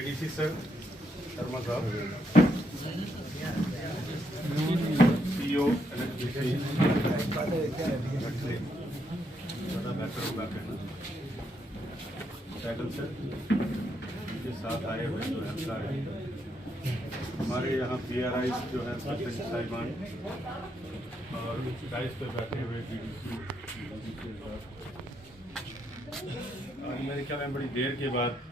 ADC sir Sharma साहब, CEO NHPC, ज़्यादा बेहतर होगा कहना। सैगल सर के साथ आए हुए जो एम्प्लॉय हैं, हमारे यहाँ PRI जो है सरपंच साहिबान और डाइस पे बैठे हुए DDC। आज मेरे ख्याल में बड़ी देर के बाद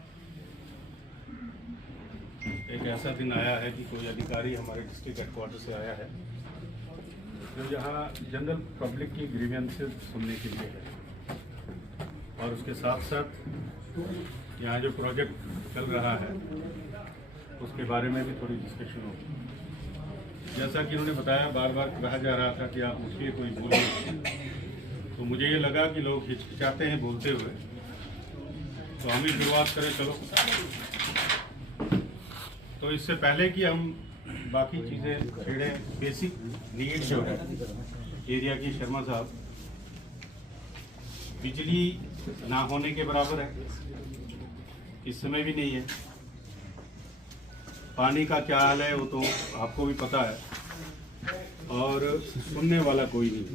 एक ऐसा दिन आया है कि कोई अधिकारी हमारे डिस्ट्रिक्ट हेडक्वार्टर से आया है जो यहाँ जनरल पब्लिक की ग्रीवेंसेस सुनने के लिए है, और उसके साथ साथ यहाँ जो प्रोजेक्ट चल रहा है उसके बारे में भी थोड़ी डिस्कशन होगी। जैसा कि उन्होंने बताया, बार बार कहा जा रहा था कि आप मुझे कोई भूल नहीं, तो मुझे ये लगा कि लोग हिचकिचाते हैं बोलते हुए, तो हम ही शुरुआत करें। चलो, तो इससे पहले कि हम बाकी चीज़ें छेड़ें, बेसिक नीड जो है एरिया की, शर्मा साहब, बिजली ना होने के बराबर है, इस समय भी नहीं है। पानी का क्या हाल है वो तो आपको भी पता है, और सुनने वाला कोई नहीं।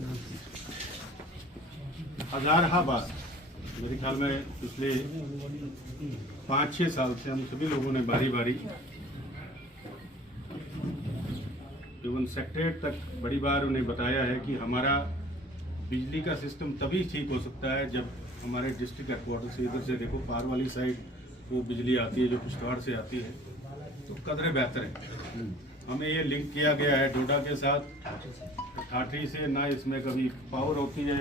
हज़ारहा बात मेरे ख्याल में पिछले 5-6 साल से हम सभी लोगों ने बारी बारी, इवन सेक्रेटरीट तक बड़ी बार उन्हें बताया है कि हमारा बिजली का सिस्टम तभी ठीक हो सकता है जब हमारे डिस्ट्रिक्ट हेडक्वार्टर से, इधर से देखो पार वाली साइड वो बिजली आती है जो पुश्तवाड़ से आती है, तो कदरे बेहतर है। हमें ये लिंक किया गया है डोडा के साथ, ठाठरी से ना इसमें कभी पावर होती है,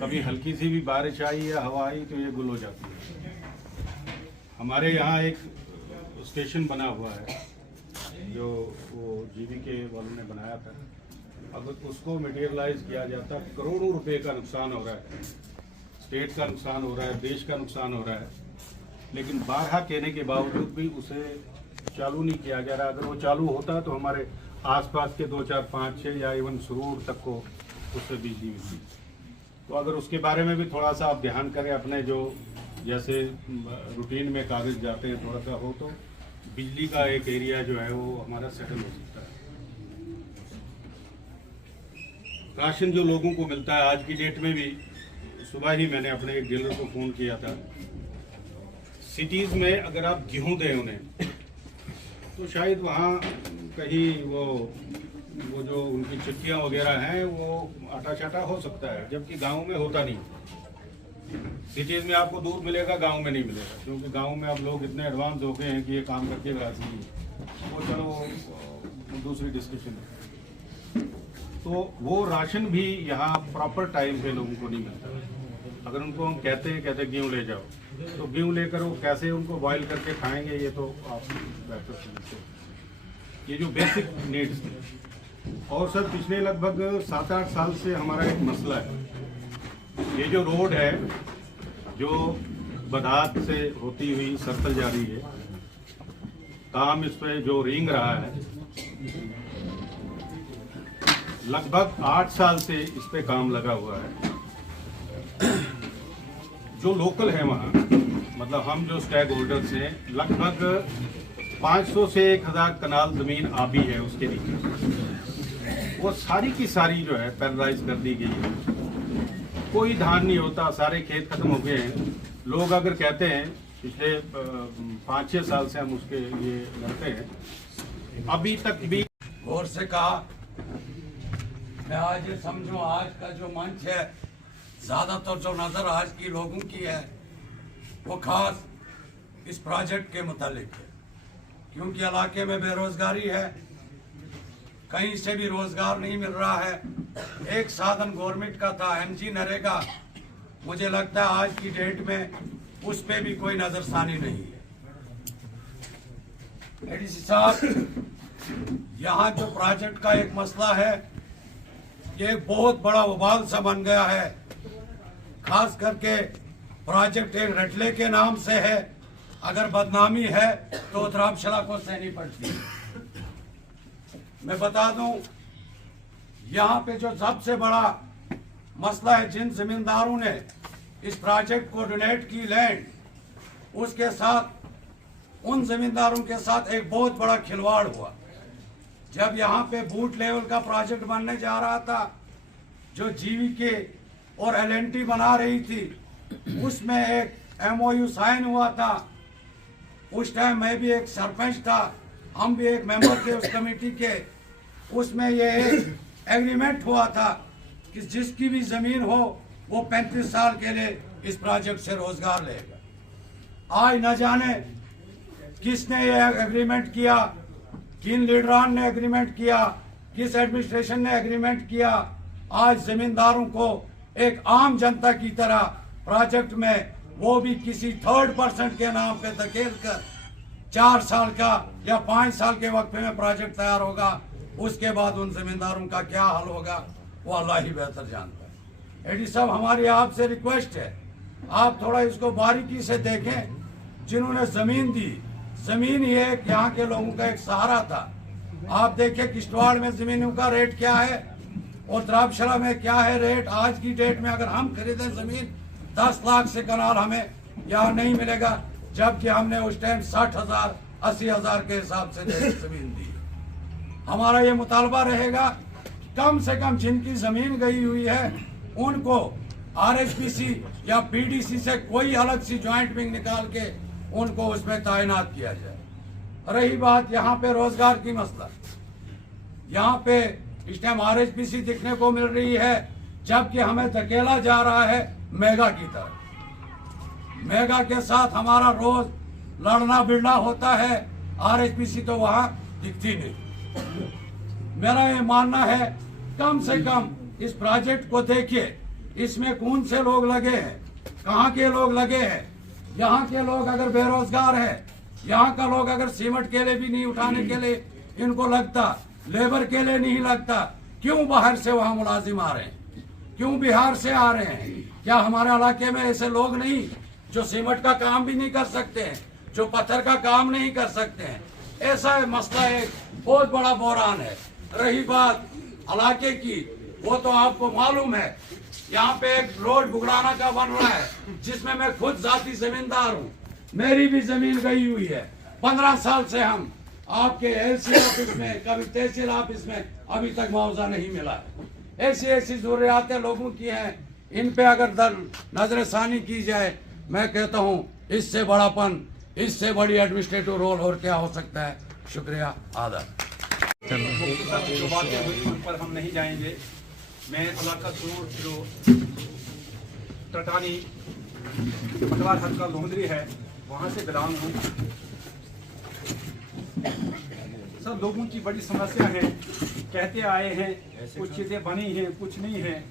कभी हल्की सी भी बारिश आई या हवा आई तो ये गुल हो जाती है। हमारे यहाँ एक स्टेशन बना हुआ है जो वो GVK वालों ने बनाया था, अगर उसको मटेरियलाइज किया जाता करोड़ों रुपए का नुकसान हो रहा है, स्टेट का नुकसान हो रहा है, देश का नुकसान हो रहा है, लेकिन बारहा कहने के बावजूद भी उसे चालू नहीं किया जा रहा। अगर वो चालू होता तो हमारे आसपास के 2, 4, 5, 6 या इवन सुरूर तक को उससे बिजली मिलती। तो अगर उसके बारे में भी थोड़ा सा आप ध्यान करें, अपने जो जैसे रूटीन में कागज जाते हैं थोड़ा सा हो, तो बिजली का एक एरिया जो है वो हमारा सेटल हो सकता है। राशन जो लोगों को मिलता है आज की डेट में भी, सुबह ही मैंने अपने एक डीलर को फ़ोन किया था, सिटीज़ में अगर आप गेहूँ दें उन्हें तो शायद वहाँ कहीं वो जो उनकी चिट्ठियाँ वगैरह हैं वो आटा चाटा हो सकता है, जबकि गांव में होता नहीं। सिटीज़ में आपको दूध मिलेगा, गांव में नहीं मिलेगा, क्योंकि गांव में अब लोग इतने एडवांस हो गए हैं कि ये काम करके राजी है। वो चलो दूसरी डिस्कशन है। तो वो राशन भी यहाँ प्रॉपर टाइम पे लोगों को नहीं मिलता। अगर उनको हम कहते हैं गेहूँ ले जाओ, तो गेहूँ लेकर वो कैसे उनको बॉयल करके खाएंगे, ये तो आप बेहतर समझते हैं। ये जो बेसिक नीड्स थे। और सर पिछले लगभग 7-8 साल से हमारा एक मसला है, ये जो रोड है जो बदात से होती हुई सर्कल जा रही है, काम इस पे जो रेंग रहा है, लगभग 8 साल से इस पे काम लगा हुआ है। जो लोकल है वहाँ, मतलब हम जो स्टैक होल्डर्स हैं, लगभग 500 से 1000 कनाल जमीन आबी है उसके नीचे, वो सारी की सारी जो है पैरालाइज कर दी गई है। कोई धान नहीं होता, सारे खेत खत्म हो गए हैं। लोग अगर कहते हैं, पिछले 5-6 साल से हम उसके लिए लड़ते हैं, अभी तक भी गौर से कहा। मैं आज ये समझूं, आज का जो मंच है, ज्यादातर जो नजर आज की लोगों की है वो खास इस प्रोजेक्ट के मुतालिक है, क्योंकि इलाके में बेरोजगारी है, कहीं से भी रोजगार नहीं मिल रहा है। एक साधन गवर्नमेंट का था MG नरेगा, मुझे लगता है आज की डेट में उस पे भी कोई नजरसानी नहीं है। एडीसी साहब, यहाँ जो प्रोजेक्ट का एक मसला है, ये एक बहुत बड़ा उबाल सा बन गया है। खास करके प्रोजेक्ट एक रटले के नाम से है, अगर बदनामी है तो उत्तरामशला को सहनी पड़ती है। मैं बता दूं, यहाँ पे जो सबसे बड़ा मसला है, जिन जमींदारों ने इस प्रोजेक्ट को डोनेट की लैंड, उसके साथ उन जमींदारों के साथ एक बहुत बड़ा खिलवाड़ हुआ। जब यहाँ पे बूथ लेवल का प्रोजेक्ट बनने जा रहा था, जो जीवीके और एलएनटी बना रही थी, उसमें एक एमओयू साइन हुआ था। उस टाइम मैं भी एक सरपंच था, हम भी एक मेंबर थे उस कमेटी के। उसमें ये एक एग्रीमेंट हुआ था कि जिसकी भी जमीन हो वो 35 साल के लिए इस प्रोजेक्ट से रोजगार लेगा। आज न जाने किसने ये एग्रीमेंट किया, किन लीडरान ने एग्रीमेंट किया, किस एडमिनिस्ट्रेशन ने एग्रीमेंट किया। आज जमींदारों को एक आम जनता की तरह प्रोजेक्ट में, वो भी किसी थर्ड पर्सन के नाम पे धकेल कर 4 साल का या 5 साल के वक्त में प्रोजेक्ट तैयार होगा। उसके बाद उन जमींदारों का क्या हाल होगा वो अल्लाह ही बेहतर जानता है। एडी साहब, हमारी आपसे रिक्वेस्ट है, आप थोड़ा इसको बारीकी से देखें। जिन्होंने जमीन दी, जमीन ही एक यहाँ के लोगों का एक सहारा था। आप देखिए किश्तवाड़ में जमीनों का रेट क्या है और द्राबशाला में क्या है रेट। आज की डेट में अगर हम खरीदें जमीन 10 लाख से कनाल हमें यहाँ नहीं मिलेगा, जबकि हमने उस टाइम 60,000 80,000 के हिसाब से जमीन दी। हमारा ये मुतालबा रहेगा कम से कम जिनकी जमीन गई हुई है उनको आरएचपीसी या पीडीसी से कोई अलग सी ज्वाइंट विंग निकाल के उनको उसमें तैनात किया जाए। रही बात यहाँ पे रोजगार की मसला, यहाँ पे इस टाइम आरएचपीसी दिखने को मिल रही है, जबकि हमें धकेला जा रहा है मेगा की तरफ। मेगा के साथ हमारा रोज लड़ना भिड़ना होता है, आरएचपीसी तो वहां दिखती नहीं। मेरा ये मानना है कम से कम इस प्रोजेक्ट को देखिए, इसमें कौन से लोग लगे हैं, कहाँ के लोग लगे हैं। यहाँ के लोग अगर बेरोजगार हैं, यहाँ का लोग अगर सीमेंट के लिए भी नहीं उठाने के लिए इनको लगता, लेबर के लिए नहीं लगता, क्यों बाहर से वहाँ मुलाजिम आ रहे हैं, क्यों बिहार से आ रहे हैं? क्या हमारे इलाके में ऐसे लोग नहीं जो सीमेंट का काम भी नहीं कर सकते हैं, जो पत्थर का काम नहीं कर सकते हैं? ऐसा मसला एक बहुत बड़ा बहरान है। रही बात इलाके की, वो तो आपको मालूम है, यहाँ पे एक रोड बुगड़ाना का बन रहा है जिसमें मैं खुद जाती जमींदार हूँ, मेरी भी जमीन गई हुई है। 15 साल से हम आपके एलसी ऑफिस में, कभी तहसील ऑफिस में अभी तक मुआवजा नहीं मिला। ऐसी ऐसी जरूरियातें लोगों की हैं, इन पे अगर नजरसानी की जाए, मैं कहता हूँ इससे बड़ापन, इससे बड़ी एडमिनिस्ट्रेटिव रोल और क्या हो सकता है। शुक्रिया, आदर। जो बातें हुई उन पर हम नहीं जाएंगे। मैं इलाका सूर जो टटानी पटवार हल्का लोहंदरी है वहाँ से बिलोंग हूँ। सब लोगों की बड़ी समस्या है, कहते आए हैं, कुछ चीज़ें बनी हैं, कुछ नहीं है।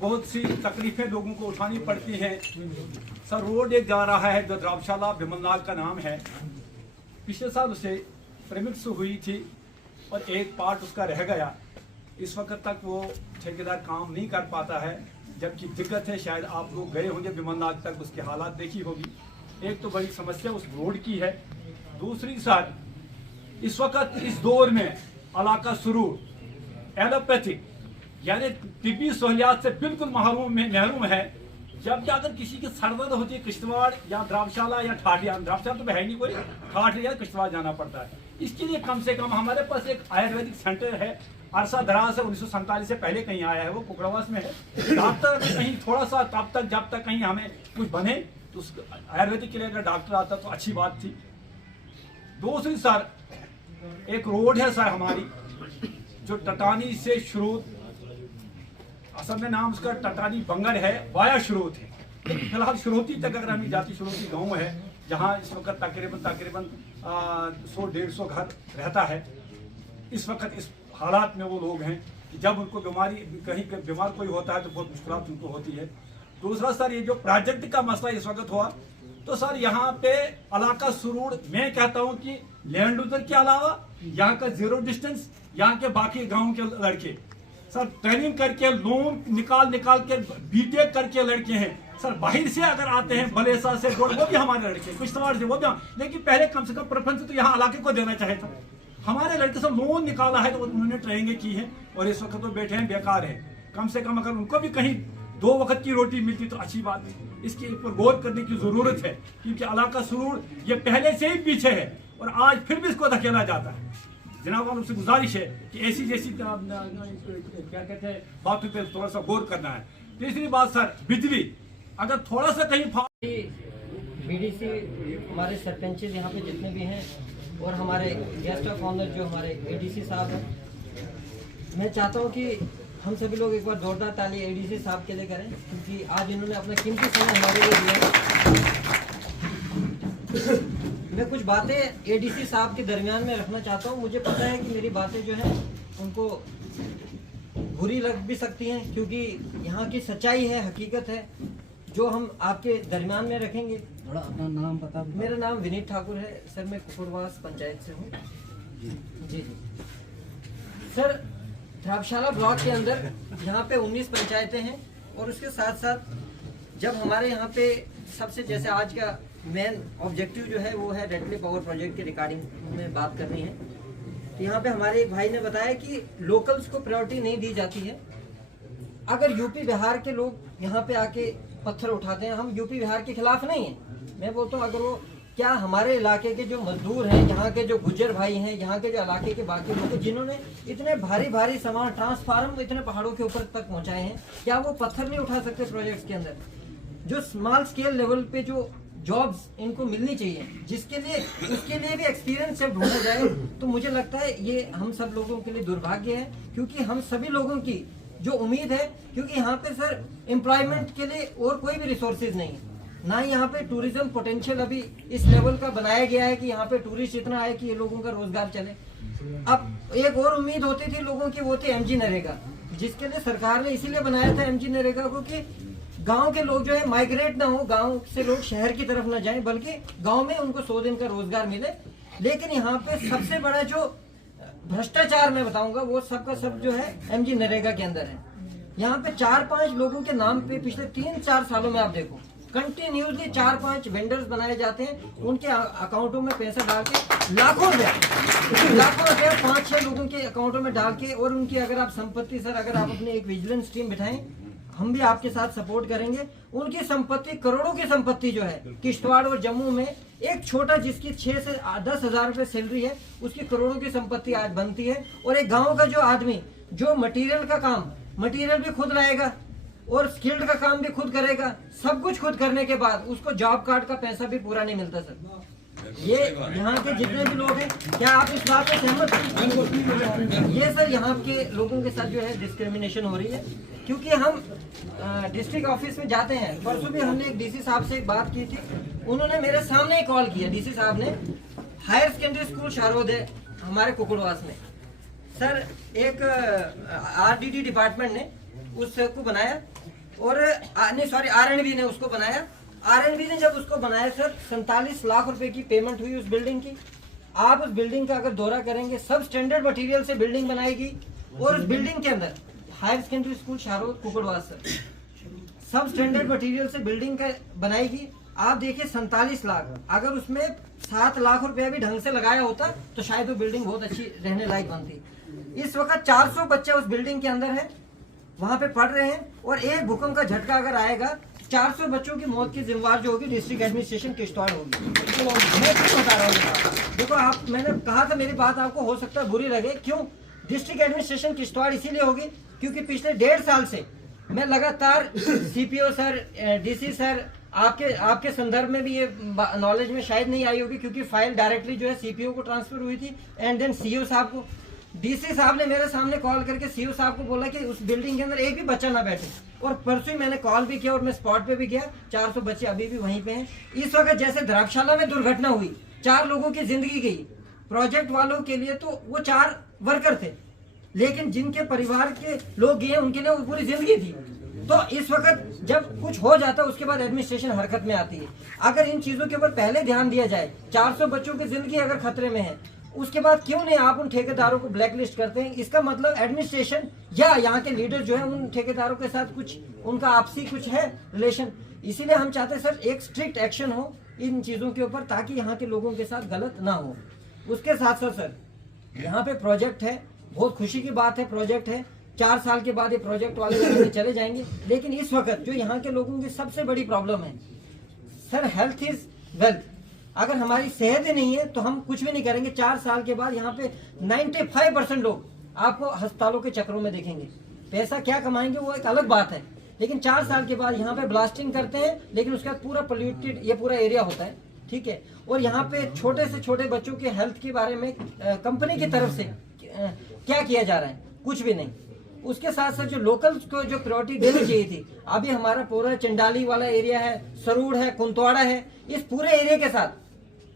बहुत सी तकलीफें लोगों को उठानी पड़ती हैं। सर, रोड एक जा रहा है जो द्राबशाला बिमलनाग का नाम है, पिछले साल उसे प्रेमिक्स हुई थी और एक पार्ट उसका रह गया। इस वक्त तक वो ठेकेदार काम नहीं कर पाता है, जबकि दिक्कत है। शायद आप लोग गए होंगे बिमलनाग तक, उसकी हालात देखी होगी। एक तो बड़ी समस्या उस रोड की है। दूसरी सर, इस वक्त इस दौर में इलाका सुरूर एलोपैथिक यानी तिब्बी सहूलियात से बिल्कुल महरूम है। जबकि अगर किसी की सरदर्द होती है किश्तवाड़ या द्राबशाला या ठाठिया, द्राबशाला तो है नहीं कोई, ठाठिया किश्तवाड़ जाना पड़ता है। इसके लिए कम से कम हमारे पास एक आयुर्वेदिक सेंटर है, अरसा दराज से 1947 से पहले कहीं आया है, वो कुकड़ावास में है। डॉक्टर कहीं थोड़ा सा तब तक जब तक कहीं हमें कुछ बने तो उस आयुर्वेदिक के लिए अगर डॉक्टर आता तो अच्छी बात थी। दूसरी सर, एक रोड है सर हमारी जो टटानी से शुरू, असल में नाम उसका टटानी बंगर है, वाया शुरूत है। फिलहाल शुरूती तक अगर हमें जाती, शुरूती गांव है जहां इस वक्त तकरीबन 100-150 घर रहता है। इस वक्त इस हालात में वो लोग हैं कि जब उनको बीमारी, कहीं पे बीमार कोई होता है तो बहुत मुश्किलात उनको होती है। दूसरा सर, ये जो प्रोजेक्ट का मसला इस वक्त हुआ, तो सर यहाँ पे इलाका सुरूर, मैं कहता हूँ कि लैंड यूजर के अलावा यहाँ का जीरो डिस्टेंस, यहाँ के बाकी गाँव के लड़के सर ट्रेनिंग करके लोन निकाल के बीटेक करके लड़के हैं सर। बाहर से अगर आते हैं बलेसा से, वो भी हमारे लड़के, किश्तवाड़ से, वो भी। लेकिन पहले कम से कम प्रेफरेंस तो यहाँ इलाके को देना चाहिए था। हमारे लड़के सब लोन निकाला है तो उन्होंने ट्रेनिंग की है और इस वक्त तो बैठे हैं बेकार है। कम से कम अगर उनको भी कहीं 2 वक्त की रोटी मिलती तो अच्छी बात है। इसके ऊपर गौर करने की जरूरत है, क्योंकि इलाका सुरूर ये पहले से ही पीछे है और आज फिर भी इसको धकेला जाता है। जनाब वालों से गुजारिश है कि ऐसी जैसी क्या कहते हैं बातों पे थोड़ा सा गौर करना है। तीसरी बात सर, बिजली अगर थोड़ा सा कहीं बीडीसी हमारे सरपंच यहाँ पे जितने भी हैं और हमारे गेस्ट ऑफ ऑनर जो हमारे एडीसी साहब हैं, मैं चाहता हूँ कि हम सभी लोग एक बार जोरदार ताली एडीसी साहब के लिए करें, क्योंकि आज इन्होंने अपना कीमती समय हमारे लिए दिया। मैं कुछ बातें एडीसी साहब के दरमियान में रखना चाहता हूँ। मुझे पता है कि मेरी बातें जो हैं उनको बुरी लग भी सकती हैं, क्योंकि यहाँ की सच्चाई है, हकीकत है, जो हम आपके दरमियान में रखेंगे। थोड़ा अपना नाम बता। मेरा नाम विनीत ठाकुर है सर, मैं कुकुरवास पंचायत से हूँ। जी सर, ध्राबशाला ब्लॉक के अंदर यहाँ पे 19 पंचायतें हैं और उसके साथ साथ जब हमारे यहाँ पे सबसे जैसे आज का मेन ऑब्जेक्टिव जो है वो है रेडली पावर प्रोजेक्ट की रिगार्डिंग में बात करनी है। तो यहाँ पे हमारे एक भाई ने बताया कि लोकल्स को प्रायोरिटी नहीं दी जाती है। अगर यूपी बिहार के लोग यहाँ पे आके पत्थर उठाते हैं, हम यूपी बिहार के खिलाफ नहीं है, मैं बोलता हूँ अगर वो क्या हमारे इलाके के जो मजदूर हैं, यहाँ के जो गुज्जर भाई हैं, यहाँ के जो इलाके के बाकी लोग जिन्होंने इतने भारी भारी सामान ट्रांसफार्मर इतने पहाड़ों के ऊपर तक पहुँचाए हैं, क्या वो पत्थर नहीं उठा सकते प्रोजेक्ट्स के अंदर? जो स्मॉल स्केल लेवल पे जो जॉब्स इनको मिलनी चाहिए, जिसके लिए उसके लिए भी एक्सपीरियंस जब ढूंढा जाए, तो मुझे लगता है ये हम सब लोगों के लिए दुर्भाग्य है, क्योंकि हम सभी लोगों की जो उम्मीद है, क्योंकि यहाँ पे सर एम्प्लॉयमेंट के लिए और कोई भी रिसोर्सेज नहीं है, ना यहाँ पे टूरिज्म पोटेंशियल अभी इस लेवल का बनाया गया है कि यहाँ पे टूरिस्ट इतना आए कि ये लोगों का रोजगार चले। अब एक और उम्मीद होती थी लोगों की, वो थी एमजी नरेगा, जिसके लिए सरकार ने इसीलिए बनाया था एमजी नरेगा को कि गांव के लोग जो है माइग्रेट ना हो, गांव से लोग शहर की तरफ ना जाएं, बल्कि गांव में उनको 100 दिन का रोजगार मिले। लेकिन यहाँ पे सबसे बड़ा जो भ्रष्टाचार मैं बताऊंगा वो सबका सब जो है एमजी नरेगा के अंदर है। यहाँ पे 4-5 लोगों के नाम पे पिछले 3-4 सालों में आप देखो कंटिन्यूसली 4-5 वेंडर्स बनाए जाते हैं, उनके अकाउंटों में पैसा डाल के लाखों रुपया 5-6 लोगों के अकाउंटों में डाल के, और उनकी अगर आप संपत्ति सर अगर आप अपनी एक विजिलेंस टीम बिठाएं, हम भी आपके साथ सपोर्ट करेंगे। उनकी संपत्ति, करोड़ों की संपत्ति जो है किश्तवाड़ और जम्मू में, एक छोटा जिसकी 6 से 10 हजार रुपए सैलरी है, उसकी करोड़ों की संपत्ति आज बनती है। और एक गांव का जो आदमी जो मटेरियल का काम, मटेरियल भी खुद लाएगा और स्किल्ड का काम भी खुद करेगा, सब कुछ खुद करने के बाद उसको जॉब कार्ड का पैसा भी पूरा नहीं मिलता सर। ये यहाँ के जितने भी लोग हैं, क्या आप इस बात से सहमत हैं? ये सर यहाँ के लोगों के साथ जो है डिस्क्रिमिनेशन हो रही है, क्योंकि हम डिस्ट्रिक्ट ऑफिस में जाते हैं। परसों भी हमने एक डीसी साहब से एक बात की थी, उन्होंने मेरे सामने ही कॉल किया, डीसी साहब ने, हायर सेकेंडरी स्कूल शारोद है हमारे कुकुड़वास में सर, एक आरडीडी डिपार्टमेंट ने उसको बनाया, और नहीं सॉरी आरएनबी ने उसको बनाया। आरएनबी ने जब उसको बनाया सर, 47 लाख रुपए की पेमेंट हुई उस बिल्डिंग की। आप उस बिल्डिंग का अगर दौरा करेंगे, सब स्टैंडर्ड मटेरियल से बिल्डिंग बनाएगी, और उस बिल्डिंग के अंदर हायर सेकेंडरी स्कूल शारोद कुकुड़वास सर, सब स्टैंडर्ड मटेरियल से बिल्डिंग का बनाएगी। आप देखिए 47 लाख, अगर उसमें 7 लाख रुपया भी ढंग से लगाया होता तो शायद वो बिल्डिंग बहुत अच्छी रहने लायक बनती। इस वक्त 400 बच्चे उस बिल्डिंग के अंदर है, वहां पे पढ़ रहे हैं, और एक भूकंप का झटका अगर आएगा, 400 बच्चों की मौत की जिम्मेवार जो होगी डिस्ट्रिक्ट एडमिनिस्ट्रेशन किश्तवाड़ होगी। मैं क्यों बता रहा हूँ? देखो आप, मैंने कहा था मेरी बात आपको हो सकता है बुरी लगे, क्यों? डिस्ट्रिक्ट एडमिनिस्ट्रेशन किश्तवाड़ इसीलिए होगी क्योंकि पिछले 1.5 साल से मैं लगातार सीपीओ सर, डीसी सर, आपके संदर्भ में भी ये नॉलेज में शायद नहीं आई होगी, क्योंकि फाइल डायरेक्टली जो है सीपीओ को ट्रांसफर हुई थी, एंड देन सीओ साहब को। डीसी साहब ने मेरे सामने कॉल करके सीओ साहब को बोला कि उस बिल्डिंग के अंदर एक भी बच्चा ना बैठे, और परसों ही मैंने कॉल भी किया और मैं स्पॉट पे भी गया, 400 बच्चे अभी भी वहीं पे हैं। इस वक्त जैसे ध्राबशाला में दुर्घटना हुई, 4 लोगों की जिंदगी गई, प्रोजेक्ट वालों के लिए तो वो 4 वर्कर थे, लेकिन जिनके परिवार के लोग गए उनके लिए वो पूरी जिंदगी थी। तो इस वक्त जब कुछ हो जाता है उसके बाद एडमिनिस्ट्रेशन हरकत में आती है। अगर इन चीजों के ऊपर पहले ध्यान दिया जाए, 400 बच्चों की जिंदगी अगर खतरे में है, उसके बाद क्यों नहीं आप उन ठेकेदारों को ब्लैकलिस्ट करते हैं? इसका मतलब एडमिनिस्ट्रेशन या यहाँ के लीडर जो है उन ठेकेदारों के साथ कुछ उनका आपसी कुछ है रिलेशन। इसीलिए हम चाहते हैं सर एक स्ट्रिक्ट एक्शन हो इन चीजों के ऊपर, ताकि यहाँ के लोगों के साथ गलत ना हो। उसके साथ साथ सर यहाँ पे प्रोजेक्ट है, बहुत खुशी की बात है, प्रोजेक्ट है, 4 साल के बाद ये प्रोजेक्ट वाले लोग चले जाएंगे। लेकिन इस वक्त जो यहाँ के लोगों की सबसे बड़ी प्रॉब्लम है सर, हेल्थ इज वेल्थ। अगर हमारी सेहत ही नहीं है तो हम कुछ भी नहीं करेंगे। 4 साल के बाद यहाँ पे 95% लोग आपको अस्पतालों के चक्रों में देखेंगे। पैसा क्या कमाएंगे वो एक अलग बात है, लेकिन 4 साल के बाद यहाँ पे ब्लास्टिंग करते हैं, लेकिन उसके बाद पूरा पोल्यूटेड ये पूरा एरिया होता है, ठीक है। और यहाँ पे छोटे से छोटे बच्चों के हेल्थ के बारे में कंपनी की तरफ से क्या किया जा रहा है? कुछ भी नहीं। उसके साथ साथ जो लोकल्स को जो प्रायोरिटी देनी चाहिए थी, अभी हमारा पूरा चंडाली वाला एरिया है, सरूड़ है, कुंतवाड़ा है, इस पूरे एरिया के साथ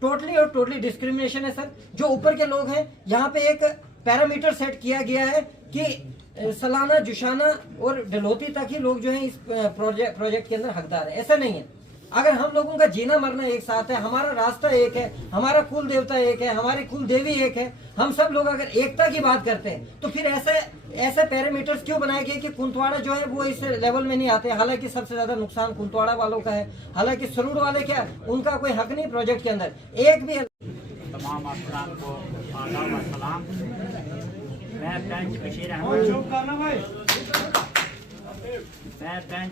टोटली डिस्क्रिमिनेशन है सर। जो ऊपर के लोग हैं, यहाँ पे एक पैरामीटर सेट किया गया है कि सलाना, जुशाना और डलोती तक ही लोग जो है इस प्रोजेक्ट के अंदर हकदार है। ऐसा नहीं है। अगर हम लोगों का जीना मरना एक साथ है, हमारा रास्ता एक है, हमारा कुल देवता एक है, हमारी कुल देवी एक है, हम सब लोग अगर एकता की बात करते हैं तो फिर ऐसे पैरामीटर्स क्यों बनाए गए कि कुंतवाड़ा जो है वो इस लेवल में नहीं आते? हालांकि सबसे ज्यादा नुकसान कुंतवाड़ा वालों का है। हालांकि सरूड़ वाले क्या, उनका कोई हक नहीं प्रोजेक्ट के अंदर एक भी। तमाम अफसरान को आदाब व सलाम। मैं बेंच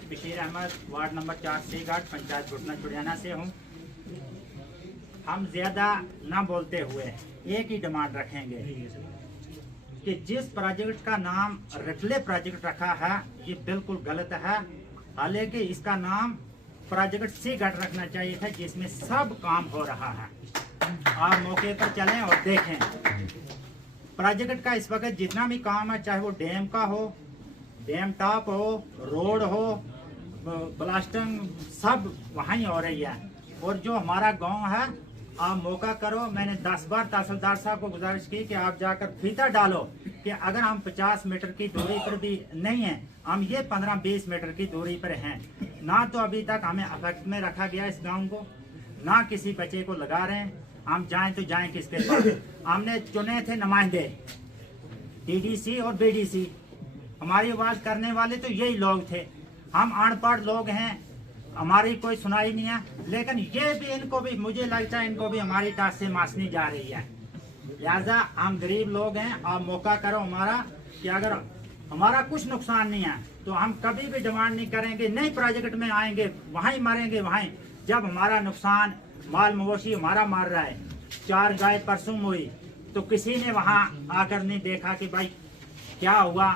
बशीर अहमद वार्ड नंबर 4 से घाट पंचायत घुटना चुड़ियाना से हूँ। हम ज़्यादा ना बोलते हुए एक ही डिमांड रखेंगे कि जिस प्रोजेक्ट का नाम रिप्ले प्रोजेक्ट रखा है ये बिल्कुल गलत है। हालांकि इसका नाम प्रोजेक्ट सी घाट रखना चाहिए था, जिसमें सब काम हो रहा है। आप मौके पर चलें और देखें प्रोजेक्ट का इस वक्त जितना भी काम है, चाहे वो डैम का हो, डैम टॉप हो, रोड हो, ब्लास्टिंग, सब वहीं हो रही है। और जो हमारा गांव है, आप मौका करो। मैंने 10 बार तहसीलदार साहब को गुजारिश की कि आप जाकर फीता डालो कि अगर हम 50 मीटर की दूरी पर भी नहीं है, हम ये 15-20 मीटर की दूरी पर हैं। ना तो अभी तक हमें अफेक्ट में रखा गया इस गाँव को, ना किसी बच्चे को लगा रहे हैं। हम जाएं तो जाएं किसके पास? हमने चुने थे नुमाइंदे, डीडीसी और बीडीसी। हमारी आवाज करने वाले तो यही लोग थे। हम अनपढ़ लोग हैं, हमारी कोई सुनाई नहीं है। लेकिन ये भी इनको भी, मुझे लगता है इनको भी हमारी टास से मासनी जा रही है। लिहाजा हम गरीब लोग हैं, आप मौका करो हमारा कि अगर हमारा कुछ नुकसान नहीं है तो हम कभी भी डिमांड नहीं करेंगे, नई प्रोजेक्ट में आएंगे, वहीं मरेंगे वहीं। जब हमारा नुकसान, माल मवेशी हमारा मार रहा है, 4 गाय परसों हुई तो किसी ने वहाँ आकर नहीं देखा कि भाई क्या हुआ।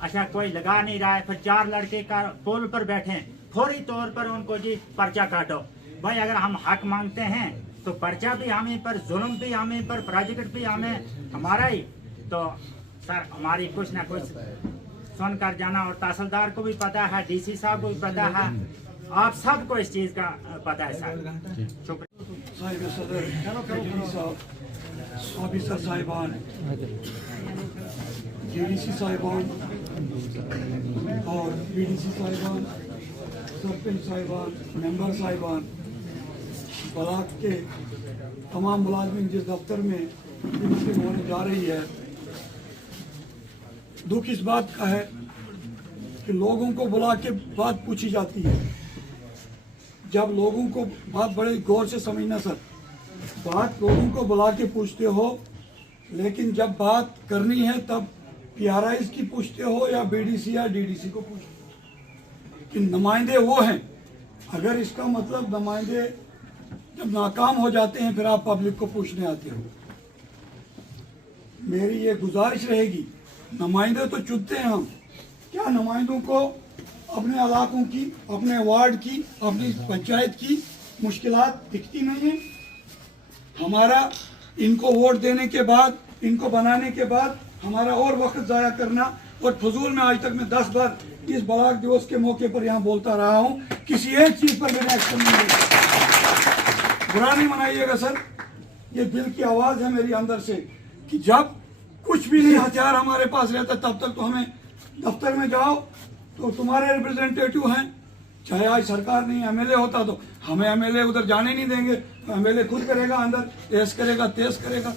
अच्छा, कोई लगा नहीं रहा है। फिर 4 लड़के का पोल पर बैठे, फौरी तौर पर उनको जी पर्चा काटो। भाई अगर हम हक मांगते हैं तो पर्चा भी हमें पर, जुल्म भी हमें पर, प्रोजेक्ट भी हमें हमारा ही। तो सर हमारी कुछ ना कुछ सुन कर जाना। और तहसीलदार को भी पता है, डीसी साहब को भी पता है, आप सबको इस चीज़ का पता है सर। शुक्रिया। साहिब सदर साहब, ऑफिसर साहिबान, डीडीसी साहिबान और बीडीसी साहिबान, सरपंच साहिबान, मेंबर साहिबान, ब्लॉक के तमाम मुलाजमीन जिस दफ्तर में मीटिंग होने जा रही है, दुख इस बात का है कि लोगों को बुला के बात पूछी जाती है। जब लोगों को बात बड़े गौर से समझना सर, बात लोगों को बुला के पूछते हो, लेकिन जब बात करनी है तब PRIs की पूछते हो या BDC या DDC को पूछते हो कि नुमाइंदे वो हैं। अगर इसका मतलब नुमाइंदे जब नाकाम हो जाते हैं फिर आप पब्लिक को पूछने आते हो। मेरी ये गुजारिश रहेगी, नुमाइंदे तो चुनते हैं हम, क्या नुमाइंदों को अपने इलाकों की, अपने वार्ड की, अपनी पंचायत की मुश्किलात दिखती नहीं है? हमारा इनको वोट देने के बाद, इनको बनाने के बाद हमारा और वक्त ज़ाया करना, और फजूल में आज तक मैं 10 बार इस ब्लॉक दिवस के मौके पर यहाँ बोलता रहा हूँ, किसी एक चीज़ पर मैंने एक्शन नहीं लिया। बुरा नहीं मनाइएगा सर, ये दिल की आवाज़ है मेरी अंदर से कि जब कुछ भी नहीं हथियार हमारे पास रहता तब तक तो हमें दफ्तर में जाओ तो तुम्हारे रिप्रेजेंटेटिव हैं, चाहे आज सरकार नहीं MLA होता तो हमें MLA उधर जाने नहीं देंगे, तो MLA खुद करेगा, अंदर ऐस करेगा, तेज करेगा।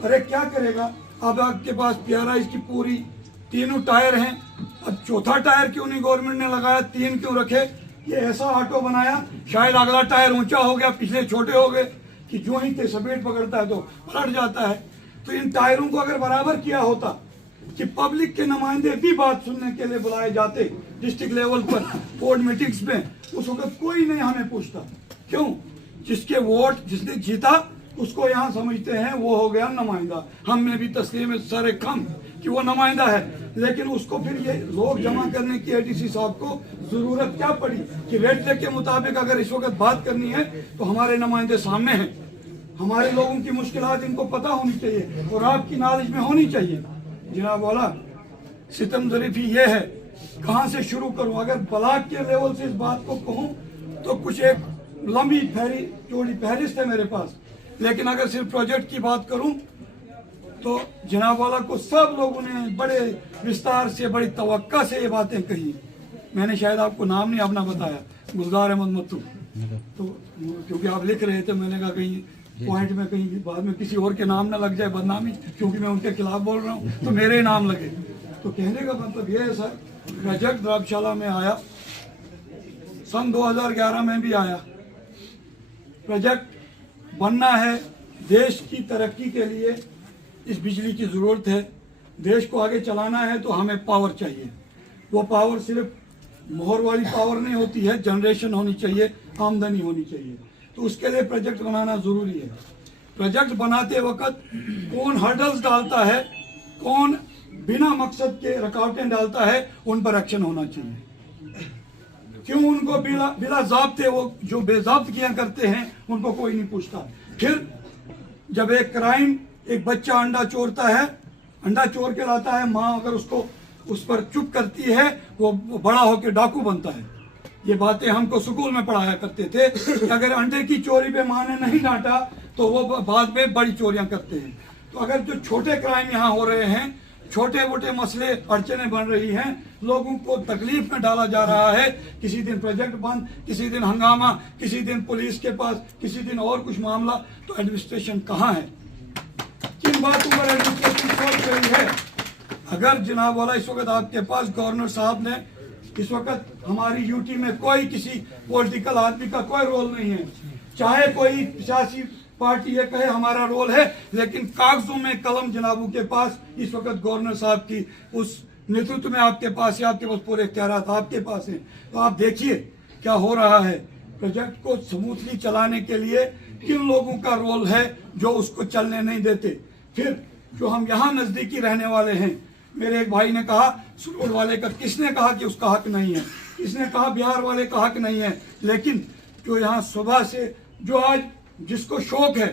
अरे क्या करेगा? अब आपके पास PRIs की पूरी 3 टायर हैं, अब 4था टायर क्यों नहीं गवर्नमेंट ने लगाया? 3 क्यों रखे? ये ऐसा ऑटो बनाया, शायद अगला टायर ऊंचा हो गया, पिछले छोटे हो गए कि जो ही सपेट पकड़ता है तो पलट जाता है। तो इन टायरों को अगर बराबर किया होता कि पब्लिक के नुमाइंदे भी बात सुनने के लिए बुलाए जाते डिस्ट्रिक्ट लेवल पर बोर्ड मीटिंग्स में, उस वक्त कोई नहीं हमें पूछता। क्यों? जिसके वोट जिसने जीता उसको यहाँ समझते हैं वो हो गया नुमाइंदा। हमने भी तस्लीम सर खम कि वो नुमाइंदा है, लेकिन उसको फिर ये लोग जमा करने की एडीसी साहब को जरूरत क्या पड़ी कि रेड टेक के मुताबिक अगर इस वक्त बात करनी है तो हमारे नुमाइंदे सामने हैं, हमारे लोगों की मुश्किलात इनको पता होनी चाहिए और आपकी नॉलेज में होनी चाहिए। जनाब वाला सितम ज़रीफी ये है, कहाँ से शुरू करूँ? अगर ब्लॉक के लेवल से इस बात को कहूँ तो कुछ एक लंबी चौड़ी फहरिस्त है मेरे पास, लेकिन अगर सिर्फ प्रोजेक्ट की बात करूँ तो जनाब वाला को सब लोगों ने बड़े विस्तार से बड़ी तवक्का से ये बातें कही। मैंने शायद आपको नाम नहीं अपना बताया, गुलजार अहमद मत्तू, तो क्योंकि आप लिख रहे थे मैंने कहा कहीं पॉइंट में कहीं बाद में किसी और के नाम ना लग जाए बदनामी, क्योंकि मैं उनके खिलाफ बोल रहा हूँ तो मेरे ही नाम लगे। तो कहने का मतलब ये है सर, प्रोजेक्ट द्राबशाला में आया, सन 2011 में भी आया। प्रोजेक्ट बनना है, देश की तरक्की के लिए इस बिजली की ज़रूरत है, देश को आगे चलाना है तो हमें पावर चाहिए। वो पावर सिर्फ मोहर वाली पावर नहीं होती है, जनरेशन होनी चाहिए, आमदनी होनी चाहिए, तो उसके लिए प्रोजेक्ट बनाना ज़रूरी है। प्रोजेक्ट बनाते वक्त कौन हर्डल्स डालता है, कौन बिना मकसद के रुकावटें डालता है, उन पर एक्शन होना चाहिए। क्यों उनको बिला ज़ाब्ते वो जो बेज़ाब्त किया करते हैं उनको कोई नहीं पूछता। फिर जब एक क्राइम, एक बच्चा अंडा चोरता है, अंडा चोर के लाता है, माँ अगर उसको उस पर चुप करती है वो बड़ा होकर डाकू बनता है। ये बातें हमको स्कूल में पढ़ाया करते थे कि अगर अंडे की चोरी पे माँ ने नहीं डांटा तो वो बाद में बड़ी चोरियां करते हैं। तो अगर जो छोटे क्राइम यहाँ हो रहे हैं, छोटे मोटे मसले अड़चने बन रही हैं, लोगों को तकलीफ में डाला जा रहा है, किसी दिन प्रोजेक्ट बंद, किसी दिन हंगामा, किसी दिन पुलिस के पास, किसी दिन और कुछ मामला, तो एडमिनिस्ट्रेशन कहाँ है? किन बातों पर एडमिनिस्ट्रेशन सोच रही है? अगर जनाब वाला इस वक्त आपके पास गवर्नर साहब ने, इस वक्त हमारी यूटी में कोई किसी पॉलिटिकल आदमी का कोई रोल नहीं है, चाहे कोई सियासी पार्टी ये कहे हमारा रोल है, लेकिन कागजों में कलम जनाबों के पास इस वक्त गवर्नर साहब की उस नेतृत्व में आपके पास है, आपके पास पूरे इख्तियारात आपके पास हैं। तो आप देखिए क्या हो रहा है। प्रोजेक्ट को स्मूथली चलाने के लिए किन लोगों का रोल है जो उसको चलने नहीं देते। फिर जो हम यहाँ नज़दीकी रहने वाले हैं, मेरे एक भाई ने कहा सुरोड वाले का, किसने कहा कि उसका हक नहीं है, किसने कहा बिहार वाले का हक नहीं है, लेकिन जो यहाँ सुबह से जो आज जिसको शौक है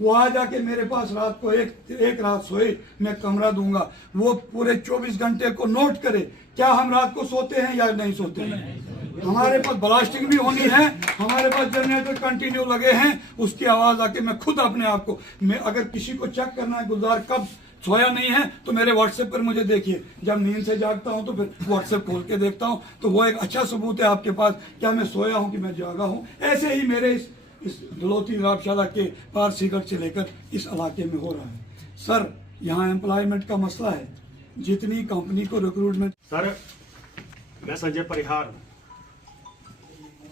वो आज आके मेरे पास रात को एक रात सोए, मैं कमरा दूंगा, वो पूरे 24 घंटे को नोट करे क्या हम रात को सोते हैं या नहीं सोते हैं। हमारे पास ब्लास्टिंग भी होनी है, हमारे पास जनरेटर कंटिन्यू लगे हैं, उसकी आवाज़ आके मैं खुद अपने आप को, मैं अगर किसी को चेक करना है गुलजार कब सोया नहीं है तो मेरे व्हाट्सएप पर मुझे देखिए, जब नींद से जागता हूं तो फिर व्हाट्सएप खोल के देखता हूं, तो वो एक अच्छा सबूत है आपके पास क्या मैं सोया हूं कि मैं जागा हूं। ऐसे ही मेरे इस दलोती द्राबशाला के पार सीगट से लेकर इस इलाके में हो रहा है। सर यहाँ एम्प्लॉयमेंट का मसला है, जितनी कंपनी को रिक्रूटमेंट। सर मैं संजय परिहार,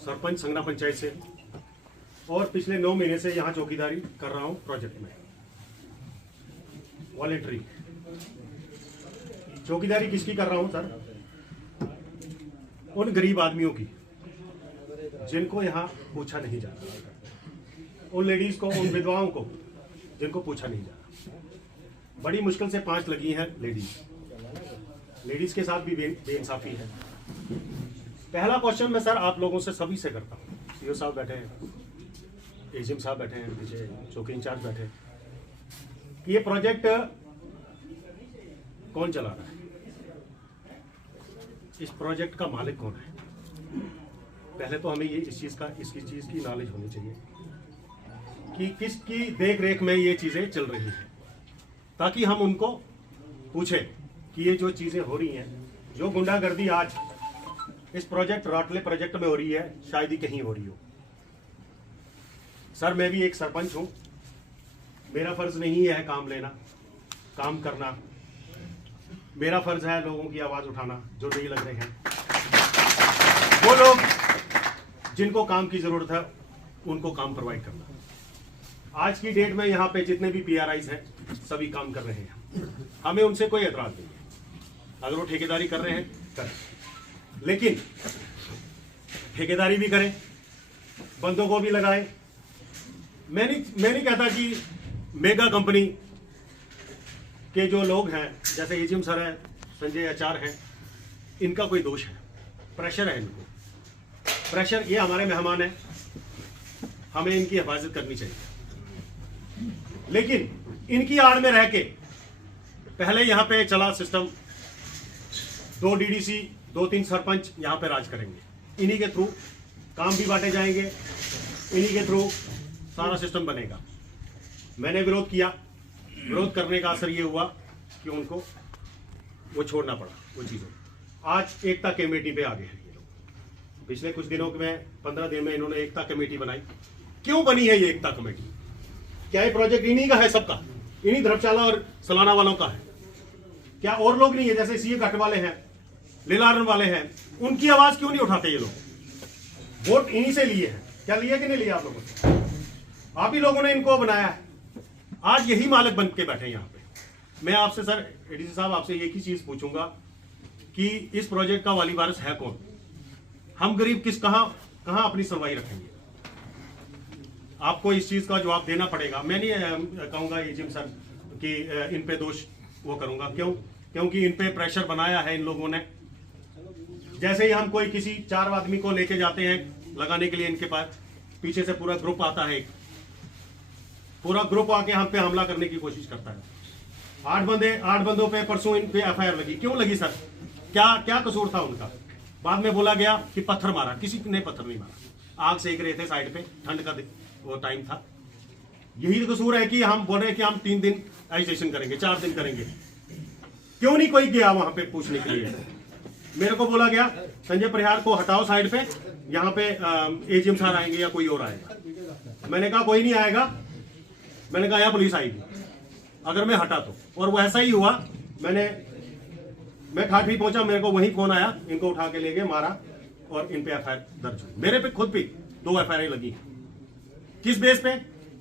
सरपंच संगना पंचायत से, और पिछले 9 महीने से यहाँ चौकीदारी कर रहा हूँ प्रोजेक्ट में, वॉलेंटरी चौकीदारी। किसकी कर रहा हूँ सर? उन गरीब आदमियों की जिनको यहाँ पूछा नहीं जाता, उन लेडीज को, उन विधवाओं को जिनको पूछा नहीं जाता। बड़ी मुश्किल से 5 लगी हैं लेडीज के साथ भी बेइंसाफी है। पहला क्वेश्चन मैं सर आप लोगों से सभी से करता हूँ, सीओ साहब बैठे हैं, एजीएम साहब बैठे हैं, पीछे चौकी इंचार्ज बैठे हैं, कि ये प्रोजेक्ट कौन चला रहा है, इस प्रोजेक्ट का मालिक कौन है। पहले तो हमें ये इसकी चीज की नॉलेज होनी चाहिए कि किसकी देख रेख में ये चीजें चल रही हैं, ताकि हम उनको पूछें कि ये जो चीजें हो रही हैं, जो गुंडागर्दी आज इस प्रोजेक्ट राटले प्रोजेक्ट में हो रही है, शायद ही कहीं हो रही हो। सर मैं भी एक सरपंच हूं, मेरा फर्ज नहीं है काम लेना, काम करना, मेरा फर्ज है लोगों की आवाज उठाना जो नहीं लग रहे हैं, वो लोग जिनको काम की जरूरत है उनको काम प्रोवाइड करना। आज की डेट में यहाँ पे जितने भी PRIs हैं सभी काम कर रहे हैं, हमें उनसे कोई एतराज नहीं है। अगर वो ठेकेदारी कर रहे हैं करें, लेकिन ठेकेदारी भी करें, बंदों को भी लगाएं। मैं नहीं कहता कि मेगा कंपनी के जो लोग हैं, जैसे एजीएम सर हैं, संजय आचार्य हैं, इनका कोई दोष है, प्रेशर है इनको, प्रेशर, ये हमारे मेहमान हैं, हमें इनकी हिफाजत करनी चाहिए। लेकिन इनकी आड़ में रह के पहले यहाँ पे चला सिस्टम, 2 डीडीसी 2-3 सरपंच यहाँ पे राज करेंगे, इन्हीं के थ्रू काम भी बांटे जाएंगे, इन्हीं के थ्रू सारा सिस्टम बनेगा। मैंने विरोध किया, विरोध करने का असर ये हुआ कि उनको वो छोड़ना पड़ा वो चीज़ें। आज एकता कमेटी पे आ गए हैं ये लोग। पिछले कुछ दिनों में 15 दिन में इन्होंने एकता कमेटी बनाई। क्यों बनी है ये एकता कमेटी? क्या ये प्रोजेक्ट इन्हीं का है, सबका, इन्हीं धर्मशाला और सलाना वालों का है? क्या और लोग नहीं है? जैसे सीए घाट वाले हैं, लीलारन वाले हैं, उनकी आवाज क्यों नहीं उठाते ये लोग? वोट इन्हीं से लिए हैं। क्या लिए कि नहीं लिए आप लोगों से? आप ही लोगों ने इनको बनाया है। आज यही मालिक बन के बैठे हैं यहाँ पे। मैं आपसे सर एडीसी साहब आपसे एक ही चीज पूछूंगा कि इस प्रोजेक्ट का वाली वारिस है कौन? हम गरीब कहां अपनी सुनवाई रखेंगे? आपको इस चीज का जवाब देना पड़ेगा। मैं नहीं कहूंगा एजीएम सर कि इन पे दोष वो करूंगा, क्योंकि इन पे प्रेशर बनाया है इन लोगों ने। जैसे ही हम कोई किसी 4 आदमी को लेके जाते हैं लगाने के लिए, इनके पास पीछे से पूरा ग्रुप आता है, पूरा ग्रुप आके हम पे हमला करने की कोशिश करता है। 8 बंदों पे परसों इन पे एफआईआर लगी। क्यों लगी सर? क्या कसूर था उनका? बाद में बोला गया कि पत्थर मारा। किसी ने पत्थर नहीं मारा, आग सेक रहे थे साइड पे, ठंड का वो टाइम था। यही तो कसूर है कि हम बोल रहे हैं कि हम 3 दिन एजिटेशन करेंगे, 4 दिन करेंगे। क्यों नहीं कोई गया वहां पे पूछने के लिए? मेरे को बोला गया संजय परिहार को हटाओ साइड पे, यहाँ पे एजीएम सर आएंगे या कोई और आएगा। मैंने कहा कोई नहीं आएगा, मैंने कहा यहाँ पुलिस आएगी अगर मैं हटा तो। और वो ऐसा ही हुआ। मैं ठाठी पहुंचा, मेरे को वहीं फोन आया, इनको उठा के ले गए, मारा और इन पे एफआईआर दर्ज हुई। मेरे पे खुद भी 2 एफआईआर लगी। किस बेस पे?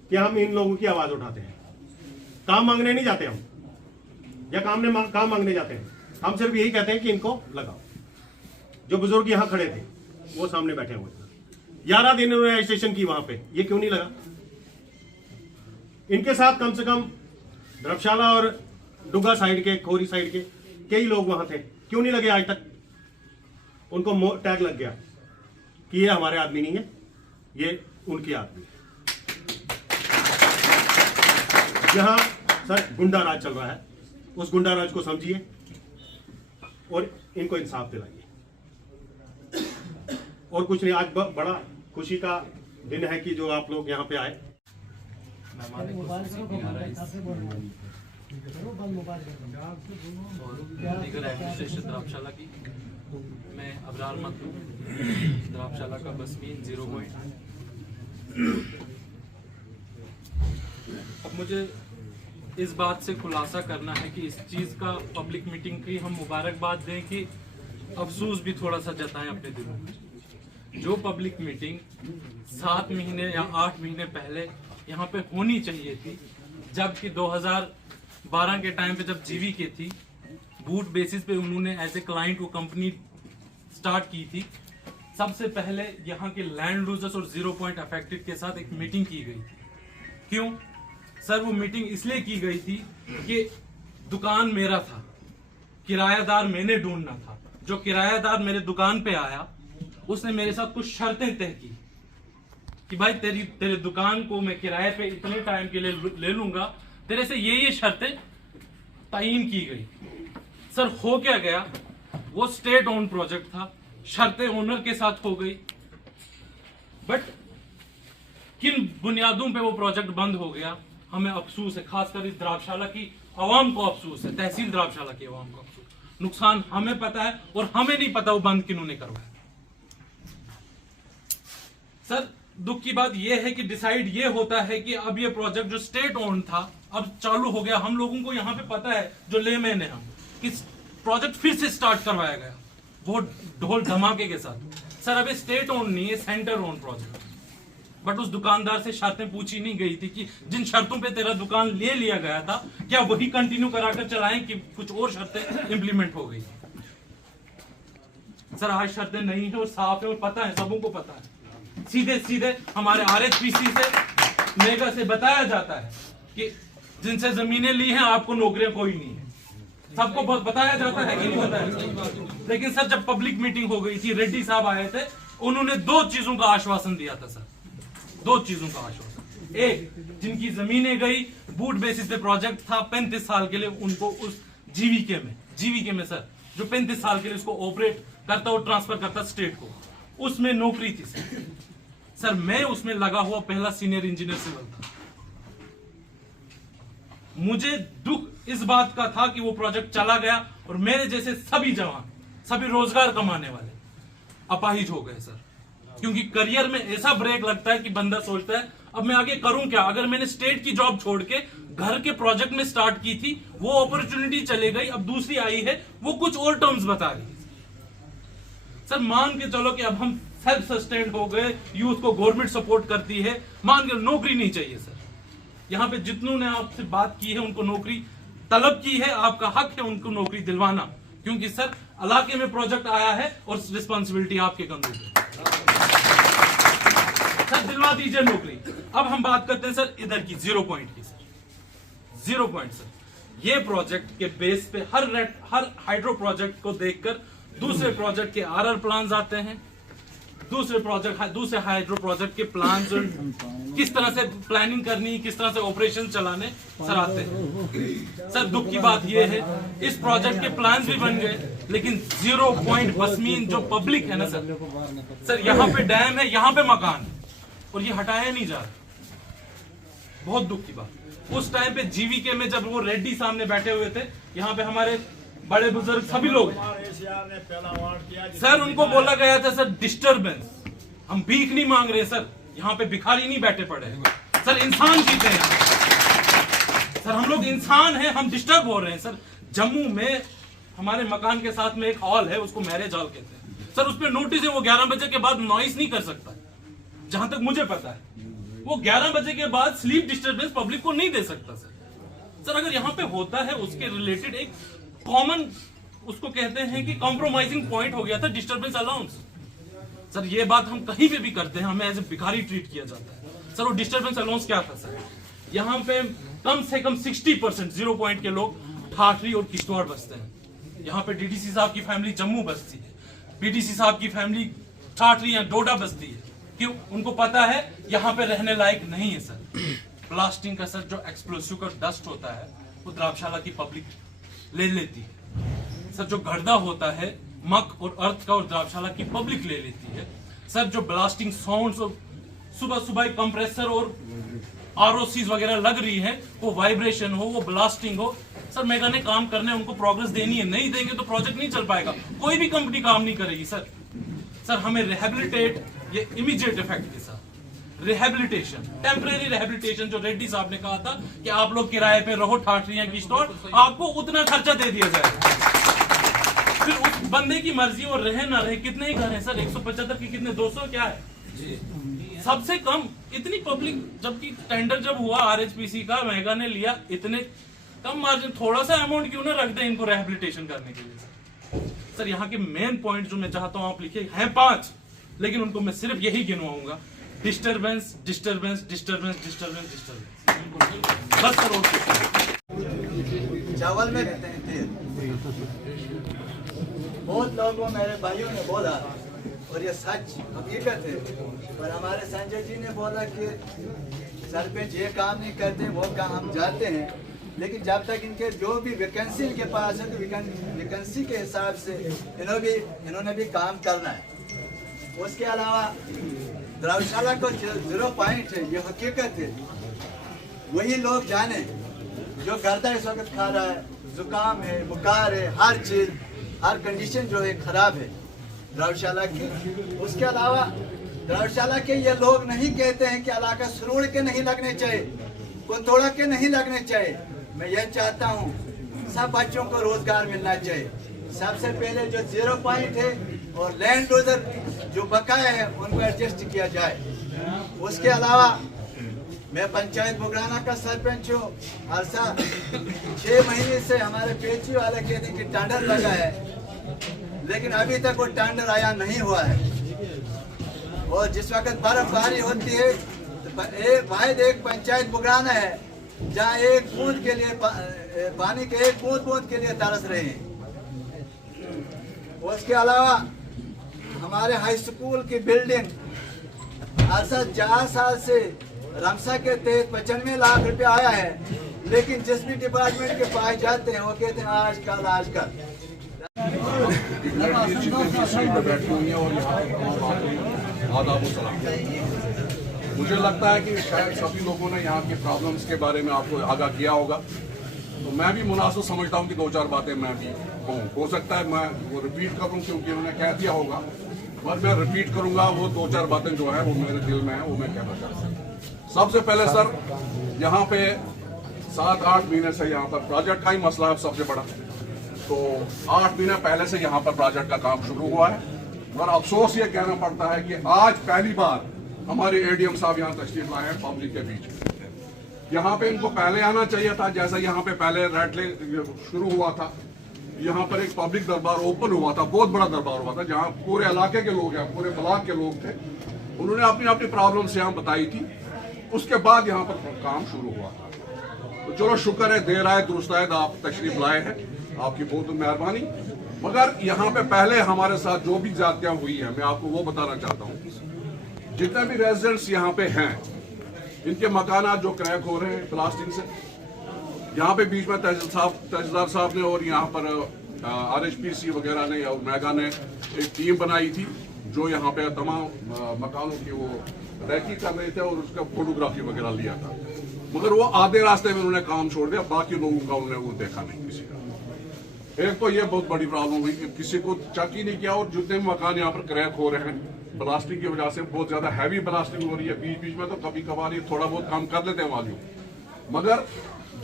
कि हम इन लोगों की आवाज उठाते हैं। काम मांगने नहीं जाते हम, या काम मांगने जाते हैं। हम सिर्फ यही कहते हैं कि इनको लगाओ। जो बुजुर्ग यहाँ खड़े थे वो सामने बैठे हुए थे, 11 दिन उन्होंने रजिस्ट्रेशन की वहां पे, ये क्यों नहीं लगा? इनके साथ कम से कम धर्मशाला और डुग्गा साइड के, खोरी साइड के कई लोग वहां थे, क्यों नहीं लगे आज तक? उनको टैग लग गया कि ये हमारे आदमी नहीं है, ये उनके आदमी है। जहां सर गुंडा राज चल रहा है, उस गुंडा राज को समझिए और इनको इंसाफ दिलाइए। और कुछ नहीं। आज बड़ा खुशी का दिन है कि जो आप लोग यहाँ पे आए। दीगर एडमिनिस्ट्रेशन धर्मशाला की, मैं अबरार मखदूम, धर्मशाला का बसमीन 0 पॉइंट। अब मुझे इस बात से खुलासा करना है कि इस चीज़ का पब्लिक मीटिंग की हम मुबारकबाद दें कि अफसोस भी थोड़ा सा जताएं अपने दिलों में। जो पब्लिक मीटिंग 7 महीने या 8 महीने पहले यहाँ पे होनी चाहिए थी, जबकि 2012 के टाइम पे जब जीवी के थी, बूट बेसिस पे उन्होंने एज ए क्लाइंट वो कंपनी स्टार्ट की थी। सबसे पहले यहाँ के लैंड लूजर्स और 0 पॉइंट अफेक्टेड के साथ एक मीटिंग की गई थी। क्यों सर? वो मीटिंग इसलिए की गई थी कि दुकान मेरा था, किरायादार मैंने ढूंढना था। जो किरायादार मेरे दुकान पे आया, उसने मेरे साथ कुछ शर्तें तय की कि भाई तेरे दुकान को मैं किराए पे इतने टाइम के लिए ले लूंगा, तेरे से ये शर्तें तायीन की गई। सर हो क्या गया? वो स्टेट ओन प्रोजेक्ट था, शर्तें ओनर के साथ हो गई, बट किन बुनियादों पे वो प्रोजेक्ट बंद हो गया हमें अफसोस है। खासकर इस धर्मशाला की आवाम को अफसोस है, तहसील धर्मशाला की आवाम को अफसोस। नुकसान हमें पता है और हमें नहीं पता वो बंद किन्होंने करवाया। सर दुख की बात यह है कि डिसाइड ये होता है कि अब ये प्रोजेक्ट जो स्टेट ओन था अब चालू हो गया। हम लोगों को यहाँ पे पता है, जो लेमैन है हम, कि प्रोजेक्ट फिर से स्टार्ट करवाया गया, वो ढोल धमाके के साथ। सर अब स्टेट ओन नहीं है, सेंटर ओन प्रोजेक्ट। बट उस दुकानदार से शर्तें पूछी नहीं गई थी कि जिन शर्तों पे तेरा दुकान ले लिया गया था क्या वही कंटिन्यू कराकर चलाएं कि कुछ और शर्तें इंप्लीमेंट हो गई। सर आज शर्तें नहीं है और साफ है और पता है, सबों को पता है। सीधे सीधे हमारे आरएचपीसी से मेगा से बताया जाता है कि जिनसे जमीनें ली हैं आपको नौकरियां कोई नहीं है, सबको बताया जाता है कि नहीं बताया। लेकिन सर जब पब्लिक मीटिंग हो गई थी, रेड्डी साहब आए थे, उन्होंने 2 चीजों का आश्वासन दिया था सर, 2 चीजों का आश्वासन। एक, जिनकी जमीनें गई बूट बेसिस पे प्रोजेक्ट था 35 साल के लिए, उनको उस जीवीके में सर जो 35 साल के लिए उसको ऑपरेट करता और ट्रांसफर करता स्टेट को, उसमें नौकरी थी सर मैं उसमें लगा हुआ पहला सीनियर इंजीनियर सिविल था। मुझे दुख इस बात का था कि वो प्रोजेक्ट चला गया और मेरे जैसे सभी जवान, सभी रोजगार कमाने वाले अपाहिज हो गए सर। क्योंकि करियर में ऐसा ब्रेक लगता है कि बंदा सोचता है अब मैं आगे करूं क्या। अगर मैंने स्टेट की जॉब छोड़ के घर के प्रोजेक्ट में स्टार्ट की थी, वो अपॉर्चुनिटी चले गई, अब दूसरी आई है, वो कुछ और टर्म्स बता रही है सर। मान के चलो कि अब हम सेल्फ सस्टेन्ड हो गए, यूथ को गवर्नमेंट सपोर्ट करती है, मान के नौकरी नहीं चाहिए सर। यहाँ पे जितनों ने आपसे बात की है उनको नौकरी तलब की है, आपका हक है उनको नौकरी दिलवाना, क्योंकि सर इलाके में प्रोजेक्ट आया है और रिस्पॉन्सिबिलिटी आपके कंधों पे सर, दिलवा दीजिए नौकरी। अब हम बात करते हैं सर इधर की 0 पॉइंट की सर, 0 पॉइंट सर। ये प्रोजेक्ट के बेस पे हर हाइड्रो प्रोजेक्ट को देखकर दूसरे प्रोजेक्ट के आरआर प्लान्स आते हैं, दूसरे हाइड्रो प्रोजेक्ट के प्लान किस तरह से प्लानिंग करनी, किस तरह से ऑपरेशन चलाने सर आते हैं सर। दुख की बात यह है इस प्रोजेक्ट के प्लान्स भी बन गए, लेकिन 0 पॉइंट बसमीन जो पब्लिक है ना सर यहाँ पे डैम है, यहाँ पे मकान और ये हटाया नहीं जा रहा। बहुत दुख की बात। उस टाइम पे जीवीके में जब वो रेड्डी सामने बैठे हुए थे, यहाँ पे हमारे बड़े बुजुर्ग सभी लोग सर, उनको बोला गया था सर डिस्टरबेंस, हम भीख नहीं मांग रहे सर, यहाँ पे भिखारी नहीं बैठे पड़े हैं सर, इंसान जीते हैं सर, हम लोग इंसान हैं, हम डिस्टर्ब हो रहे हैं सर। जम्मू में हमारे मकान के साथ में एक हॉल है, उसको मैरिज हॉल कहते हैं सर, उस पर नोटिस है वो 11 बजे के बाद नॉइस नहीं कर सकता, जहां तक मुझे पता है वो 11 बजे के बाद स्लीप डिस्टर्बेंस पब्लिक को नहीं दे सकता सर। अगर यहाँ पे होता है उसके रिलेटेड एक कॉमन उसको कहते हैं कि कॉम्प्रोमाइजिंग पॉइंट हो गया था डिस्टर्बेंस अलाउंस सर। ये बात हम कहीं पे भी करते हैं, हमें एज ए भिखारी ट्रीट किया जाता है सर। वो डिस्टर्बेंस अलाउंस क्या था सर, यहाँ पे कम से कम 60% 0 पॉइंट के लोग ठाठरी और किश्तवाड़ बसते हैं। यहाँ पे डीडीसी साहब की फैमिली जम्मू बसती है, बीडीसी साहब की फैमिली ठाठरी या डोडा बसती है। क्यों? उनको पता है यहाँ पे रहने लायक नहीं है सर। ब्लास्टिंग का सर जो एक्सप्लोसिव का डस्ट होता है वो द्राबशाला की पब्लिक ले लेती है सर। जो गर्दा होता है मक और अर्थ का और द्राबशाला की पब्लिक ले लेती है सर। जो ब्लास्टिंग साउंड्स और सुबह सुबह कंप्रेसर और आरओसीज वगैरह लग रही है, वो वाइब्रेशन हो, वो ब्लास्टिंग हो सर, मेगा ने काम करने उनको प्रोग्रेस देनी है, नहीं देंगे तो प्रोजेक्ट नहीं चल पाएगा, कोई भी कंपनी काम नहीं करेगी सर। हमें रिहेबिलिटेट, ये इमीडिएट इफेक्ट के साथ रिहेबिलिटेशन, टेम्परेरी रिहेबिलिटेशन, जो रेड्डी साहब ने कहा था कि आप लोग किराए पे रहो ठाठरियां की स्टोर, आपको उतना खर्चा दे दिया जाएगा। फिर उस बंदे की मर्जी और रहे ना रहे, कितने ही घर हैं सर, 175 की कितने, 200 क्या है सबसे कम। इतनी पब्लिक, जबकि टेंडर जब हुआ आरएचपीसी का, मेगा ने लिया, इतने कम मार्जिन, थोड़ा सा अमाउंट क्यों ना रख दे इनको रिहेबिलिटेशन करने के लिए सर। यहाँ के मेन पॉइंट जो मैं चाहता हूँ आप लिखिए, हैं 5, लेकिन उनको मैं सिर्फ यही गिनवाऊंगा, disturbance disturbance disturbance disturbance disturbance, बस सर। चावल में रहते हैं तेल। बहुत लोगों, मेरे भाइयों ने बोला और ये सच हकीकत है, और हमारे संजय जी ने बोला कि सरपंच ये काम नहीं करते, वो काम हम जाते हैं, लेकिन जब तक इनके जो भी वैकेंसी इनके पास है तो वैकेंसी के हिसाब से इन्होंने भी काम करना है। उसके अलावा द्राबशाला को 0 पॉइंट है, ये हकीकत है। वही लोग जाने जो गर्दा इस वक्त खा रहा है, जुकाम है, बुखार है, हर चीज, हर कंडीशन जो है खराब है द्राबशाला की। उसके अलावा द्राबशाला के ये लोग नहीं कहते हैं कि इलाका सुरूड़ के नहीं लगने चाहिए, कुंतोड़ा के नहीं लगने चाहिए। मैं ये चाहता हूँ सब बच्चों को रोजगार मिलना चाहिए। सबसे पहले जो 0 पॉइंट है और लैंड होल्डर जो बकाया है उनको एडजस्ट किया जाए। उसके अलावा मैं पंचायत बुगराना का सरपंच हूँ। अरसा 6 महीने से हमारे पेची वाले कहते हैं कि टेंडर लगा है, लेकिन अभी तक वो टेंडर आया नहीं हुआ है। और जिस वक्त बर्फबारी होती है तो वाहिद एक पंचायत बुगराना है जहाँ एक बूंद के लिए पानी के एक बूंद के लिए तरस रहे हैं। उसके अलावा हमारे हाई स्कूल की बिल्डिंग अरसा 4 साल से रमसा के तहत 95 लाख रुपया आया है, लेकिन जिस भी डिपार्टमेंट के पास जाते हैं वो कहते हैं आज कल आज कल। मुझे लगता है कि शायद सभी लोगों ने यहाँ की प्रॉब्लम्स के बारे में आपको आगाह किया होगा, तो मैं भी मुनासिब समझता हूँ कि 2-4 बातें मैं भी कहूँ। हो सकता है मैं वो रिपीट करूँ क्योंकि उन्होंने कह दिया होगा, पर मैं रिपीट करूँगा वो 2-4 बातें जो है वो मेरे दिल में है, वो मैं कहना चाहता हूँ। सबसे पहले सर, यहाँ पे 7-8 महीने से यहाँ पर प्रोजेक्ट का ही मसला है सबसे बड़ा। तो 8 महीने पहले से यहाँ पर प्रोजेक्ट का काम शुरू हुआ है, और अफसोस ये कहना पड़ता है कि आज पहली बार हमारे एडीएम साहब यहाँ तशरीफ लाए हैं पब्लिक के बीच। यहाँ पे इनको पहले आना चाहिए था, जैसा यहाँ पे पहले रैटले शुरू हुआ था, यहाँ पर एक पब्लिक दरबार ओपन हुआ था, बहुत बड़ा दरबार हुआ था, जहाँ पूरे इलाके के लोग हैं, पूरे ब्लॉक के लोग थे, उन्होंने अपनी अपनी प्रॉब्लम्स यहाँ बताई थी। उसके बाद यहाँ पर काम शुरू हुआ था। तो चलो शुक्र है, देर आए दुरुस्त आए, आप तशरीफ लाए हैं, आपकी बहुत मेहरबानी। मगर यहाँ पे पहले हमारे साथ जो भी ज्यादतियां हुई हैं, मैं आपको वो बताना चाहता हूँ। जितने भी रेजिडेंट्स यहाँ पे हैं, इनके मकानात जो क्रैक हो रहे हैं प्लास्टिक से, यहाँ पे बीच में तहसीलदार साहब ने और यहाँ पर RHPC वगैरह ने और मेगा ने एक टीम बनाई थी जो यहाँ पे तमाम मकानों की वो रैकी कर रहे थे और उसका फोटोग्राफी वगैरह लिया था। मगर वो आधे रास्ते में उन्होंने काम छोड़ दिया, बाकी लोगों का उन्होंने वो देखा नहीं किसी का। एक तो ये बहुत बड़ी प्रॉब्लम हुई कि किसी को चेक ही नहीं किया, और जितने मकान यहाँ पर क्रैक हो रहे हैं ब्लास्टिंग की वजह से, बहुत ज्यादा हैवी ब्लास्टिंग हो रही है। बीच बीच में तो कभी कभार ये थोड़ा बहुत काम कर लेते हैं वालियों, मगर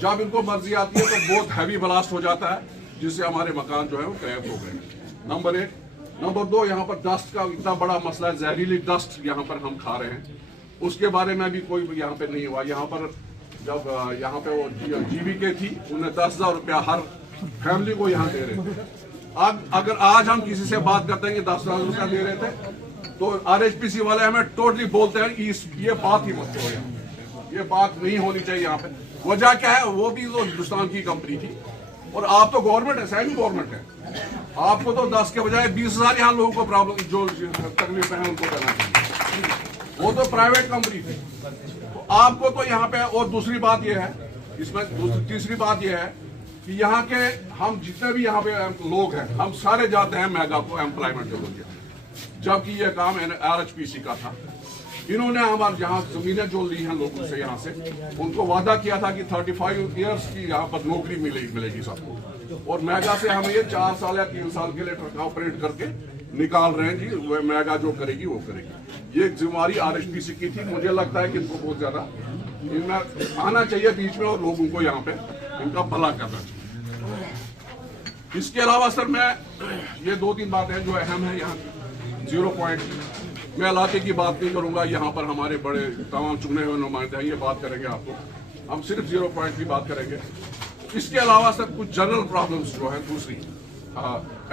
जब इनको मर्जी आती है तो बहुत हैवी ब्लास्ट हो जाता है, जिससे हमारे मकान जो है वो क्रैक हो गए हैं। नंबर 1। नंबर 2, यहाँ पर डस्ट का इतना बड़ा मसला है, जहरीली डस्ट यहाँ पर हम खा रहे हैं, उसके बारे में भी कोई यहाँ पे नहीं हुआ। यहाँ पर जब यहाँ पे वो GVK थी, उन्हें 10,000 रुपया हर फैमिली को यहाँ दे रहे थे। अगर आज हम किसी से बात करते हैं कि 10,000 रुपया दे रहे थे, तो RHPC वाले हमें टोटली बोलते हैं कि ये बात ही मत करो, ये बात नहीं होनी चाहिए यहाँ पे। वजह क्या है, वो भी तो हिंदुस्तान की कंपनी थी, और आप तो गवर्नमेंट है, सेमी गवर्नमेंट है, आपको तो 10 के बजाय 20,000 यहाँ लोगों को प्रॉब्लम जो तकलीफ है उनको करना चाहिए। वो तो प्राइवेट कंपनी थी, तो आपको तो यहाँ पे। और दूसरी बात यह है, इसमें तीसरी बात यह है कि यहाँ के हम जितने भी यहाँ पे लोग हैं, हम सारे जाते हैं मेगा को एम्प्लॉयमेंट देने, जबकि यह काम RHPC का था। इन्होंने हमारे यहाँ जमीनें जो ली हैं लोगों से, यहाँ से उनको वादा किया था कि 35 ईयर्स की यहाँ पर नौकरी मिलेगी सबको, और मेगा से हमें ये 4 साल या 3 साल के लिए ट्रक ऑपरेट करके निकाल रहे हैं जी। वो मेगा जो करेगी वो करेगी। ये जिम्मेवारी RHPC की थी। मुझे लगता है कि इनको बहुत ज्यादा इनमें आना चाहिए बीच में, और लोगों को यहाँ पे इनका भला करना चाहिए। इसके अलावा सर, मैं ये 2-3 बातें जो अहम है यहाँ 0 पॉइंट, मैं इलाके की बात नहीं करूंगा, यहाँ पर हमारे बड़े तमाम चुने हुए नुमाइंदे हैं, ये बात करेंगे आपको, हम सिर्फ 0 पॉइंट की बात करेंगे। इसके अलावा सर कुछ जनरल प्रॉब्लम्स जो है दूसरी,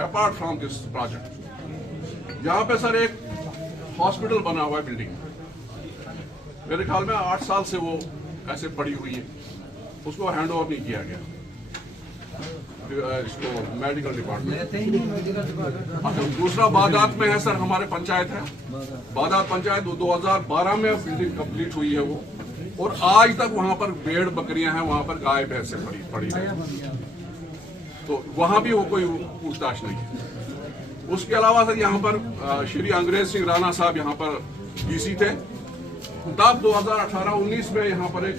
अपार्ट फ्रॉम दिस प्रोजेक्ट, यहाँ पे सर एक हॉस्पिटल बना हुआ है बिल्डिंग, मेरे ख्याल में 8 साल से वो ऐसे पड़ी हुई है, उसको हैंड ओवर नहीं किया गया इसको मेडिकल डिपार्टमेंट। अच्छा, दूसरा बादात में है सर, हमारे पंचायत है, बादात पंचायत 2012 में बिल्डिंग कंप्लीट हुई है वो, और आज तक वहां पर भेड़ बकरियां हैं, वहां पर गाय भैंसे पड़ी है, तो वहां भी वो कोई पूछताछ नहीं है। उसके अलावा सर यहाँ पर श्री अंग्रेज सिंह राणा साहब यहाँ पर DC थे, तब 2018-19 में यहाँ पर एक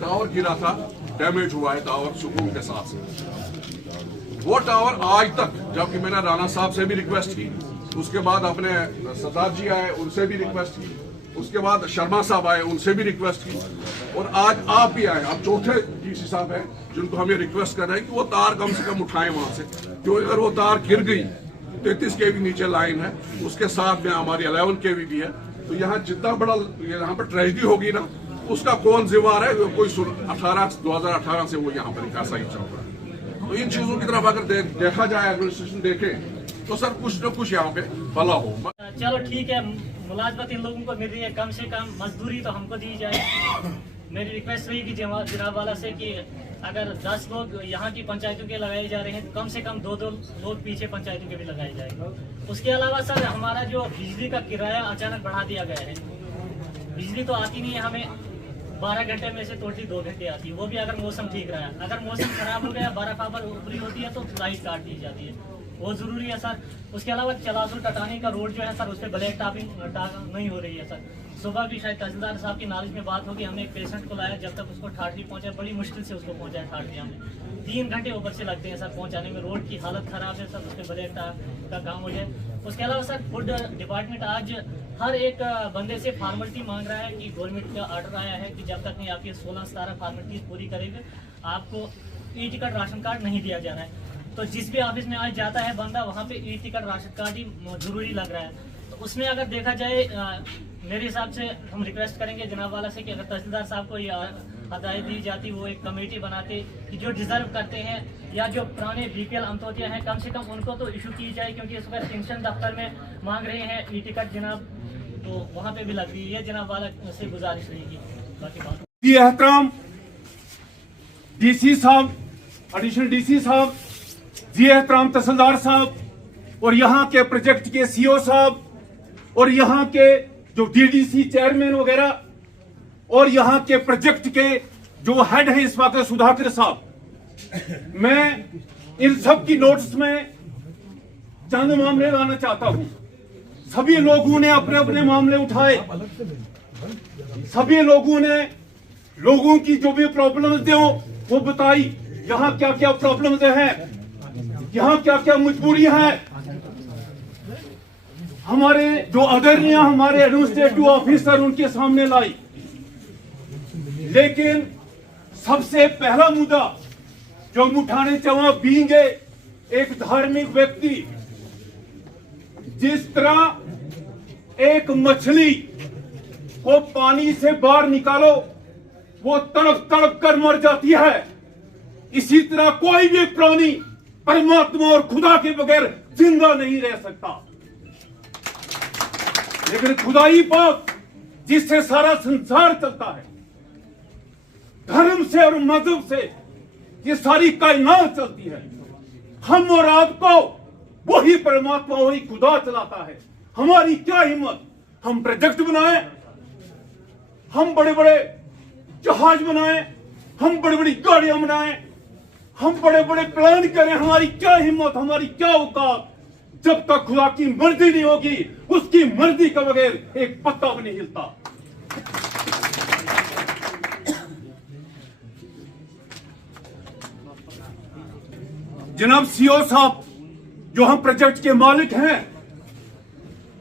टावर गिरा था, डैमेज हुआ है टावर सुकून के साथ। वो टावर आज तक, जबकि मैंने राणा साहब से भी रिक्वेस्ट की, उसके बाद अपने सरदार जी आए उनसे भी रिक्वेस्ट की, उसके बाद शर्मा साहब आए उनसे भी रिक्वेस्ट की, और आज आप भी आए, आप चौथे DC साहब हैं जिनको हमें रिक्वेस्ट कर रहे हैं कि वो तार कम से कम उठाएं वहां से, क्योंकि अगर वो तार गिर गई 33 kV नीचे लाइन है, उसके साथ में हमारी 11 kV भी है, तो यहाँ जितना बड़ा यहाँ पर ट्रेजेडी होगी ना, उसका कौन जिम्मेवार है? कोई 2018 से वो यहाँ पर ऐसा ही चल रहा है। तो इन चीजों की तरफ अगर देखा जाए, एडमिनिस्ट्रेशन देखे, तो सर कुछ न कुछ यहाँ पे भला हो। चलो ठीक है, मुलाजमत इन लोगों को मिल रही है, कम से कम मजदूरी तो हमको दी जाए। मेरी रिक्वेस्ट रहेगी जनाब वाला से कि अगर 10 लोग यहाँ की पंचायतों के लगाए जा रहे हैं, तो कम से कम 2-2 लोग पीछे पंचायतों के भी लगाए जाएंगे। उसके अलावा सर, हमारा जो बिजली का किराया अचानक बढ़ा दिया गया है। बिजली तो आती नहीं है हमें, 12 घंटे में से टोटली 2 घंटे आती है, वो भी अगर मौसम ठीक रहा। अगर मौसम खराब हो गया, 12 पावर ऊपरी होती है, तो लाइट काट दी जाती है, वो जरूरी है सर। उसके अलावा चलासुल टटानी का रोड जो है सर, उस पर ब्लैक टॉपिंग नहीं हो रही है सर। सुबह भी शायद तहसीलदार साहब की नॉलेज में बात होगी, हमने एक पेशेंट को लाया, जब तक उसको ठाठ नहीं पहुंचा, बड़ी मुश्किल से उसको पहुंचाया ठाठ हमने। 3 घंटे ऊपर से लगते हैं सर पहुंचाने में। रोड की हालत खराब है सर, उस पर ब्लैक का काम हो जाए। उसके अलावा सर, फूड डिपार्टमेंट आज हर एक बंदे से फॉर्मेलिटी मांग रहा है कि गवर्नमेंट का ऑर्डर आया है कि जब तक नहीं आपकी 16-17 फॉर्मेलिटी पूरी करेंगे, आपको ई टिकट राशन कार्ड नहीं दिया जा रहा है। तो जिस भी ऑफिस में आज जाता है बंदा, वहाँ पे ई टिकट राशन कार्ड ही जरूरी लग रहा है। तो उसमें अगर देखा जाए, मेरे हिसाब से हम रिक्वेस्ट करेंगे जनाब वाला से कि अगर तहसीलदार साहब को ये हदायत दी जाती, वो एक कमेटी बनाते कि जो डिजर्व करते हैं या जो पुराने बीपीएल अंत्योदय हैं, कम से कम उनको तो इशू की जाए, क्योंकि इस वक्त पेंशन दफ्तर में मांग रहे हैं ई टिकट जनाब, तो वहाँ पे भी लग रही है। जनाब वाला से गुजारिश रहेगी। बाकी बात एहतराम डीसी साहब, एडिशनल डीसी साहब, जी एहतराम तहसीलदार साहब और यहाँ के प्रोजेक्ट के सीओ साहब और यहाँ के जो डीडीसी चेयरमैन वगैरह और यहाँ के प्रोजेक्ट के जो हेड है इस वक्त सुधाकर साहब, मैं इन सब की नोटिस में चंद मामले लाना चाहता हूँ। सभी लोगों ने अपने अपने मामले उठाए, सभी लोगों ने लोगों की जो भी प्रॉब्लम्स थे वो बताई, यहाँ क्या क्या प्रॉब्लम्स हैं, यहाँ क्या क्या मजबूरियां हैं। हमारे जो आदरणीय हमारे एडमिनिस्ट्रेटिव ऑफिसर उनके सामने लाई, लेकिन सबसे पहला मुद्दा जो हम उठाने चाहे, बींगे एक धार्मिक व्यक्ति, जिस तरह एक मछली को पानी से बाहर निकालो वो तड़प तड़प कर मर जाती है, इसी तरह कोई भी प्राणी परमात्मा और खुदा के बगैर जिंदा नहीं रह सकता। लेकिन खुदाई पाक जिससे सारा संसार चलता है, धर्म से और मजहब से ये सारी कायनात चलती है, हम और आपको वही परमात्मा वही खुदा चलाता है। हमारी क्या हिम्मत, हम प्रोजेक्ट बनाए, हम बड़े बड़े जहाज बनाए, हम बड़ी बड़ी गाड़ियां बनाए, हम बड़े बड़े प्लान करें, हमारी क्या हिम्मत, हमारी क्या औकात, जब तक खुदा की मर्जी नहीं होगी, उसकी मर्जी के बगैर एक पत्ता भी नहीं हिलता। जनाब सीओ साहब जो हम प्रोजेक्ट के मालिक हैं,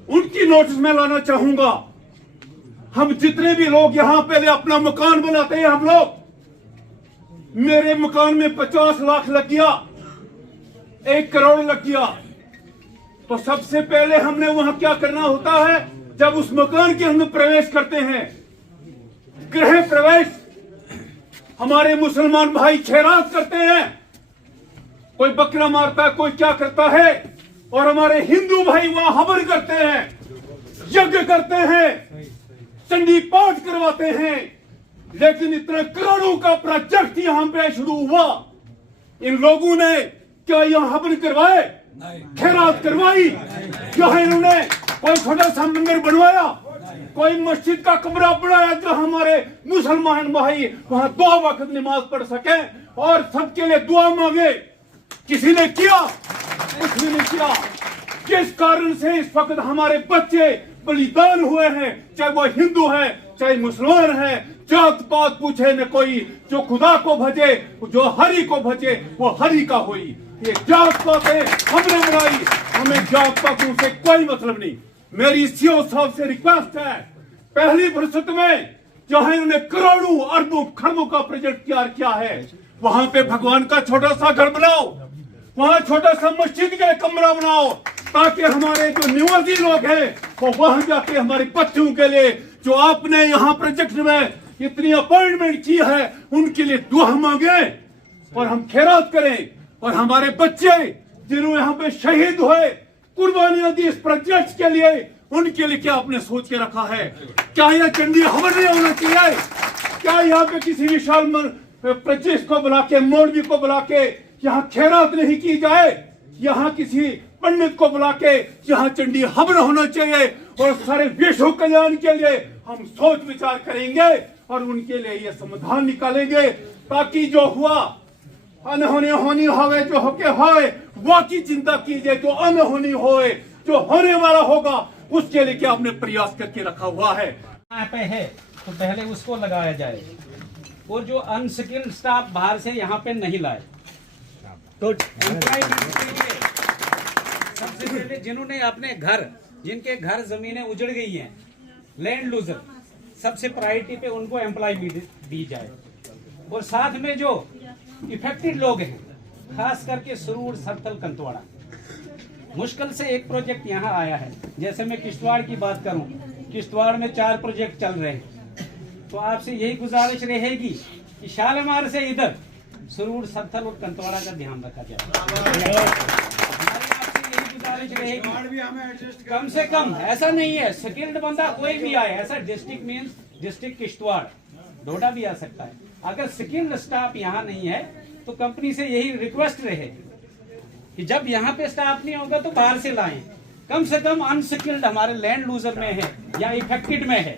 उनकी नोटिस में लाना चाहूंगा। हम जितने भी लोग यहां पहले अपना मकान बनाते हैं, हम लोग, मेरे मकान में 50 लाख लग गया, 1 करोड़ लग गया, तो सबसे पहले हमने वहां क्या करना होता है, जब उस मकान के अंदर प्रवेश करते हैं, गृह प्रवेश, हमारे मुसलमान भाई खैरात करते हैं, कोई बकरा मारता है, कोई क्या करता है, और हमारे हिंदू भाई वहां हवन करते हैं, यज्ञ करते हैं, चंडी पाठ करवाते हैं। लेकिन इतने करोड़ों का प्रोजेक्ट यहां पे शुरू हुआ, इन लोगों ने क्या यहां हवन करवाए, खैरात करवाई, यहाँ इन्होंने कोई छोटा सा मंदिर बनवाया, कोई मस्जिद का कमरा बनाया जो हमारे मुसलमान भाई वहां 2 वक्त नमाज पढ़ सके और सबके लिए दुआ मांगे, किसी ने किया? कुछ भी नहीं किया। जिस कारण से इस वक्त हमारे बच्चे बलिदान हुए हैं, चाहे वो हिंदू है चाहे मुसलमान है, जात पात पूछे न कोई, जो खुदा को भजे जो हरि को भजे वो हरि का हुई। ये जात पातें हमने बनाई, हमें जात पातों से कोई मतलब नहीं। मेरी सीओ साहब से रिक्वेस्ट है, पहली फुर्सत में जहां इन्होंने करोड़ों अरबों खरबों का प्रोजेक्ट तैयार किया है, वहां पे भगवान का छोटा सा घर बनाओ, वहां छोटा सा मस्जिद का कमरा बनाओ, ताकि हमारे जो निवासी लोग हैं वो वहां जाके हमारे बच्चों के लिए जो आपने यहाँ प्रोजेक्ट में इतनी अपॉइंटमेंट की है उनके लिए दुआ मांगे और हम खैरात करें, और हमारे बच्चे जिन्होंने यहाँ पे शहीद हुए, कुर्बानियां दी इस प्रोजेक्ट के लिए, उनके लिए क्या आपने सोच के रखा है? क्या यह चंडी खबर नहीं होना चाहिए? क्या यहाँ पे किसी विशाल प्रोजेक्ट को बुला के, मौलवी को बुला के यहाँ खैरात नहीं की जाए? यहाँ किसी पंडित को बुला के यहाँ चंडी खबर होना चाहिए, और सारे विश्व कल्याण के लिए हम सोच विचार करेंगे और उनके लिए ये समाधान निकालेंगे, ताकि जो हुआ अनहोनी होनी होवे, जो होके होए वो की चिंता कीजिए, जो अनहोनी होए, जो होने वाला होगा उसके लिए क्या आपने प्रयास करके रखा हुआ है? यहाँ पे है तो पहले उसको लगाया जाए, और जो अनस्किल्ड स्टाफ बाहर से यहाँ पे नहीं लाए तो एम्प्लॉयमेंट के लिए सबसे पहले जिन्होंने अपने घर, जिनके घर जमीनें उजड़ गई हैं, लैंड लूजर, सबसे प्रायोरिटी पे उनको एम्प्लॉयमेंट दी जाए, और साथ में जो इफेक्टेड लोग हैं, खास करके सुरूर, सरथल, कंतवाड़ा, मुश्किल से एक प्रोजेक्ट यहाँ आया है। जैसे मैं किश्तवाड़ की बात करूं, किश्तवाड़ में 4 प्रोजेक्ट चल रहे हैं, तो आपसे यही गुजारिश रहेगी कि शालीमार से इधर सुरूर, सरथल और कंतवाड़ा का ध्यान रखा जाए। आपसे यही गुजारिश रहेगी, कम से कम ऐसा नहीं है स्किल्ड बंदा कोई भी आए, ऐसा डिस्ट्रिक्ट मीन्स डिस्ट्रिक्ट किश्तवाड़, डोडा भी आ सकता है। अगर स्किल्ड स्टाफ यहाँ नहीं है तो कंपनी से यही रिक्वेस्ट रहे कि जब यहाँ पे स्टाफ नहीं होगा तो बाहर से लाएं, कम से कम अनस्किल्ड हमारे लैंड लूजर में है या इफेक्टेड में है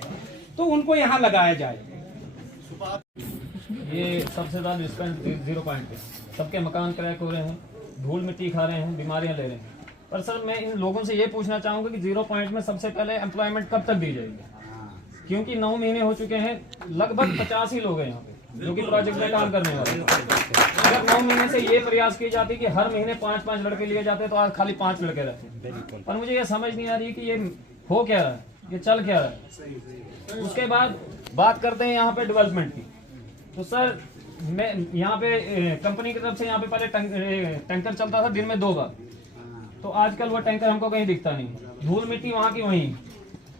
तो उनको यहाँ लगाया जाए। ये सबसे ज्यादा डिस्पेंस 0 पॉइंट पे सबके मकान क्रैक हो रहे हैं, धूल मिट्टी खा रहे हैं, बीमारियां ले रहे हैं। पर सर मैं इन लोगों से ये पूछना चाहूंगा कि 0 पॉइंट में सबसे पहले एम्प्लॉयमेंट कब तक दी जाएगी? क्योंकि 9 महीने हो चुके हैं, लगभग 50 ही लोग हैं यहाँ पे जो कि प्रोजेक्ट में काम करने वाले। अगर 9 महीने से ये प्रयास की जाती कि हर महीने 5-5 लड़के लिए जाते तो आज खाली 5 लड़के रहते। पर मुझे ये समझ नहीं आ रही कि ये हो क्या रहा है, ये चल क्या रहा है। उसके बाद बात करते हैं यहाँ पे डेवलपमेंट की, तो सर मैं यहाँ पे कंपनी की तरफ से यहाँ पे पहले टैंकर चलता था दिन में 2 बार, तो आजकल वो टैंकर हमको कहीं दिखता नहीं, धूल मिट्टी वहाँ की वहीं।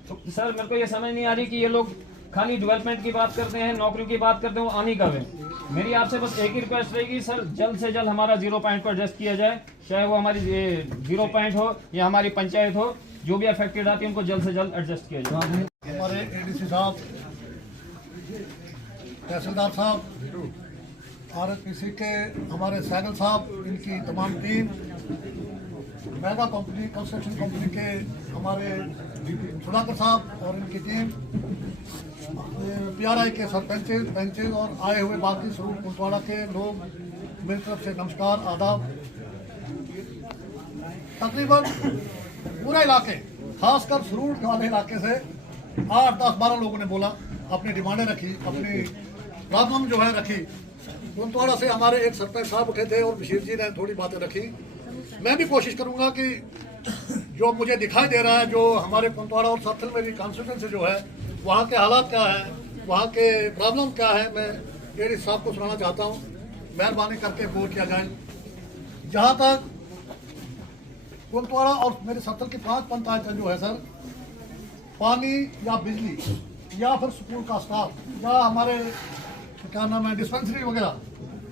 तो सर मेरे को ये समझ नहीं आ रही कि ये लोग खाली डेवलपमेंट की बात करते हैं, नौकरियों की बात करते हैं, वो आनी कब है। मेरी आपसे बस एक ही रिक्वेस्ट रहेगी सर, जल्द से जल्द हमारा 0 पॉइंट को एडजस्ट किया जाए, चाहे वो हमारी 0 पॉइंट हो या हमारी पंचायत हो, जो भी अफेक्टेड आती है उनको जल्द से जल्द एडजस्ट किया जाए। हमारे एडीसी साहब, तहसीलदार साहब, आरएसपीसी के हमारे सैगल साहब, इनकी तमाम team, mega company construction company के हमारे सुधाकर साहब और इनकी टीम, PRI के सरपंचेज और आए हुए बाकी सुरूर कुंटवाड़ा के लोग, मेरी तरफ से नमस्कार, आदाब। तकरीबन पूरे इलाके, खासकर सुरूर वाले इलाके से 8, 10, 12 लोगों ने बोला, अपनी डिमांडें रखी, अपनी प्रॉब्लम जो है रखी। कुंटवाड़ा से हमारे एक सरपंच साहब उठे थे और बशीर जी ने थोड़ी बातें रखी। मैं भी कोशिश करूंगा कि जो मुझे दिखाई दे रहा है, जो हमारे कुंटवाड़ा और सरथल मेरी कॉन्स्टिट्यूंसी जो है, वहाँ के हालात क्या है, वहाँ के प्रॉब्लम क्या है, मैं एडीसी साहब को सुनाना चाहता हूँ। मेहरबानी करके गौर किया जाए। जहाँ तक कुंटवाड़ा और मेरे सरथल की 5 पंचायतें जो है सर, पानी या बिजली या फिर स्कूल का स्टाफ या हमारे क्या नाम है डिस्पेंसरी वगैरह,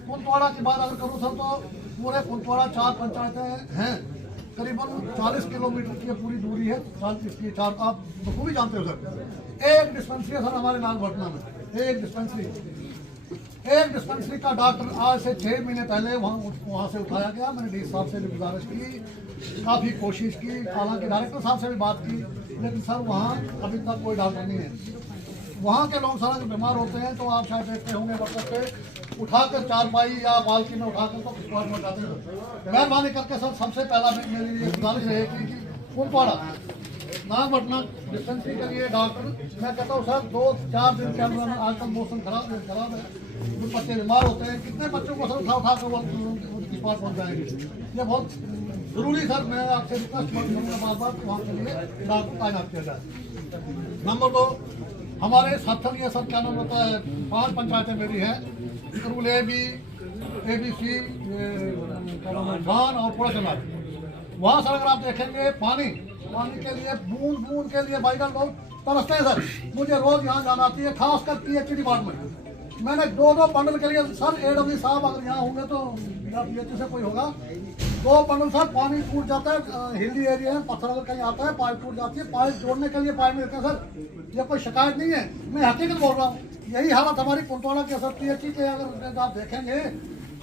कुंटवाड़ा की बात अगर करूँ सर तो पूरे कुंटवाड़ा 4 पंचायतें हैं, करीबन 40 किलोमीटर की पूरी दूरी है, 40 की 4, आप बखूबी जानते हो सर। एक डिस्पेंसरी है सर हमारे नागपटना में, एक डिस्पेंसरी का डॉक्टर आज से 6 महीने पहले वहाँ से उठाया गया। मैंने डी साहब से भी गुजारिश की, काफ़ी कोशिश की, हालांकि डायरेक्टर साहब से भी बात की, लेकिन सर वहाँ अभी तक कोई डॉक्टर नहीं है। वहाँ के लोग सारा जो बीमार होते हैं तो आप शायद देखते होंगे वक्त पे उठाकर चारपाई या बाल्टी में उठाकर तो किश्तवाड़ में जाते हैं। मेहरबानी करके सर सबसे पहला मेरी ये गुजारिश रहेगी कि कुंटवाड़ा नागपटना डिस्पेंसरी के लिए डॉक्टर, मैं कहता हूँ सर 2-4 दिन के अंदर, आजकल मौसम खराब है, कुछ बच्चे बीमार होते हैं, कितने बच्चों को सर उठा कर वो किश्तवाड़ पहुँच जाएंगे। ये बहुत जरूरी सर, मैं आपसे रिक्वेस्ट करूँगा बार बार वहाँ के लिए डॉक्टर तैनात किया जाए। नंबर 2, हमारे सरथल ये सर क्या नाम होता है, 5 पंचायतें मेरी हैं, करूल ABC, खान और पूरा समाज, वहाँ सर अगर आप देखेंगे पानी के लिए बूंद बूंद के लिए भाईजान लोग तरसते हैं सर। मुझे रोज यहाँ जाना आती है, खासकर PHE डिपार्टमेंट। मैंने 2-2 बंडल के लिए सर AW साहब अगर यहाँ होंगे तो या PHE से कोई होगा, 2 बंडल सर पानी टूट जाता है, हिली एरिया है, पत्थर अगर कहीं आता है पाइप टूट जाती है, पाइप जोड़ने के लिए पाइप मिलते हैं सर। ये कोई शिकायत नहीं है, मैं हकीकत बोल रहा हूँ। यही हालत हमारी कुंटवाड़ा के सर PHE के अगर आप देखेंगे,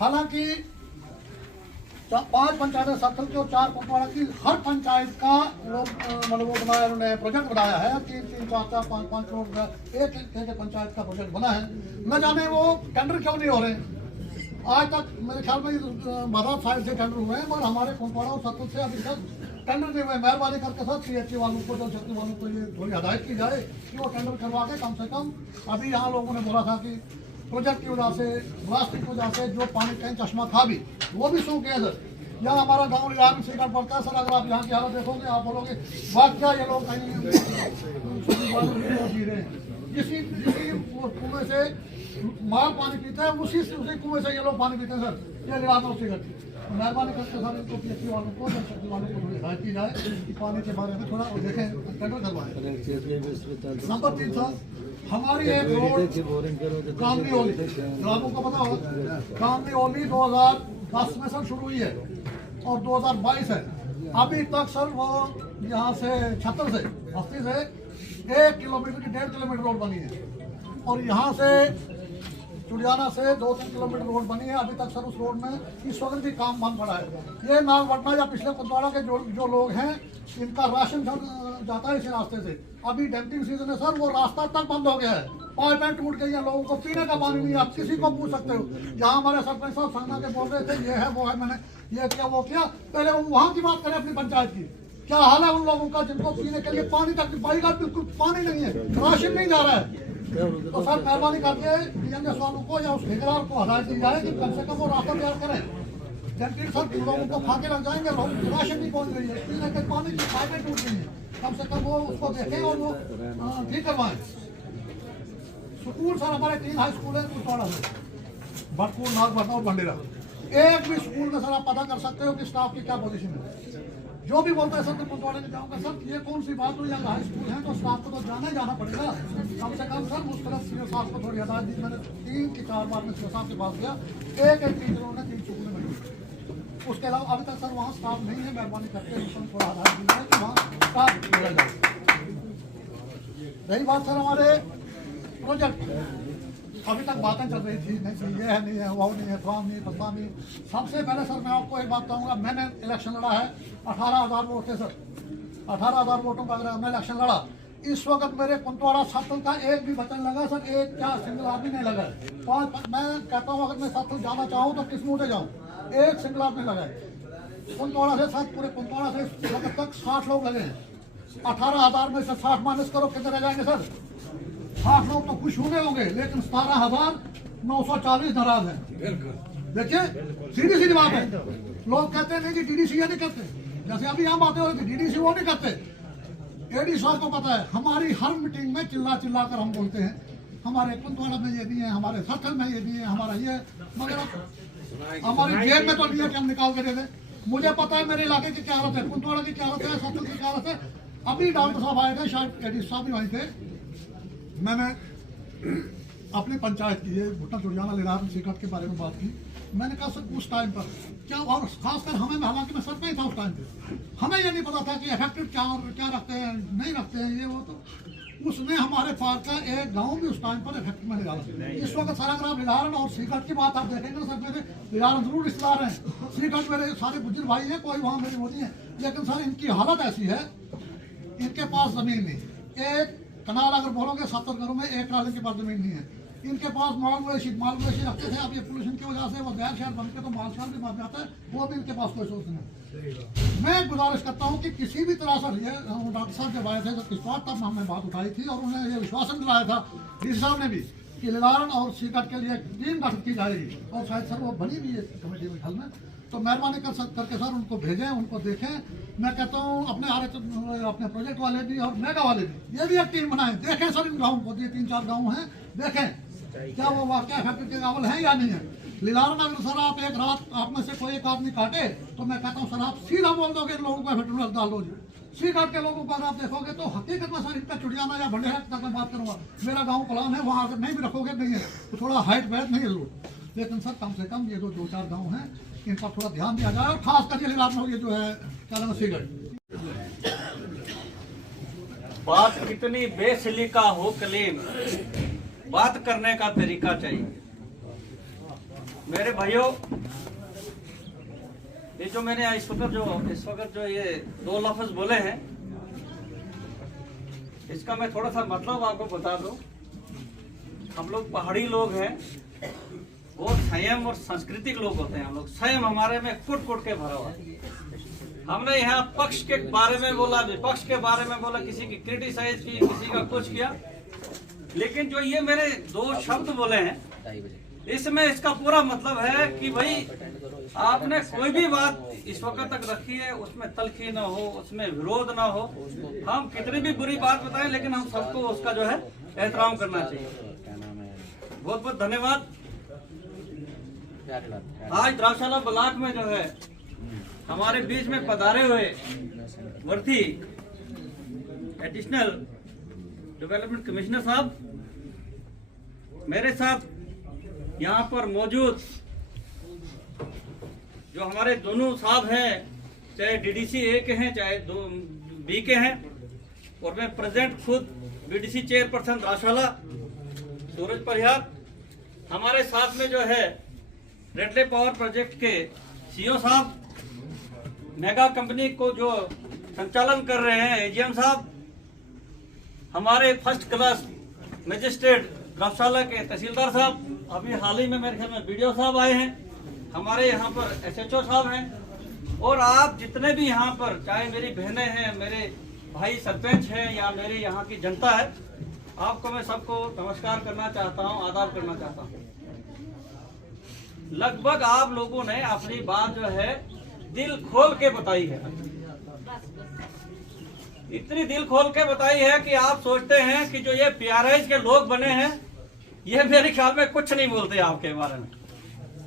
हालांकि 5 पंचायतें सर्कल की और 4 कुंटवाड़ा की, हर पंचायत का मतलब वो बनाया उन्होंने, प्रोजेक्ट बनाया है। 3-3, 4-4, 5-5 करोड़ का एक पंचायत का प्रोजेक्ट बना है। न जाने वो टेंडर क्यों नहीं हो रहे। आज तक मेरे ख्याल में बाजार साइड से टेंडर हुए हैं, मगर हमारे कुंटवाड़ा और सर्कल से अभी तक टेंडर नहीं हुए। मेहरबानी करके सर PHE वालों को, जल शक्ति वालों को ये थोड़ी हदायत की जाए कि वो टेंडर करवा के कम से कम, अभी यहाँ लोगों ने बोला था कि प्रोजेक्ट की वजह से, ब्लास्ट की वजह से जो पानी कहीं चश्मा था भी वो भी सूख गया सर। यहाँ हमारा गाँव लिलार में सिकट पड़ता है सर। अगर आप यहाँ की हालत देखोगे आप बोलोगे वाह क्या ये लोग कहीं पी रहे हैं। जिसी कुएं से माल पानी पीता है उसी कुएं से ये लोग पानी पीते हैं सर। ये लिलार में सिकट, मेहरबानी करके सर इनको PHE वालों को, जल शक्ति वालों को थोड़ी हिदायत की जाए कि पानी के बारे में थोड़ा देखें, टेंडर करवाएं। नंबर 3 सर, हमारी एक रोड कामनी ओली, आपको को पता होगा, कामनी ओली 2010 में सर शुरू हुई है और 2022 है। अभी तक सर वो यहाँ से छतर से हस्ती से 1 किलोमीटर की 1.5 किलोमीटर रोड बनी है और यहाँ से चुड़ियाना से 2-3 किलोमीटर रोड बनी है। अभी तक सर उस रोड में इस वक्त भी काम बंद पड़ा है। ये नागपटना या पिछले कुंटवाड़ा के जो लोग हैं, इनका राशन जाता है इस रास्ते से। अभी डैम्पिंग सीजन है सर, वो रास्ता तक बंद हो गया है, पाइपें टूट गई हैं, लोगों को पीने का पानी नहीं है। आप किसी को पूछ सकते हो। जहाँ हमारे सरपंच साहब संगना के बोल रहे थे ये है वो है, मैंने ये किया वो किया, पहले वो वहाँ की बात करें अपनी पंचायत की। क्या हाल है उन लोगों का जिनको पीने के लिए पानी तक बिल्कुल पानी नहीं है, राशन नहीं जा रहा है। तो सर मेहरबानी करके DMS वालों को या उस ठेकेदार को हदायत दी जाए कि कम से कम वो रास्ता तैयार करें। जबकि सर लोगों को खा के लग जाएंगे, लोग राशन नहीं पहुँच रही है, पीने के पानी की पाइपें टूट गई हैं। कम से कम वो उसको देखें और वो ठीक करवाएं। स्कूल सर हमारे 3 हाई स्कूल है कुंटवाड़ा में, भटपुर, नागपटना और भंडेरा। एक भी स्कूल में सर आप पता कर सकते हो कि स्टाफ की क्या पोजीशन है। जो भी बोलता है सर तो कुंटवाड़े में जाऊँगा सर, ये कौन सी बात हुई, यहाँ हाई स्कूल है तो स्टाफ को तो जाना पड़ेगा। कम से कम सर उस तरफ सीओ साहब को थोड़ी हदायत दी। मैंने 3 की 4 बार में सीओ साहब के पास गया, एक टीचरों ने 3 स्कूल में। उसके अलावा अभी तक सर वहाँ स्टाफ नहीं है। मेहरबानी करके थोड़ा हदायत दी जाए कि वहाँ स्टाफ जोड़ा जाए। रही बात सर हमारे प्रोजेक्ट, अभी तक बातें चल रही थी, नहीं ये है नहीं है, वो नहीं है, फलाम नहीं फलाम नहीं। सबसे पहले सर मैं आपको एक बात कहूँगा, मैंने इलेक्शन लड़ा है, 18,000 वोट थे सर, 18,000 वोटों का अगर मैं इलेक्शन लड़ा। इस वक्त मेरे कुंटवाड़ा सर्कल का एक भी बटन लगा सर, एक क्या सिंगल आदमी नहीं लगा है। 5 मैं कहता हूँ अगर मैं सर्कल जाना चाहूँ तो किस मुँह से जाऊँ, एक सिंगल आदमी लगा है। कुंटवाड़ा से सर पूरे कुंटवाड़ा से इस वक्त तक 60 लोग लगे हैं। 18,000 में से 60 माइनस करो कितने रह जाएंगे सर? 8 लोग तो खुश हुए होंगे, लेकिन 17,940 नाराज हैं। देखिए सीधी सीधी बात है। लोग कहते हैं नहीं जी DDC ये नहीं करते, जैसे अभी यहाँ बातें हो रही थी DDC वो नहीं करते। AD साहब को पता है, हमारी हर मीटिंग में चिल्ला चिल्ला कर हम बोलते हैं हमारे कुंटवाड़ा में ये नहीं है, हमारे सर्कल में ये नहीं है, हमारा ये, मगर हमारी जेब में तो नहीं है कि हम निकाल के दे दें। मुझे पता है मेरे इलाके की क्या हालत है, कुंटवाड़ा की क्या हालत है, सर्कल की क्या हालत है। अभी डॉक्टर साहब आए थे, शायद AD साहब भी वहीं थे। मैंने अपनी पंचायत की ये भुट्टा चुड़ियाना लिलार सिकट के बारे में बात की। मैंने कहा सर उस टाइम पर क्या, और खासकर हमें, हालांकि मैं सर नहीं था उस टाइम पे, हमें ये नहीं पता था कि इफेक्टिव क्या रखते हैं नहीं रखते हैं ये वो। तो उसने हमारे पार का एक गांव भी उस टाइम पर इफेक्ट में नहीं डाला। इस वक्त सर अगर आप लिलारन और सिकट की बात आप देखेंगे सर, मेरे लिलारन जरूर रिश्तेदार हैं, सिकट मेरे सारे गुजर भाई हैं, कोई वहाँ मेरी वो नहीं है। लेकिन सर इनकी हालत ऐसी है, इनके पास जमीन नहीं, एक कनाल अगर बोलोगे 70 घरों में 1 कनाल के पास जमीन नहीं है। इनके पास माल मवेशी रखते थे, अब ये पोल्यूशन की वजह से वो गैर शहर बन के तो माल शहर भी मर जाता है, वो भी इनके पास कोई सोच नहीं। मैं गुजारिश करता हूँ कि किसी भी तरह से, ये डॉक्टर साहब जब आए थे तो किस बात तब हमने बात उठाई थी और उन्होंने ये विश्वासन दिलाया था DC साहब ने भी कि लिलारन और सिकट के लिए टीम गठित की जाएगी, और शायद सर वो बनी भी है कमेटी में हल में। तो मेहरबानी करके सर उनको भेजें, उनको देखें। मैं कहता हूँ अपने प्रोजेक्ट वाले भी और मेगा वाले भी, ये भी एक टीम बनाएं, देखें सर इन गाँव को, ये 3-4 गाँव हैं, देखें क्या वो वाकई इफेक्टिव के काबिल हैं या नहीं है। लीलार में अगर सर आप एक रात आप में से कोई एक आदमी काटे तो मैं कहता हूँ सर आप सीधा बोल दोगे लोगों को फेटरल डाल दो सी काट के लोगों को अगर आप देखोगे तो हकीकत में सर इनका चुड़ियाना या भंडेरा तक मैं बात करूँगा, मेरा गाँव पलान है, वहाँ अगर नहीं भी रखोगे नहीं है तो थोड़ा हाइट बैठ नहीं है लोग, लेकिन सर कम से कम ये दो चार गाँव हैं इन पर थोड़ा ध्यान दिया जाए, और खास करके लीलार में ये जो है क्या नाम है सीगढ़। बात कितनी बेसलीका हो कलीम, बात करने का तरीका चाहिए। मेरे भाइयों, ये जो मैंने इस वक्त जो ये दो लफ्ज बोले हैं, इसका मैं थोड़ा सा मतलब आपको बता दूं। हम लोग पहाड़ी लोग हैं, बहुत संयम और सांस्कृतिक लोग होते हैं। हम लोग संयम हमारे में कुट कुट के भरा हुआ है। हमने यहाँ पक्ष के बारे में बोला, विपक्ष के बारे में बोला, किसी की क्रिटिसाइज की, किसी का कुछ किया, लेकिन जो ये मेरे दो शब्द बोले हैं इसमें इसका पूरा मतलब है कि भाई आपने कोई भी बात इस वक्त तक रखी है उसमें तलखी ना हो, उसमें विरोध ना हो। हम कितनी भी बुरी बात बताएं लेकिन हम सबको उसका जो है एहतराम करना चाहिए। बहुत बहुत धन्यवाद। आज द्रावशाला ब्लॉक में जो है हमारे बीच में पधारे हुए वर्ती एडिशनल डेवलपमेंट कमिश्नर साहब, मेरे साथ यहाँ पर मौजूद जो हमारे दोनों साहब हैं, चाहे डीडीसी ए के हैं चाहे बी के हैं, और मैं प्रेजेंट खुद बीडीसी चेयरपर्सन द्रावशाला सूरज परिहार। हमारे साथ में जो है रेडले पावर प्रोजेक्ट के सीईओ साहब, मेगा कंपनी को जो संचालन कर रहे हैं एजीएम साहब, हमारे फर्स्ट क्लास मजिस्ट्रेट द्रावशाला के तहसीलदार साहब, अभी हाल ही में मेरे ख्याल में बीडीओ साहब आए हैं, हमारे यहाँ पर एसएचओ साहब हैं, और आप जितने भी यहाँ पर, चाहे मेरी बहनें हैं, मेरे भाई सरपंच हैं या मेरी यहाँ की जनता है, आपको मैं सबको नमस्कार करना चाहता हूँ, आदाब करना चाहता हूँ। लगभग आप लोगों ने अपनी बात जो है दिल खोल के बताई है, इतनी दिल खोल के बताई है कि आप सोचते हैं कि जो ये पीआरआईज के लोग बने हैं ये मेरे ख्याल में कुछ नहीं बोलते आपके बारे में।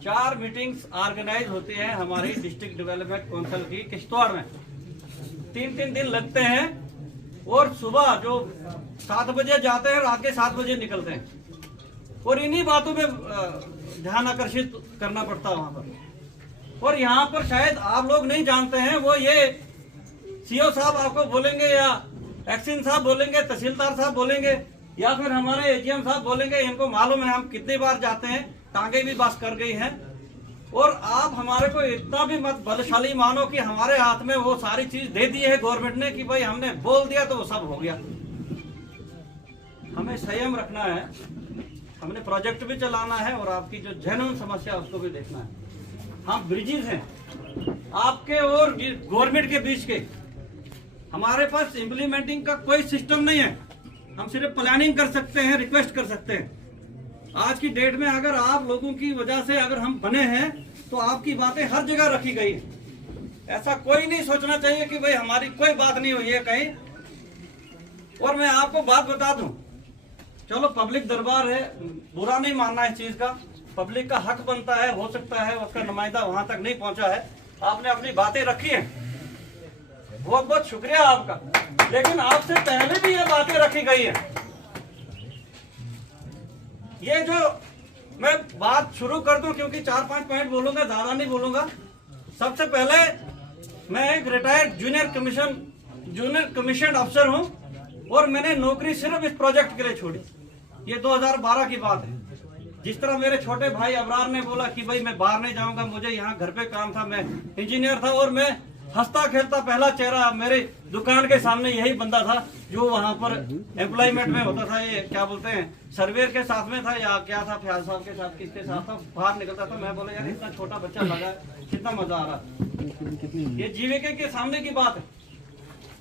4 मीटिंग्स ऑर्गेनाइज होती हैं हमारी डिस्ट्रिक्ट डेवलपमेंट काउंसिल की किश्तवाड़ में, 3-3 दिन लगते हैं, और सुबह जो 7 बजे जाते हैं रात के 7 बजे निकलते हैं, और इन्हीं बातों पे ध्यान आकर्षित करना पड़ता है वहां पर। और यहाँ पर शायद आप लोग नहीं जानते हैं, वो ये सीओ साहब आपको बोलेंगे या एक्सिन साहब बोलेंगे, तहसीलदार साहब बोलेंगे, या फिर हमारे एजीएम साहब बोलेंगे, इनको मालूम है हम कितनी बार जाते हैं, टांगे भी बस कर गई हैं। और आप हमारे को इतना भी मत बलशाली मानो कि हमारे हाथ में वो सारी चीज दे दी है गवर्नमेंट ने कि भाई हमने बोल दिया तो वो सब हो गया। हमें संयम रखना है, हमने प्रोजेक्ट भी चलाना है और आपकी जो जेन्युइन समस्या उसको भी देखना है। हम ब्रिजेस हैं आपके और गवर्नमेंट के बीच के, हमारे पास इम्प्लीमेंटिंग का कोई सिस्टम नहीं है, हम सिर्फ प्लानिंग कर सकते हैं, रिक्वेस्ट कर सकते हैं। आज की डेट में अगर आप लोगों की वजह से अगर हम बने हैं तो आपकी बातें हर जगह रखी गई है। ऐसा कोई नहीं सोचना चाहिए कि भाई हमारी कोई बात नहीं हुई है कहीं। और मैं आपको बात बता दूं, चलो पब्लिक दरबार है, बुरा नहीं मानना इस चीज का, पब्लिक का हक बनता है, हो सकता है उसका नुमाइंदा वहां तक नहीं पहुंचा है, आपने अपनी बातें रखी है, बहुत बहुत शुक्रिया आपका, लेकिन आपसे पहले भी ये बातें रखी गई है। ये जो मैं बात शुरू कर दूं, क्योंकि 4-5 पॉइंट बोलूंगा, ज्यादा नहीं बोलूंगा। सबसे पहले मैं एक रिटायर्ड जूनियर कमीशन अफसर हूं, और मैंने नौकरी सिर्फ इस प्रोजेक्ट के लिए छोड़ी। ये 2012 की बात है। जिस तरह मेरे छोटे भाई अबरार ने बोला कि भाई मैं बाहर नहीं जाऊंगा, मुझे यहाँ घर पे काम था, मैं इंजीनियर था, और मैं हंसता खेलता पहला चेहरा मेरे दुकान के सामने यही बंदा था जो वहां पर एम्प्लॉयमेंट में होता था, ये क्या बोलते हैं, सर्वेयर के साथ में था या क्या था, फयाज साहब के साथ, किसके साथ था, बाहर निकलता था। मैं बोला यार इतना छोटा बच्चा लगा है, कितना मजा आ रहा। ये जीविका के सामने की बात है।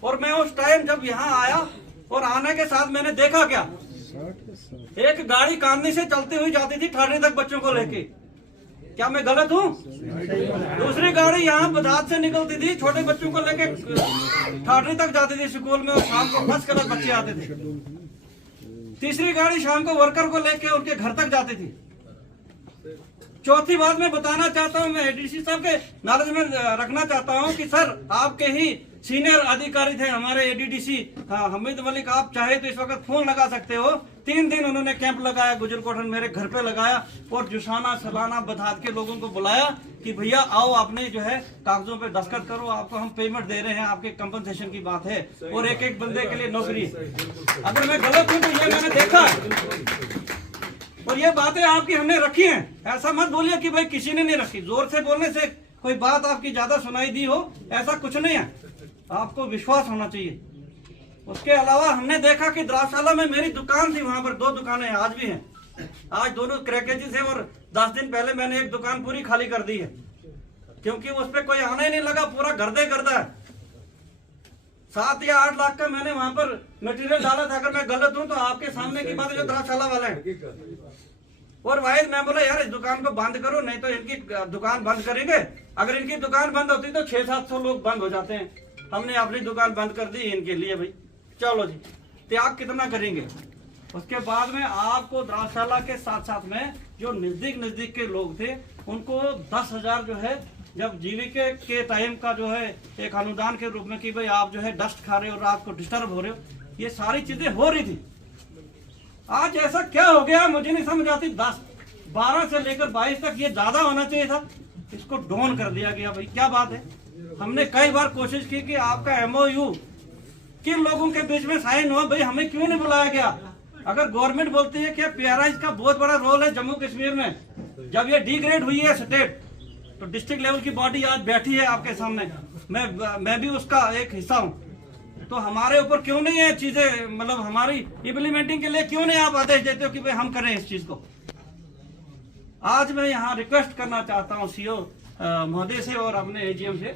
और मैं उस टाइम जब यहाँ आया और आने के साथ मैंने देखा क्या, एक गाड़ी कांदनी से चलती हुई जाती थी ठाठरी तक बच्चों को लेके, क्या मैं गलत हूँ? दूसरी गाड़ी यहाँ बजाज से निकलती थी, छोटे बच्चों को लेके ठाठरी तक जाती थी स्कूल में, और शाम को फर्स्ट क्लास बच्चे आते थे। तीसरी गाड़ी शाम को वर्कर को लेके उनके घर तक जाती थी। चौथी बात मैं बताना चाहता हूं, मैं एडीसी साहब के नॉलेज में रखना चाहता हूं कि सर आपके ही सीनियर अधिकारी थे हमारे एडीडीसी हमीद मलिक, आप चाहे तो इस वक्त फोन लगा सकते हो। 3 दिन उन्होंने कैंप लगाया गुजर कोटन, मेरे घर पे लगाया और जुसाना सलाना बधात के लोगों को बुलाया कि भैया आओ आपने जो है कागजों पे दस्तखत करो, आपको हम पेमेंट दे रहे हैं, आपके कंपनसेशन की बात है और एक एक बंदे के लिए नौकरी। अगर मैं गलत हूँ तो ये मैंने देखा और ये बातें आपकी हमने रखी हैं। ऐसा मत बोलिए कि भाई किसी ने नहीं रखी, जोर से बोलने से कोई बात आपकी ज्यादा सुनाई दी हो, ऐसा कुछ नहीं है। आपको विश्वास होना चाहिए। उसके अलावा हमने देखा कि द्राक्षाला में मेरी दुकान थी, वहां पर 2 दुकानें आज भी हैं। आज दोनों क्रैकेजेस है और 10 दिन पहले मैंने एक दुकान पूरी खाली कर दी है क्योंकि उस पर कोई आना ही नहीं लगा, पूरा गर्दे गर्दा है। 7 या 8 लाख का मैंने वहां पर मटेरियल डाला था। अगर मैं गलत हूं तो आपके सामने की बात है जो द्राक्षाला वाले हैं। और वाहिद मैं बोला यार इस दुकान को बंद करो, नहीं तो इनकी दुकान बंद करेंगे। अगर इनकी दुकान बंद होती तो 600-700 लोग बंद हो जाते हैं। हमने अपनी दुकान बंद कर दी इनके लिए। भाई चलो जी, त्याग कितना करेंगे। उसके बाद में आपको द्राक्षाला के साथ साथ में जो नजदीक के लोग थे उनको 10,000 जो है जब जीविका के टाइम का जो है एक अनुदान के रूप में कि भाई आप जो है डस्ट खा रहे हो, रात को डिस्टर्ब हो रहे हो, ये सारी चीजें हो रही थी। आज ऐसा क्या हो गया मुझे नहीं समझ आती। 12 से लेकर 22 तक ये ज्यादा होना चाहिए था, इसको डाउन कर दिया गया। भाई क्या बात है। हमने कई बार कोशिश की कि आपका एमओयू किन लोगों के बीच में साइन हुआ, भाई हमें क्यों नहीं बुलाया गया। अगर गवर्नमेंट बोलती है कि पीआरआई का बहुत बड़ा रोल है जम्मू कश्मीर में, जब ये डिग्रेड हुई है स्टेट तो डिस्ट्रिक्ट लेवल की बॉडी आज बैठी है आपके सामने, मैं भी उसका एक हिस्सा हूँ। तो हमारे ऊपर क्यों नहीं है चीजें, मतलब हमारी इम्प्लीमेंटिंग के लिए क्यों नहीं आप आदेश देते हो कि भाई हम करें इस चीज को। आज मैं यहाँ रिक्वेस्ट करना चाहता हूँ सीओ महोदय से और अपने एजीएम से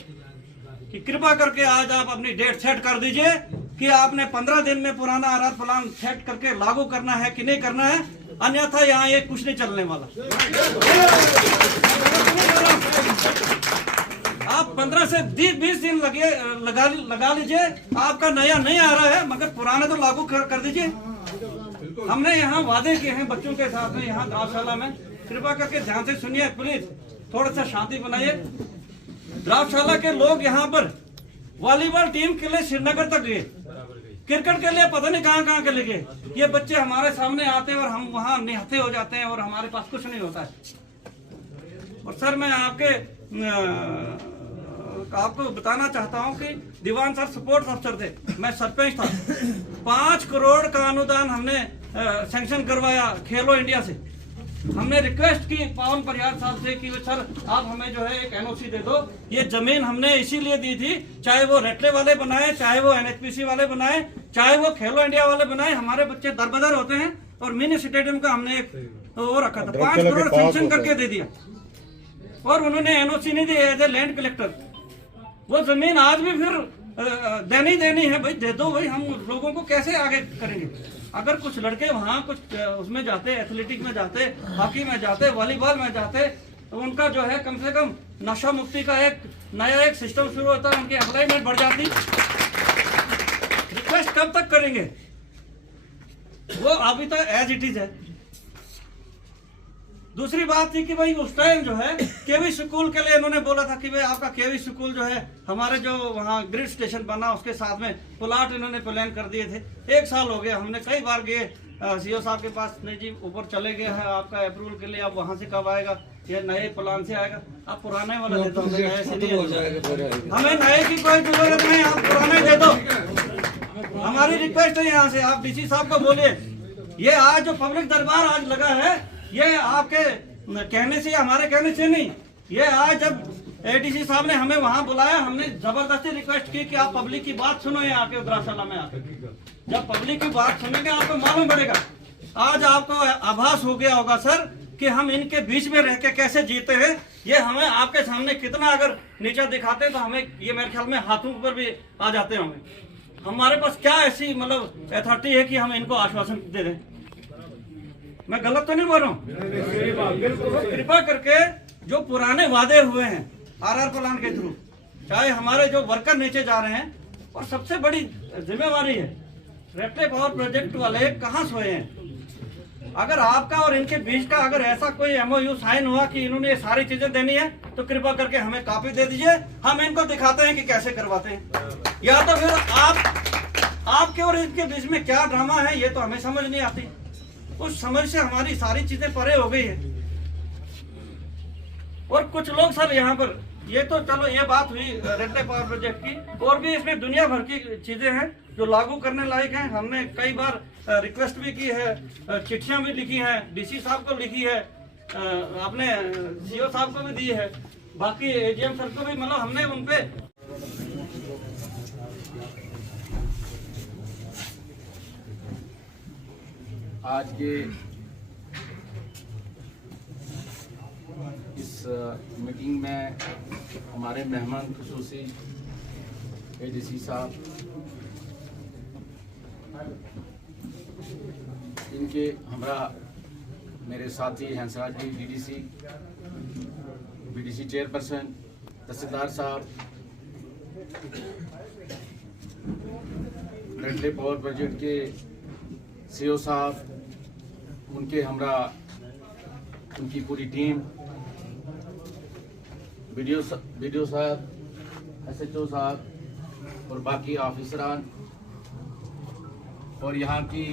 कि कृपा करके आज आप अपनी डेट सेट कर दीजिए कि आपने 15 दिन में पुराना आरआर प्लान सेट करके लागू करना है कि नहीं करना है, अन्यथा यहाँ ये कुछ नहीं चलने वाला। आप 15 से 20 दिन लगा लीजिए, आपका नया नहीं आ रहा है मगर पुराना तो लागू कर दीजिए। हमने यहाँ वादे किए हैं बच्चों के साथ में यहाँ द्राक्षाला में, कृपा करके ध्यान से सुनिए प्लीज, थोड़ा सा शांति बनाइए। द्राक्षाला के लोग यहाँ पर वॉलीबॉल टीम के लिए श्रीनगर तक गए, क्रिकेट के लिए पता नहीं कहाँ कहाँ के लिए गए। ये बच्चे हमारे सामने आते हैं और हम वहाँ निहत्थे हो जाते हैं और हमारे पास कुछ नहीं होता है। और सर मैं आपको बताना चाहता हूँ कि दीवान सर सपोर्ट अफसर थे, मैं सरपंच था। 5 करोड़ का अनुदान हमने सैंक्शन करवाया खेलो इंडिया से। हमने रिक्वेस्ट की पवन परिहार साहब से कि सर आप हमें जो है एक एनओसी दे दो। ये जमीन हमने इसीलिए दी थी, चाहे वो रेटले वाले बनाए, चाहे वो एनएचपीसी वाले बनाए, चाहे वो खेलो इंडिया वाले बनाए, हमारे बच्चे दरबदर होते हैं। और मिनी स्टेडियम का हमने एक वो रखा था, 5 करोड़ सैंक्शन करके दे दिया और उन्होंने एनओसी नहीं दी एज ए लैंड कलेक्टर। वो जमीन आज भी फिर देनी है। भाई दे दो भाई, हम लोगों को कैसे आगे करेंगे। अगर कुछ लड़के वहाँ कुछ उसमें जाते, एथलेटिक में जाते, हॉकी में जाते, वॉलीबॉल में जाते, तो उनका जो है कम से कम नशा मुक्ति का एक नया सिस्टम शुरू होता, उनकी एम्प्लॉयमेंट बढ़ जाती। रिक्वेस्ट कब तक करेंगे, वो अभी तो एज इट इज है। दूसरी बात थी कि भाई उस टाइम जो है केवी स्कूल के लिए इन्होंने बोला था कि भाई आपका केवी स्कूल जो है हमारे जो वहाँ ग्रिड स्टेशन बना उसके साथ में प्लाट इन्होंने प्लान कर दिए थे। 1 साल हो गया, हमने कई बार गए सीओ साहब के पास, नहीं जी ऊपर चले गए हैं आपका अप्रूवल के लिए, अब वहाँ से कब आएगा, ये नए प्लान से आएगा। आप पुराने वाला दे दो, हमें नए से नहीं, हमें नए की कोई जरूरत नहीं, आप पुराने दे दो। हमारी रिक्वेस्ट है यहाँ से, आप डीसी साहब को बोलिए ये आज जो पब्लिक दरबार आज लगा है ये आपके कहने से, हमारे कहने से नहीं, ये आज जब एडीसी साहब ने हमें वहां बुलाया, हमने जबरदस्ती रिक्वेस्ट की कि आप पब्लिक की बात सुनो। ये आके द्राक्षाला में आके जब पब्लिक की बात सुनेंगे आपको मालूम पड़ेगा। आज आपको आभास हो गया होगा सर कि हम इनके बीच में रह के कैसे जीते हैं। ये हमें आपके सामने कितना अगर नीचा दिखाते हैं तो हमें ये मेरे ख्याल में हाथों पर भी आ जाते होंगे। हमारे पास क्या ऐसी मतलब अथॉरिटी है कि हम इनको आश्वासन दे दें। मैं गलत तो नहीं बोल रहा हूँ। कृपा करके जो पुराने वादे हुए हैं आरआर प्लान के थ्रू, चाहे हमारे जो वर्कर नीचे जा रहे हैं, और सबसे बड़ी जिम्मेवारी है रेपटे पावर प्रोजेक्ट वाले कहाँ सोए हैं। अगर आपका और इनके बीच का अगर ऐसा कोई MOU साइन हुआ कि इन्होंने ये सारी चीजें देनी है तो कृपा करके हमें कॉपी दे दीजिए, हम इनको दिखाते हैं कि कैसे करवाते हैं। या तो फिर आपके और इनके बीच में क्या ड्रामा है ये तो हमें समझ नहीं आती। उस समझ से हमारी सारी चीजें परे हो गई है। और कुछ लोग सर यहाँ पर, ये तो चलो ये बात हुई रेडले पावर प्रोजेक्ट की, और भी इसमें दुनिया भर की चीजें हैं जो लागू करने लायक हैं। हमने कई बार रिक्वेस्ट भी की है, चिट्ठियां भी लिखी हैं, DC साहब को लिखी है, अपने CO साहब को भी दी है, बाकी AGM सर को भी, मतलब हमने उनपे आज के इस मीटिंग में हमारे मेहमान खुसूसी ADC साहब, इनके हमरा मेरे साथी हंसराज जी BDC चेयरपर्सन, तहसीलदार साहब, रेडले पावर प्रोजेक्ट के CO साहब, उनके हमरा उनकी पूरी टीम, वीडियो साहब, SHO साहब और बाकी ऑफिसरान और यहाँ की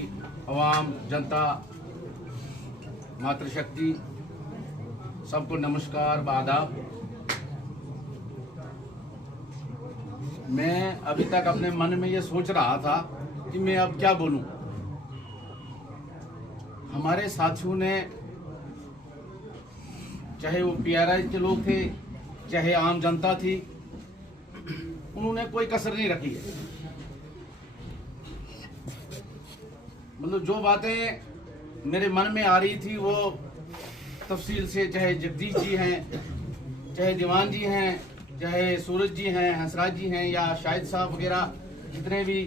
आवाम जनता, मातृशक्ति, सबको नमस्कार, आदाब। मैं अभी तक अपने मन में ये सोच रहा था कि मैं अब क्या बोलूं। हमारे साथियों ने, चाहे वो PRI के लोग थे, चाहे आम जनता थी, उन्होंने कोई कसर नहीं रखी है। मतलब जो बातें मेरे मन में आ रही थी वो तफसील से, चाहे जगदीश जी हैं, चाहे दीवान जी हैं, चाहे सूरज जी हैं, हंसराज जी हैं, या शाहिद साहब वगैरह जितने भी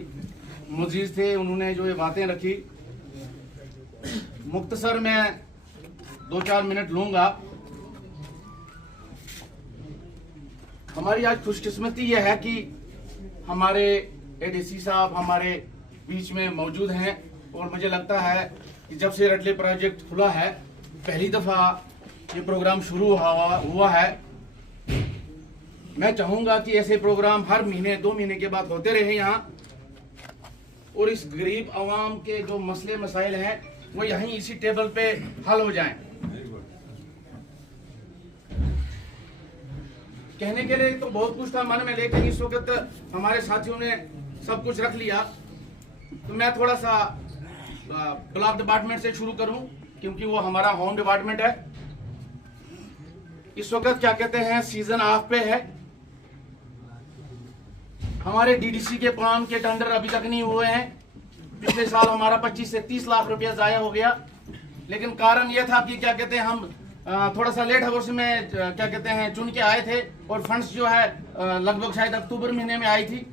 मौजूद थे, उन्होंने जो ये बातें रखी, मुख्तसर मैं 2-4 मिनट लूंगा। हमारी आज खुशकिस्मती यह है कि हमारे ADC साहब हमारे बीच में मौजूद हैं, और मुझे लगता है कि जब से रेडले प्रोजेक्ट खुला है, पहली दफ़ा ये प्रोग्राम शुरू हुआ है। मैं चाहूँगा कि ऐसे प्रोग्राम हर महीने 2 महीने के बाद होते रहे यहाँ, और इस गरीब आवाम के जो मसले मसाइल हैं वो यहीं इसी टेबल पे हल हो जाएं। कहने के लिए तो बहुत कुछ था मन में, लेकिन इस वक्त हमारे साथियों ने सब कुछ रख लिया, तो मैं थोड़ा सा ब्लॉक डिपार्टमेंट से शुरू करूं, क्योंकि वो हमारा होम डिपार्टमेंट है। इस वक्त क्या कहते हैं, सीजन ऑफ पे है। हमारे DDC के काम के टेंडर अभी तक नहीं हुए हैं। पिछले साल हमारा 25 से 30 लाख रुपया जाया हो गया, लेकिन कारण यह था कि क्या कहते हैं, हम थोड़ा सा लेट हाउस में क्या कहते हैं चुन के आए थे, और फंड्स जो है लगभग शायद अक्टूबर महीने में आई थी,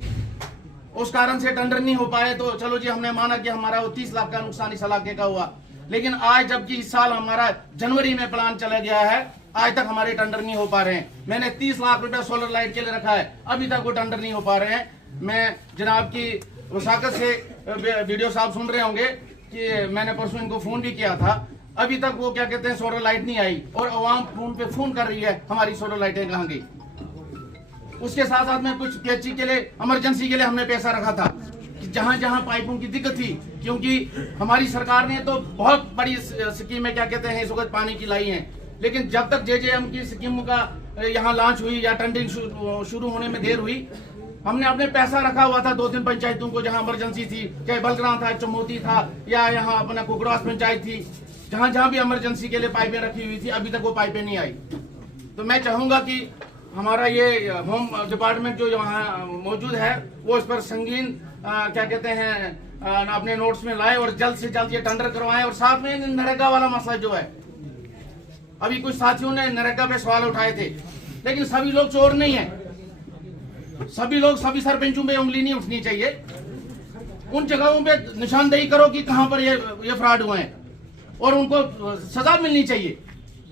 उस कारण से टेंडर नहीं हो पाए। तो चलो जी, हमने माना कि हमारा वो 30 लाख का नुकसान इस इलाके का हुआ, लेकिन आज जबकि इस साल हमारा जनवरी में प्लान चला गया है, आज तक हमारे टेंडर नहीं हो पा रहे हैं। मैंने 30 लाख रुपया सोलर लाइट के लिए रखा है, अभी तक वो टेंडर नहीं हो पा रहे हैं। मैं जनाब की वसाकत से वीडियो साहब सुन रहे होंगे कि मैंने परसों इनको फोन भी किया था, अभी तक वो क्या कहते हैं सोलर लाइट नहीं आई, और आवाम फोन पे फोन कर रही है हमारी सोलर लाइटें कहाँ गई। उसके साथ साथ में कुछ PHC के लिए, इमरजेंसी के लिए हमने पैसा रखा था, कि जहां जहां पाइपों की दिक्कत थी, क्योंकि हमारी सरकार ने तो बहुत बड़ी स्कीमें क्या कहते हैं इस वक्त पानी की लाई हैं, लेकिन जब तक JJM की स्कीम का यहाँ लॉन्च हुई या टेंडरिंग शुरू होने में देर हुई, हमने अपने पैसा रखा हुआ था 2-3 पंचायतों को जहां इमरजेंसी थी, चाहे बलग्राम था, चमोती था, या यहाँ अपना कुकड़ास पंचायत थी, जहां जहां भी इमरजेंसी के लिए पाइपें रखी हुई थी, अभी तक वो पाइपें नहीं आई। तो मैं चाहूंगा कि हमारा ये होम डिपार्टमेंट जो यहाँ मौजूद है वो इस पर संगीन क्या कहते हैं अपने नोट्स में लाए, और जल्द से जल्द ये टेंडर करवाएं। और साथ में नरेगा वाला मसला जो है, अभी कुछ साथियों ने नरेगा पे सवाल उठाए थे, लेकिन सभी लोग चोर नहीं है, सभी सरपंचों पे उंगली नहीं उठनी चाहिए। उन जगहों पे निशानदेही करो कि कहां पर ये फ्रॉड हुए हैं, और उनको सजा मिलनी चाहिए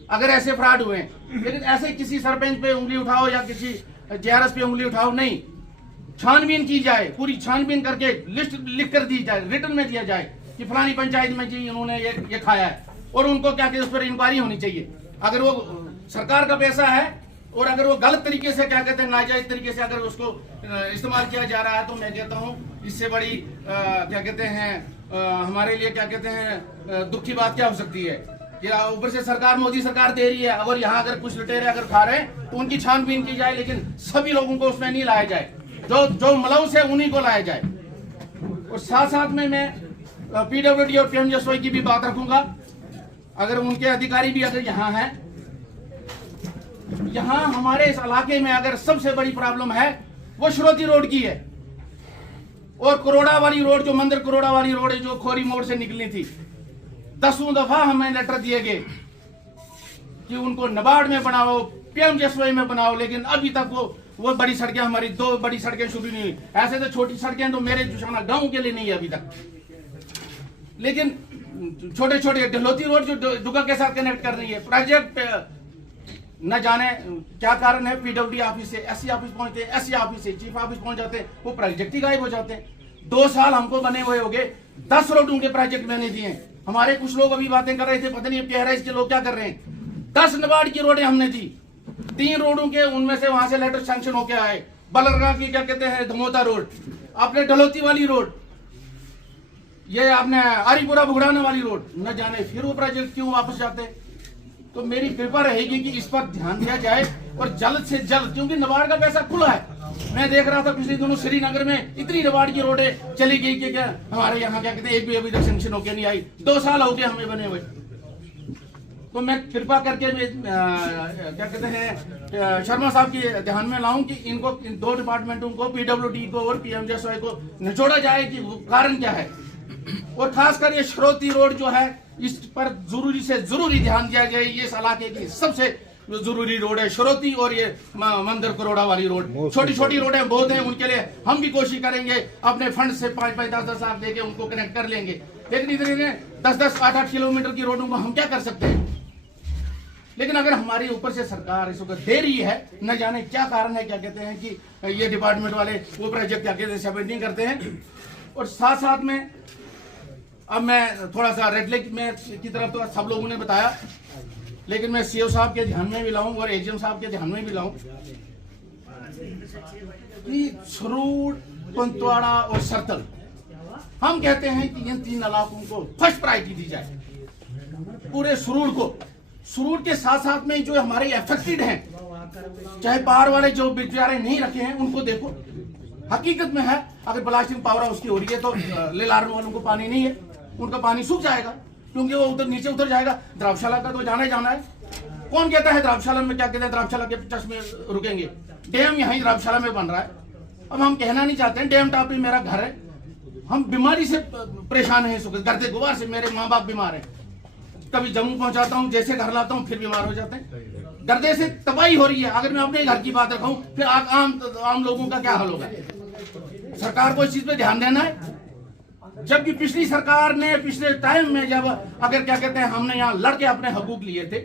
अगर ऐसे फ्रॉड हुए हैं। लेकिन ऐसे किसी सरपंच पे उंगली उठाओ या किसी JRS पे उंगली उठाओ नहीं, छानबीन की जाए, पूरी छानबीन करके लिस्ट लिख कर दी जाए, रिटर्न में दिया जाए कि फलानी पंचायत में जी उन्होंने ये खाया है, और उनको क्या कहते हैं उस पर इंक्वायरी होनी चाहिए। अगर वो सरकार का पैसा है और अगर वो गलत तरीके से क्या कहते हैं नाजायज तरीके से अगर उसको इस्तेमाल किया जा रहा है, तो मैं कहता हूँ इससे बड़ी क्या कहते हैं हमारे लिए क्या कहते हैं दुख की बात क्या हो सकती है कि ऊपर से सरकार, मोदी सरकार दे रही है, अगर यहाँ अगर कुछ लुटेरे अगर खा रहे हैं तो उनकी छानबीन की जाए, लेकिन सभी लोगों को उसमें नहीं लाया जाए, जो मलौस है उन्हीं को लाया जाए। और साथ साथ में मैं PWD और PMJSY की भी बात रखूंगा। अगर उनके अधिकारी भी अगर यहाँ हैं, यहाँ हमारे इस इलाके में अगर सबसे बड़ी प्रॉब्लम है वो श्रोती रोड की है, और करोड़ा वाली रोड, जो मंदिर करोड़ा वाली रोड है, जो खोरी मोड़ से निकलनी थी, 10 दफा हमें लेटर दिए गए कि उनको नाबार्ड में बनाओ, PMJSY में बनाओ, लेकिन अभी तक वो बड़ी सड़कें, हमारी 2 बड़ी सड़कें शुरू नहीं हुई। ऐसे तो छोटी सड़कें तो मेरे जुशाना गांव के लिए नहीं है अभी तक, लेकिन छोटे छोटे ढलोती रोड जो दुगा के साथ कनेक्ट कर रही है, प्रोजेक्ट न जाने क्या कारण है, PWD ऑफिस से SC ऑफिस पहुंचते हैं, SC ऑफिस से चीफ ऑफिस पहुंच जाते हैं, वो प्रोजेक्ट ही गायब हो जाते हैं। 2 साल हमको बने हुए हो गए, 10 रोडों के प्रोजेक्ट मैंने दिए। हमारे कुछ लोग अभी बातें कर रहे थे, पता नहीं PRIs के लोग क्या कर रहे हैं। 10 नाबार्ड की रोडें हमने दी, 3 रोडों के उनमें से वहां से लेटर सैंक्शन होके आए। बलरगा की क्या कहते हैं धमोता रोड, आपने डलोती वाली रोड, ये आपने आरीपुरा बुगड़ाने वाली रोड, न जाने फिर वो प्रोजेक्ट क्यों वापस जाते। तो मेरी कृपा रहेगी कि इस पर ध्यान दिया जाए और जल्द से जल्द, क्योंकि नाबार्ड का पैसा खुला है। मैं देख रहा था पिछले दिनों श्रीनगर में इतनी नाबार्ड की रोडें चली गई कि क्या हमारे यहाँ क्या कहते हैं एक भी अभी तक सैंक्शन होके नहीं आई, 2 साल हो गए हमें बने हुए। तो मैं कृपा करके क्या कहते हैं शर्मा साहब के ध्यान में लाऊं कि इनको, इन 2 डिपार्टमेंटों को, PWD को और PMJSY को निचोड़ा जाए कि कारण क्या है। और खासकर ये श्रोती रोड जो है, इस पर जरूरी से जरूरी ध्यान दिया जाए। ये इस इलाके की सबसे जरूरी रोड है श्रोती, और ये मंदिर करोड़ा वाली रोड। छोटी छोटी रोडें बहुत हैं, उनके लिए हम भी कोशिश करेंगे, अपने फंड से 5-5, 10-10 लाख देके उनको कनेक्ट कर लेंगे। लेकिन इधर 10-10, 8-8 किलोमीटर की रोडों को हम क्या कर सकते हैं। लेकिन अगर हमारी ऊपर से सरकार इस वक्त दे रही है, न जाने क्या कारण है, क्या कहते हैं कि ये डिपार्टमेंट वाले वो प्रोजेक्ट क्या कहते हैं सबमिटिंग करते हैं। और साथ साथ में अब मैं थोड़ा सा रेड लेक में की तरफ तो सब लोगों ने बताया, लेकिन मैं CO साहब के ध्यान में भी लाऊं और AGM साहब के ध्यान में भी लाऊं कि सरूड़, पंतवाड़ा और सरतल, हम कहते हैं कि इन 3 इलाकों को फर्स्ट प्रायोरिटी दी जाए। पूरे सरूड़ के साथ साथ में जो हमारे अफेक्टेड हैं, चाहे बाहर वाले जो बेचारे नहीं रखे हैं उनको देखो। हकीकत में है, अगर ब्लास्टिंग पावर उसकी हो रही है तो लेलार वालों को पानी नहीं है, उनका पानी सूख जाएगा, क्योंकि वो उधर नीचे उतर जाएगा। द्रावशाला का तो जाना ही जाना है। कौन कहता है द्रावशाला में क्या कहते हैं द्रावशाला के चश्मे रुकेंगे। डैम यहाँ द्रावशाला में बन रहा है। अब हम कहना नहीं चाहते हैं, डैम टॉप पे मेरा घर है, हम बीमारी से परेशान हैं, गर्दे गुबार से, मेरे माँ बाप बीमार हैं। कभी जम्मू पहुंचाता हूँ, जैसे घर लाता हूँ फिर बीमार हो जाते हैं। गर्दे से तबाही हो रही है। अगर मैं अपने घर की बात रखूं, फिर आम लोगों का क्या हाल होगा। सरकार को इस चीज पे ध्यान देना है। जबकि पिछली सरकार ने पिछले टाइम में जब अगर क्या कहते हैं हमने यहाँ लड़के अपने हकूक लिए थे,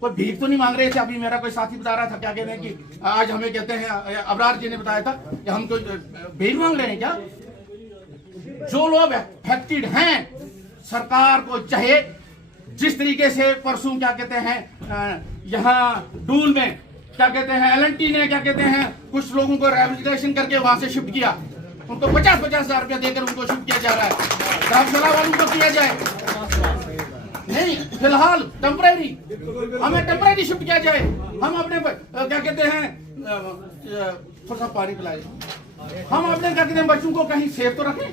कोई भीख तो नहीं मांग रहे थे। अभी मेरा कोई साथी बता रहा था, क्या कहते हैं कि आज हमें कहते हैं, अबरार जी ने बताया था कि हम कोई भीख मांग रहे हैं क्या। जो लोग अफेक्टेड हैं, सरकार को चाहिए जिस तरीके से परसों क्या कहते हैं यहाँ डूल में क्या कहते हैं LNT ने क्या कहते हैं कुछ लोगों को रिहेबिलिटेशन करके वहां से शिफ्ट किया, उनको 50-50 हजार रुपया देकर उनको शिफ्ट किया जा रहा है। द्रावशाला वालों को किया जाए नहीं, फिलहाल टेम्परेरी, हमें टेम्परेरी शिफ्ट किया जाए। हम अपने क्या कहते हैं थोड़ा सा पानी पिलाए, हम अपने क्या कहते हैं बच्चों को कहीं सेफ तो रखें।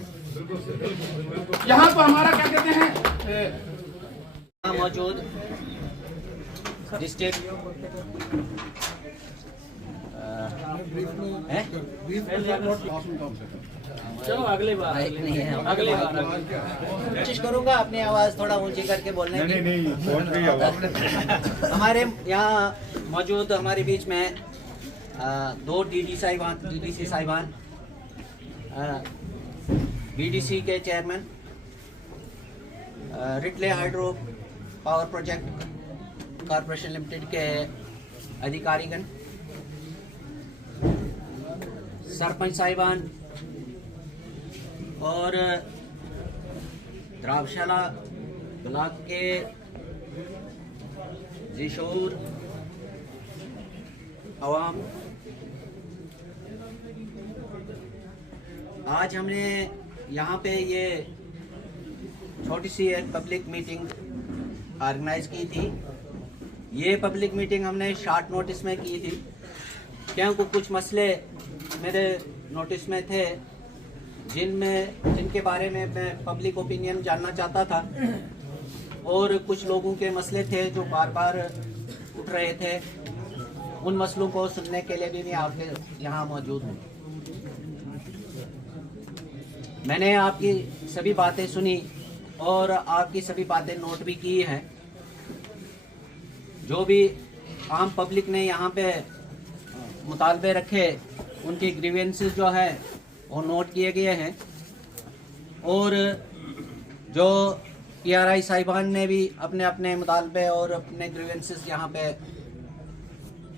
यहाँ तो हमारा क्या कहते हैं मौजूद डिस्ट्रिक्ट चलो अगली बार नहीं है, अगली बार कोशिश करूंगा अपनी आवाज थोड़ा ऊंची करके बोलने की। नहीं। हमारे यहाँ मौजूद हमारे बीच में 2 DDC साहिबान, BDC के chairman, Ratle hydro power project corporation limited के अधिकारीगण, सरपंच साहिबान और द्रावशाला ब्लॉक के जिशोर अवाम, आज हमने यहाँ पे ये छोटी सी एक पब्लिक मीटिंग ऑर्गेनाइज की थी। ये पब्लिक मीटिंग हमने शॉर्ट नोटिस में की थी, क्योंकि कुछ मसले मेरे नोटिस में थे जिनके बारे में मैं पब्लिक ओपिनियन जानना चाहता था, और कुछ लोगों के मसले थे जो बार बार उठ रहे थे। उन मसलों को सुनने के लिए भी मैं आपके यहाँ मौजूद हूँ। मैंने आपकी सभी बातें सुनी और आपकी सभी बातें नोट भी की हैं। जो भी आम पब्लिक ने यहाँ पे मुतालबे रखे, उनकी ग्रीवेंसेस जो है वो नोट किए गए हैं, और जो PRI साहिबान ने भी अपने अपने मुतालबे और अपने ग्रीवेंसेस यहाँ पे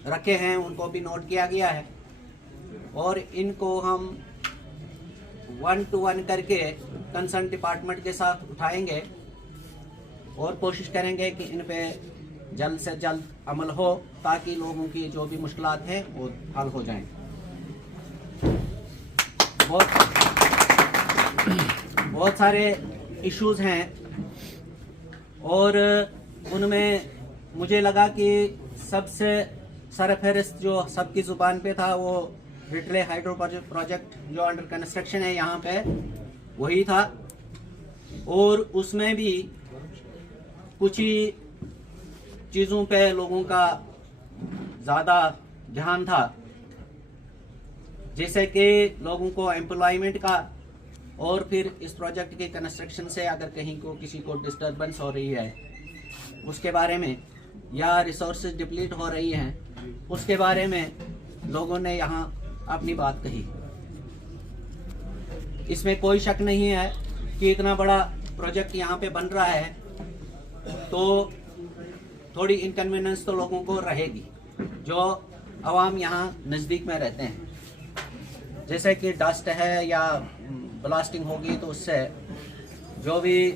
रखे हैं, उनको भी नोट किया गया है। और इनको हम 1 to 1 करके कंसर्न डिपार्टमेंट के साथ उठाएंगे और कोशिश करेंगे कि इन पे जल्द से जल्द अमल हो, ताकि लोगों की जो भी मुश्किलात हैं वो हल हो जाएं। बहुत सारे इश्यूज हैं, और उनमें मुझे लगा कि सबसे सरफहरिस्त जो सबकी ज़ुबान पे था वो रिटले हाइड्रो प्रोजेक्ट जो अंडर कंस्ट्रक्शन है यहाँ पे, वही था। और उसमें भी कुछ ही चीज़ों पे लोगों का ज़्यादा ध्यान था, जैसे कि लोगों को एम्प्लॉयमेंट का, और फिर इस प्रोजेक्ट के कंस्ट्रक्शन से अगर कहीं को किसी को डिस्टर्बेंस हो रही है उसके बारे में, या रिसोर्सेज डिप्लीट हो रही हैं उसके बारे में लोगों ने यहाँ अपनी बात कही। इसमें कोई शक नहीं है कि इतना बड़ा प्रोजेक्ट यहाँ पे बन रहा है तो थोड़ी इनकन्वीनियंस तो लोगों को रहेगी, जो आवाम यहाँ नज़दीक में रहते हैं। जैसे कि डस्ट है या ब्लास्टिंग होगी तो उससे जो भी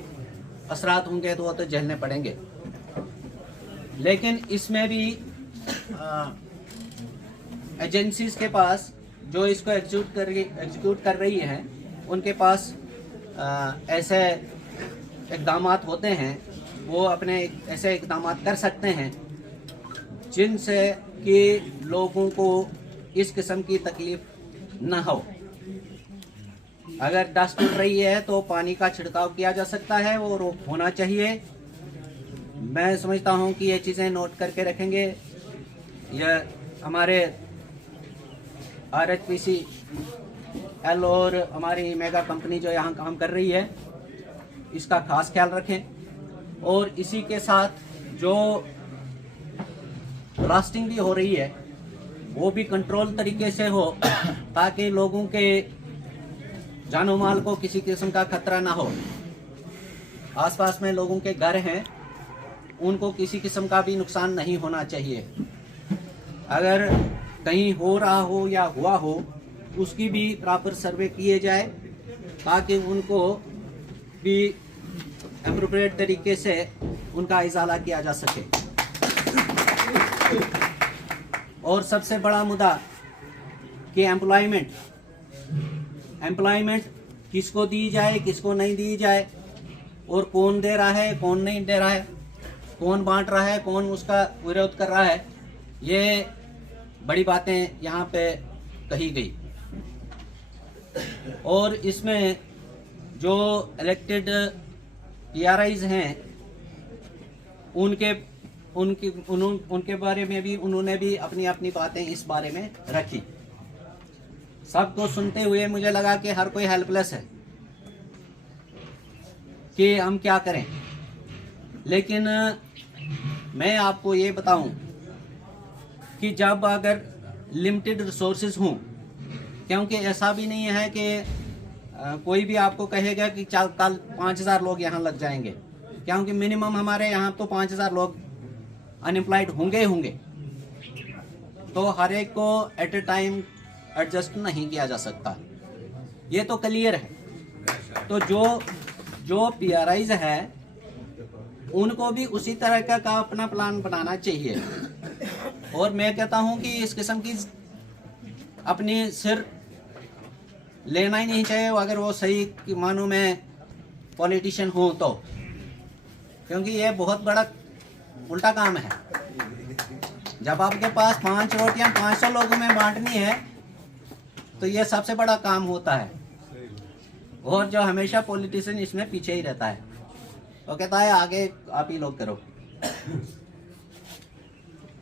असरात होंगे तो वो तो झेलने पड़ेंगे। लेकिन इसमें भी एजेंसीज के पास जो इसको एग्जीक्यूट कर रही हैं, उनके पास ऐसे इक़दामात होते हैं, वो अपने ऐसे इक़दामात कर सकते हैं जिनसे कि लोगों को इस किस्म की तकलीफ न हो। अगर डस्ट उड़ रही है तो पानी का छिड़काव किया जा सकता है, वो रोक होना चाहिए। मैं समझता हूँ कि ये चीज़ें नोट करके रखेंगे। यह हमारे RHPCL और हमारी मेगा कंपनी जो यहाँ काम कर रही है, इसका खास ख्याल रखें। और इसी के साथ जो ब्लास्टिंग भी हो रही है वो भी कंट्रोल तरीके से हो, ताकि लोगों के जानो माल को किसी किस्म का खतरा ना हो। आसपास में लोगों के घर हैं, उनको किसी किस्म का भी नुकसान नहीं होना चाहिए। अगर कहीं हो रहा हो या हुआ हो उसकी भी प्रॉपर सर्वे किए जाए, ताकि उनको भी एप्रोप्रिएट तरीके से उनका इजाला किया जा सके। और सबसे बड़ा मुद्दा कि एम्प्लॉयमेंट किसको दी जाए, किसको नहीं दी जाए, और कौन दे रहा है, कौन नहीं दे रहा है, कौन बांट रहा है, कौन उसका विरोध कर रहा है, ये बड़ी बातें यहाँ पे कही गई। और इसमें जो इलेक्टेड PRIs हैं उनके बारे में भी उन्होंने भी अपनी अपनी बातें इस बारे में रखी। सबको सुनते हुए मुझे लगा कि हर कोई हेल्पलेस है कि हम क्या करें। लेकिन मैं आपको ये बताऊं कि जब अगर लिमिटेड रिसोर्सेज हों, क्योंकि ऐसा भी नहीं है कि कोई भी आपको कहेगा कि कल 5000 लोग यहाँ लग जाएंगे, क्योंकि मिनिमम हमारे यहाँ तो 5000 लोग अनएम्प्लॉयड होंगे, तो हर एक को एट ए टाइम एडजस्ट नहीं किया जा सकता, ये तो क्लियर है। तो जो जो पीआरआईज है उनको भी उसी तरह का अपना प्लान बनाना चाहिए। और मैं कहता हूं कि इस किस्म की अपनी सिर लेना ही नहीं चाहिए अगर वो सही मानों में पॉलिटिशियन हो तो, क्योंकि ये बहुत बड़ा उल्टा काम है। जब आपके पास 5 रोटियां 500 लोगों में बांटनी है तो ये सबसे बड़ा काम होता है। और जो हमेशा पॉलिटिशियन इसमें पीछे ही रहता है, वो कहता है आगे आप ही लोग करो,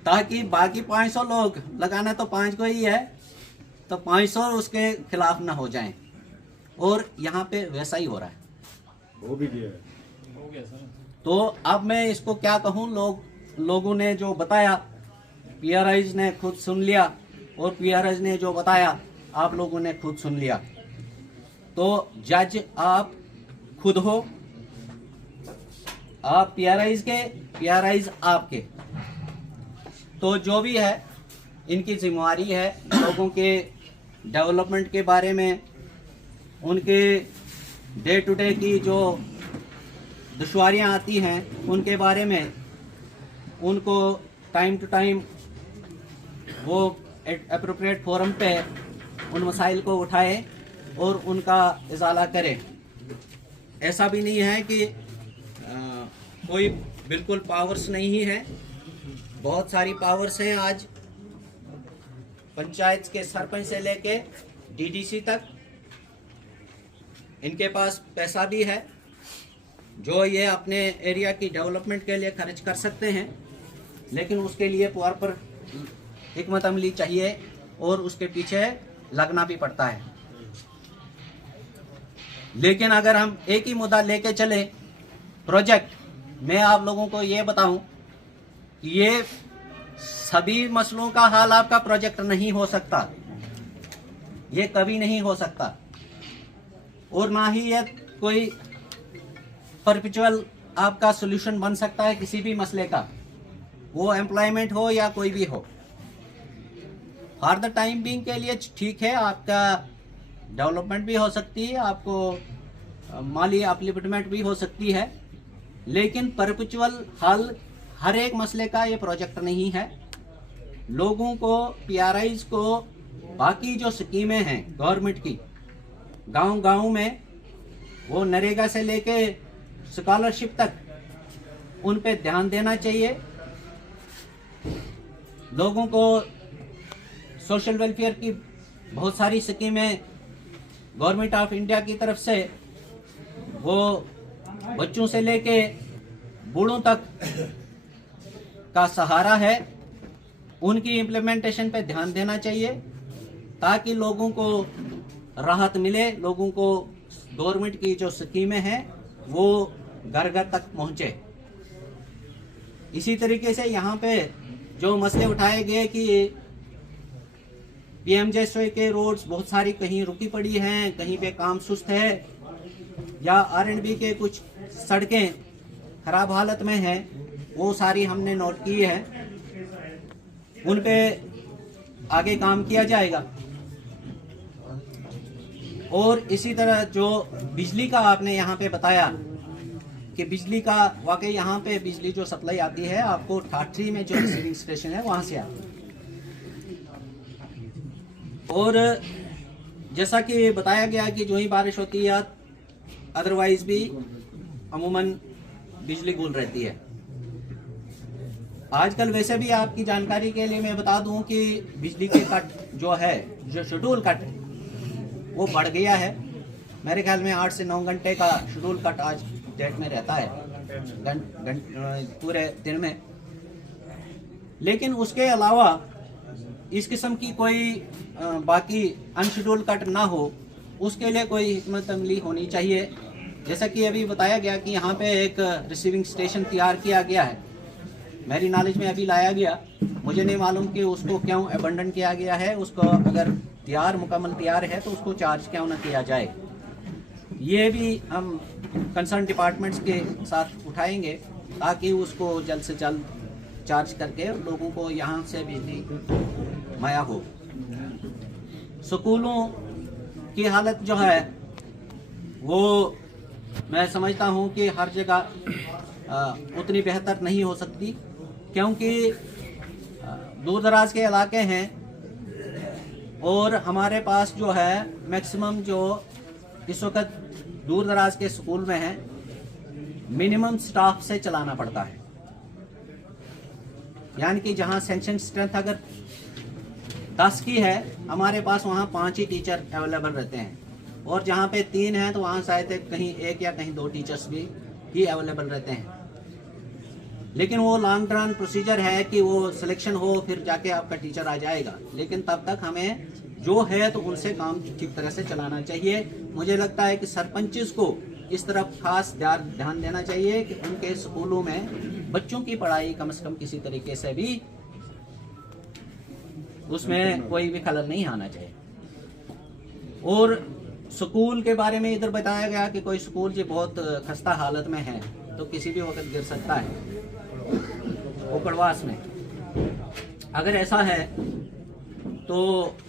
ताकि बाकी 500 लोग लगाना तो 5 को ही है, तो 500 उसके खिलाफ ना हो जाएं। और यहाँ पे वैसा ही हो रहा है, वो भी किया है। तो अब मैं इसको क्या कहूँ, लोगों ने जो बताया पीआरआईज ने खुद सुन लिया, और पीआरआईज ने जो बताया आप लोगों ने खुद सुन लिया। तो जज आप खुद हो, आप पीआरआईज के, पीआरआईज आपके। तो जो भी है इनकी जिम्मेवारी है लोगों के डेवलपमेंट के बारे में, उनके डे टू डे की जो दुश्वारियां आती हैं उनके बारे में, उनको टाइम टू टाइम वो एप्रोप्रिएट फोरम पे उन मसाइल को उठाए और उनका इजाला करे। ऐसा भी नहीं है कि कोई बिल्कुल पावर्स नहीं है, बहुत सारी पावर्स हैं। आज पंचायत के सरपंच से लेके डीडीसी तक इनके पास पैसा भी है जो ये अपने एरिया की डेवलपमेंट के लिए खर्च कर सकते हैं, लेकिन उसके लिए प्रॉपर हिकमत अमली चाहिए और उसके पीछे लगना भी पड़ता है। लेकिन अगर हम एक ही मुद्दा लेके चले प्रोजेक्ट, मैं आप लोगों को ये बताऊं कि ये सभी मसलों का हल आपका प्रोजेक्ट नहीं हो सकता, ये कभी नहीं हो सकता। और ना ही ये कोई परपेचुअल आपका सॉल्यूशन बन सकता है किसी भी मसले का, वो एम्प्लॉयमेंट हो या कोई भी हो। फॉर द टाइम बीइंग के लिए ठीक है, आपका डेवलपमेंट भी हो सकती है, आपको माली अपलिफ्टमेंट भी हो सकती है, लेकिन परपेचुअल हल हर एक मसले का ये प्रोजेक्ट नहीं है। लोगों को, पीआरआईज को, बाकी जो स्कीमें हैं गवर्नमेंट की गांव-गांव में, वो नरेगा से लेके स्कॉलरशिप तक, उन पे ध्यान देना चाहिए। लोगों को सोशल वेलफेयर की बहुत सारी स्कीमें गवर्नमेंट ऑफ इंडिया की तरफ से, वो बच्चों से लेके बूढ़ों तक का सहारा है, उनकी इम्प्लीमेंटेशन पे ध्यान देना चाहिए ताकि लोगों को राहत मिले, लोगों को गवर्नमेंट की जो स्कीमें हैं वो घर घर तक पहुंचे। इसी तरीके से यहाँ पे जो मसले उठाए गए कि पीएमजेएसवाई के रोड्स बहुत सारी कहीं रुकी पड़ी हैं, कहीं पे काम सुस्त है, या आरएंडबी के कुछ सड़कें खराब हालत में हैं, वो सारी हमने नोट की है, उन पे आगे काम किया जाएगा। और इसी तरह जो बिजली का आपने यहाँ पे बताया कि बिजली का वाकई यहाँ पे बिजली जो सप्लाई आती है आपको ठाठरी में जो रिसीविंग स्टेशन है वहाँ से आती है। और जैसा कि बताया गया कि जो ही बारिश होती है अदरवाइज भी अमूमन बिजली गुल रहती है। आजकल वैसे भी आपकी जानकारी के लिए मैं बता दूं कि बिजली के कट जो है, जो शेड्यूल कट, वो बढ़ गया है। मेरे ख्याल में 8 से 9 घंटे का शेड्यूल कट आज डेट में रहता है पूरे दिन में। लेकिन उसके अलावा इस किस्म की कोई बाकी अनशेड्यूल कट ना हो, उसके लिए कोई हिकमत अमली होनी चाहिए। जैसा कि अभी बताया गया कि यहाँ पे एक रिसीविंग स्टेशन तैयार किया गया है, मेरी नॉलेज में अभी लाया गया, मुझे नहीं मालूम कि उसको क्यों अबंडन किया गया है। उसको अगर मुकम्मल तैयार है तो उसको चार्ज क्यों ना किया जाए। ये भी हम कंसर्न डिपार्टमेंट्स के साथ उठाएंगे ताकि उसको जल्द से जल्द चार्ज करके लोगों को यहाँ से बिजली मुहैया हो। स्कूलों की हालत जो है वो मैं समझता हूं कि हर जगह उतनी बेहतर नहीं हो सकती, क्योंकि दूर दराज के इलाके हैं और हमारे पास जो है मैक्सिमम जो इस वक्त दूर दराज के स्कूल में है मिनिमम स्टाफ से चलाना पड़ता है। यानी कि जहां सेंशन स्ट्रेंथ अगर 10 की है, हमारे पास वहां 5 ही टीचर अवेलेबल रहते हैं, और जहां पे 3 हैं तो वहां शायद कहीं 1 या कहीं 2 टीचर्स भी ही अवेलेबल रहते हैं। लेकिन वो लॉन्ग रन प्रोसीजर है कि वो सिलेक्शन हो फिर जाके आपका टीचर आ जाएगा, लेकिन तब तक हमें जो है तो उनसे काम ठीक तरह से चलाना चाहिए। मुझे लगता है कि सरपंचेस को इस तरफ खास ध्यान देना चाहिए कि उनके स्कूलों में बच्चों की पढ़ाई कम से कम किसी तरीके से भी उसमें कोई भी खलल नहीं आना चाहिए। और स्कूल के बारे में इधर बताया गया कि कोई स्कूल जो बहुत खस्ता हालत में है तो किसी भी वक्त गिर सकता है उपरवास में। अगर ऐसा है तो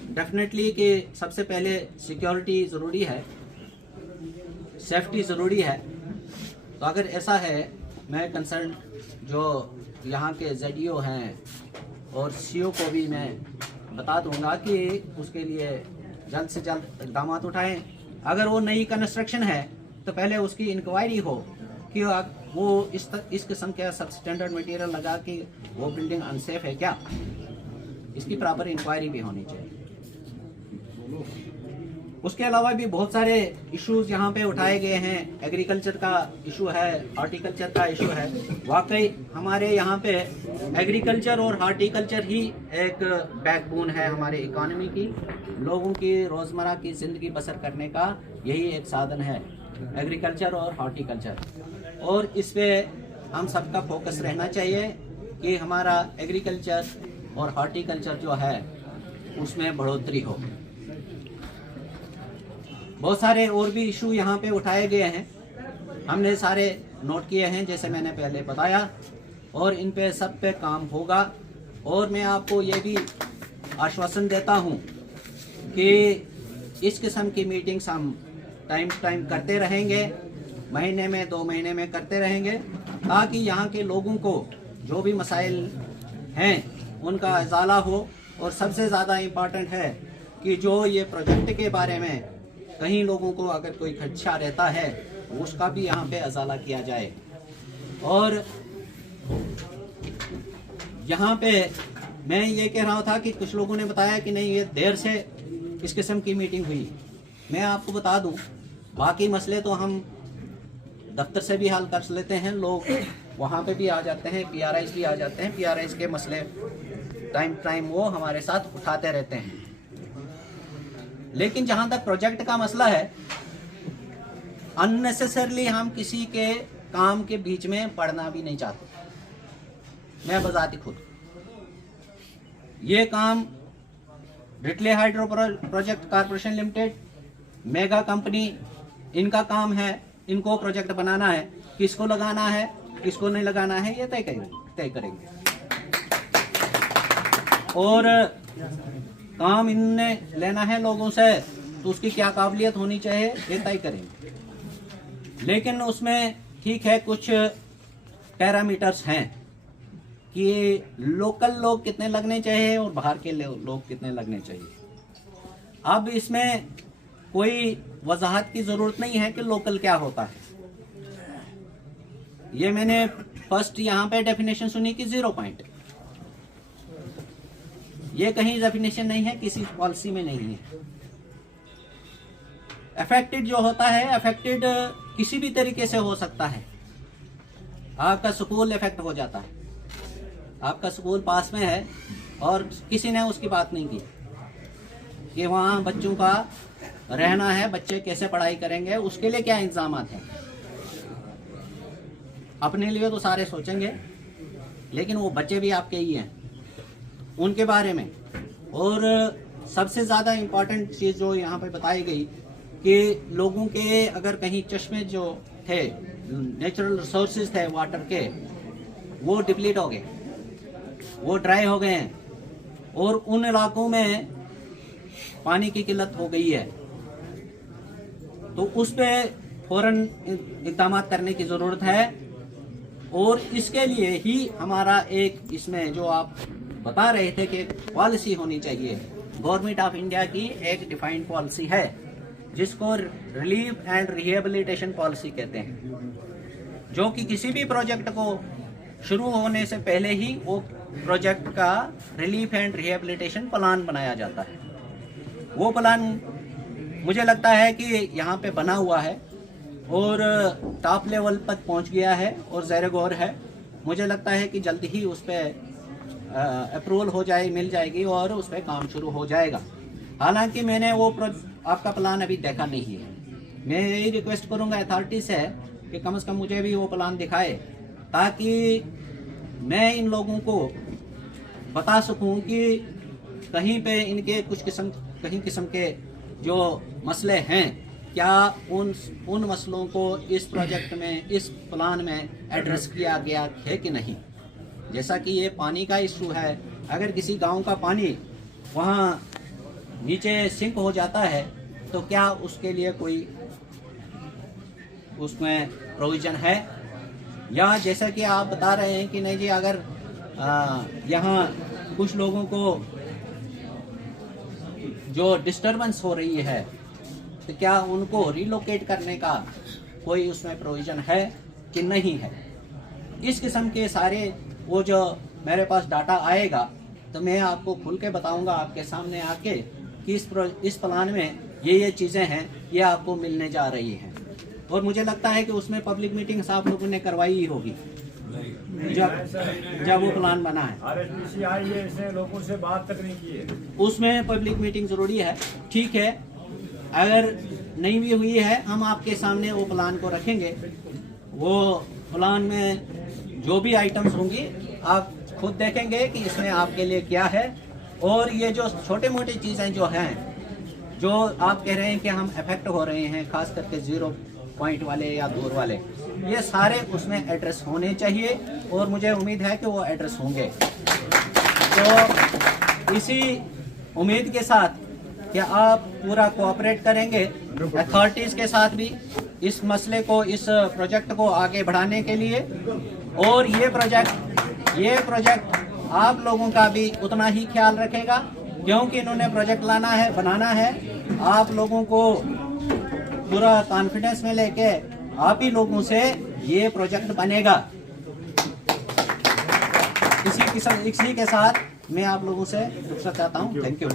डेफिनेटली कि सबसे पहले सिक्योरिटी ज़रूरी है, सेफ्टी ज़रूरी है। तो अगर ऐसा है, मैं कंसर्न जो यहाँ के ZEO हैं और CO को भी मैं बता दूंगा कि उसके लिए जल्द से जल्द इकदाम उठाएं। अगर वो नई कंस्ट्रक्शन है तो पहले उसकी इंक्वायरी हो कि वो इस किस्म का सब स्टैंडर्ड मटेरियल लगा कि वो बिल्डिंग अनसेफ है क्या, इसकी प्रॉपर इंक्वायरी भी होनी चाहिए। उसके अलावा भी बहुत सारे इश्यूज यहाँ पे उठाए गए हैं। एग्रीकल्चर का इशू है, हॉर्टिकल्चर का इशू है। वाकई हमारे यहाँ पे एग्रीकल्चर और हॉर्टिकल्चर ही एक बैकबोन है हमारे इकोनॉमी की। लोगों की रोज़मर्रा की ज़िंदगी बसर करने का यही एक साधन है, एग्रीकल्चर और हॉर्टिकल्चर। और इस पे हम सबका फोकस रहना चाहिए कि हमारा एग्रीकल्चर और हॉर्टिकल्चर जो है उसमें बढ़ोतरी हो। बहुत सारे और भी इशू यहाँ पे उठाए गए हैं, हमने सारे नोट किए हैं जैसे मैंने पहले बताया, और इन पे सब पे काम होगा। और मैं आपको ये भी आश्वासन देता हूँ कि इस किस्म की मीटिंग्स हम टाइम करते रहेंगे, महीने में 2 महीने में करते रहेंगे, ताकि यहाँ के लोगों को जो भी मसाइल हैं उनका इजाला हो। और सबसे ज़्यादा इम्पॉर्टेंट है कि जो ये प्रोजेक्ट के बारे में कहीं लोगों को अगर कोई खदशा रहता है उसका भी यहाँ पे इजाला किया जाए। और यहाँ पे मैं ये कह रहा था कि कुछ लोगों ने बताया कि नहीं ये देर से इस किस्म की मीटिंग हुई। मैं आपको बता दूं, बाकी मसले तो हम दफ्तर से भी हल कर लेते हैं, लोग वहाँ पे भी आ जाते हैं, PRIs भी आ जाते हैं, PRIs के मसले टाइम वो हमारे साथ उठाते रहते हैं। लेकिन जहाँ तक प्रोजेक्ट का मसला है, अननेसेसरली हम किसी के काम के बीच में पड़ना भी नहीं चाहते। मैं बजाती खुद ये काम Ratle hydro project corporation limited mega company, इनका काम है, इनको प्रोजेक्ट बनाना है, किसको लगाना है किसको नहीं लगाना है ये तय करेंगे। और काम इनने लेना है लोगों से तो उसकी क्या काबिलियत होनी चाहिए ये तय करेंगे। लेकिन उसमें ठीक है कुछ पैरामीटर्स हैं कि लोकल लोग कितने लगने चाहिए और बाहर के लोग कितने लगने चाहिए। अब इसमें कोई वजाहत की ज़रूरत नहीं है कि लोकल क्या होता है। ये मैंने फर्स्ट यहाँ पे डेफिनेशन सुनी कि 0 पॉइंट, ये कहीं डेफिनेशन नहीं है, किसी पॉलिसी में नहीं है। अफेक्टेड जो होता है, अफेक्टेड किसी भी तरीके से हो सकता है। आपका स्कूल इफेक्ट हो जाता है, आपका स्कूल पास में है और किसी ने उसकी बात नहीं की कि वहाँ बच्चों का रहना है, बच्चे कैसे पढ़ाई करेंगे, उसके लिए क्या इंतजाम हैं। अपने लिए तो सारे सोचेंगे, लेकिन वो बच्चे भी आपके ही हैं, उनके बारे में। और सबसे ज़्यादा इम्पॉर्टेंट चीज़ जो यहाँ पे बताई गई कि लोगों के अगर कहीं चश्मे जो थे, नेचुरल रिसोर्सेज थे वाटर के, वो डिप्लीट हो गए, वो ड्राई हो गए हैं और उन इलाकों में पानी की किल्लत हो गई है। तो उस पे फौरन इक़दाम करने की ज़रूरत है। और इसके लिए ही हमारा एक इसमें जो आप बता रहे थे कि पॉलिसी होनी चाहिए, गवर्नमेंट ऑफ इंडिया की एक डिफाइंड पॉलिसी है जिसको रिलीफ एंड रिहेबिलिटेशन पॉलिसी कहते हैं, जो कि किसी भी प्रोजेक्ट को शुरू होने से पहले ही वो प्रोजेक्ट का रिलीफ एंड रिहेबिलिटेशन प्लान बनाया जाता है। वो प्लान मुझे लगता है कि यहाँ पे बना हुआ है और टॉप लेवल तक पहुँच गया है और ज़ेर गौर है। मुझे लगता है कि जल्दी ही उस पर अप्रूवल हो जाए, मिल जाएगी और उस पर काम शुरू हो जाएगा। हालांकि मैंने वो आपका प्लान अभी देखा नहीं है। मैं यही रिक्वेस्ट करूँगा अथॉरिटी से कि कम से कम मुझे भी वो प्लान दिखाए, ताकि मैं इन लोगों को बता सकूं कि कहीं पे इनके कहीं किस्म के जो मसले हैं, क्या उन मसलों को इस प्रोजेक्ट में, इस प्लान में एड्रेस किया गया है कि नहीं। जैसा कि ये पानी का इशू है, अगर किसी गांव का पानी वहाँ नीचे सिंक हो जाता है तो क्या उसके लिए कोई उसमें प्रोविज़न है, या जैसा कि आप बता रहे हैं कि नहीं जी, अगर यहाँ कुछ लोगों को जो डिस्टरबेंस हो रही है तो क्या उनको रिलोकेट करने का कोई उसमें प्रोविज़न है कि नहीं है। इस किस्म के सारे वो जो मेरे पास डाटा आएगा तो मैं आपको खुल के बताऊंगा आपके सामने आके कि इस प्लान में ये चीज़ें हैं, ये आपको मिलने जा रही हैं। और मुझे लगता है कि उसमें पब्लिक मीटिंग्स आप लोगों ने करवाई ही होगी जब वो प्लान बना है। RSPC आई है, इसने लोगों से बात तक नहीं की है। उसमें पब्लिक मीटिंग जरूरी है, ठीक है। अगर नहीं भी हुई है, हम आपके सामने वो प्लान को रखेंगे। वो प्लान में जो भी आइटम्स होंगी आप खुद देखेंगे कि इसमें आपके लिए क्या है। और ये जो छोटे मोटे चीज़ें जो हैं, जो आप कह रहे हैं कि हम अफेक्ट हो रहे हैं, खास करके 0 पॉइंट वाले या दूर वाले, ये सारे उसमें एड्रेस होने चाहिए और मुझे उम्मीद है कि वो एड्रेस होंगे। तो इसी उम्मीद के साथ कि आप पूरा कोऑपरेट करेंगे अथॉरिटीज़ के साथ भी इस मसले को, इस प्रोजेक्ट को आगे बढ़ाने के लिए। और ये प्रोजेक्ट आप लोगों का भी उतना ही ख्याल रखेगा, क्योंकि इन्होंने प्रोजेक्ट लाना है, बनाना है। आप लोगों को पूरा कॉन्फिडेंस में लेके आप ही लोगों से ये प्रोजेक्ट बनेगा। इसी के साथ मैं आप लोगों से रुखसत चाहता हूँ। Thank you.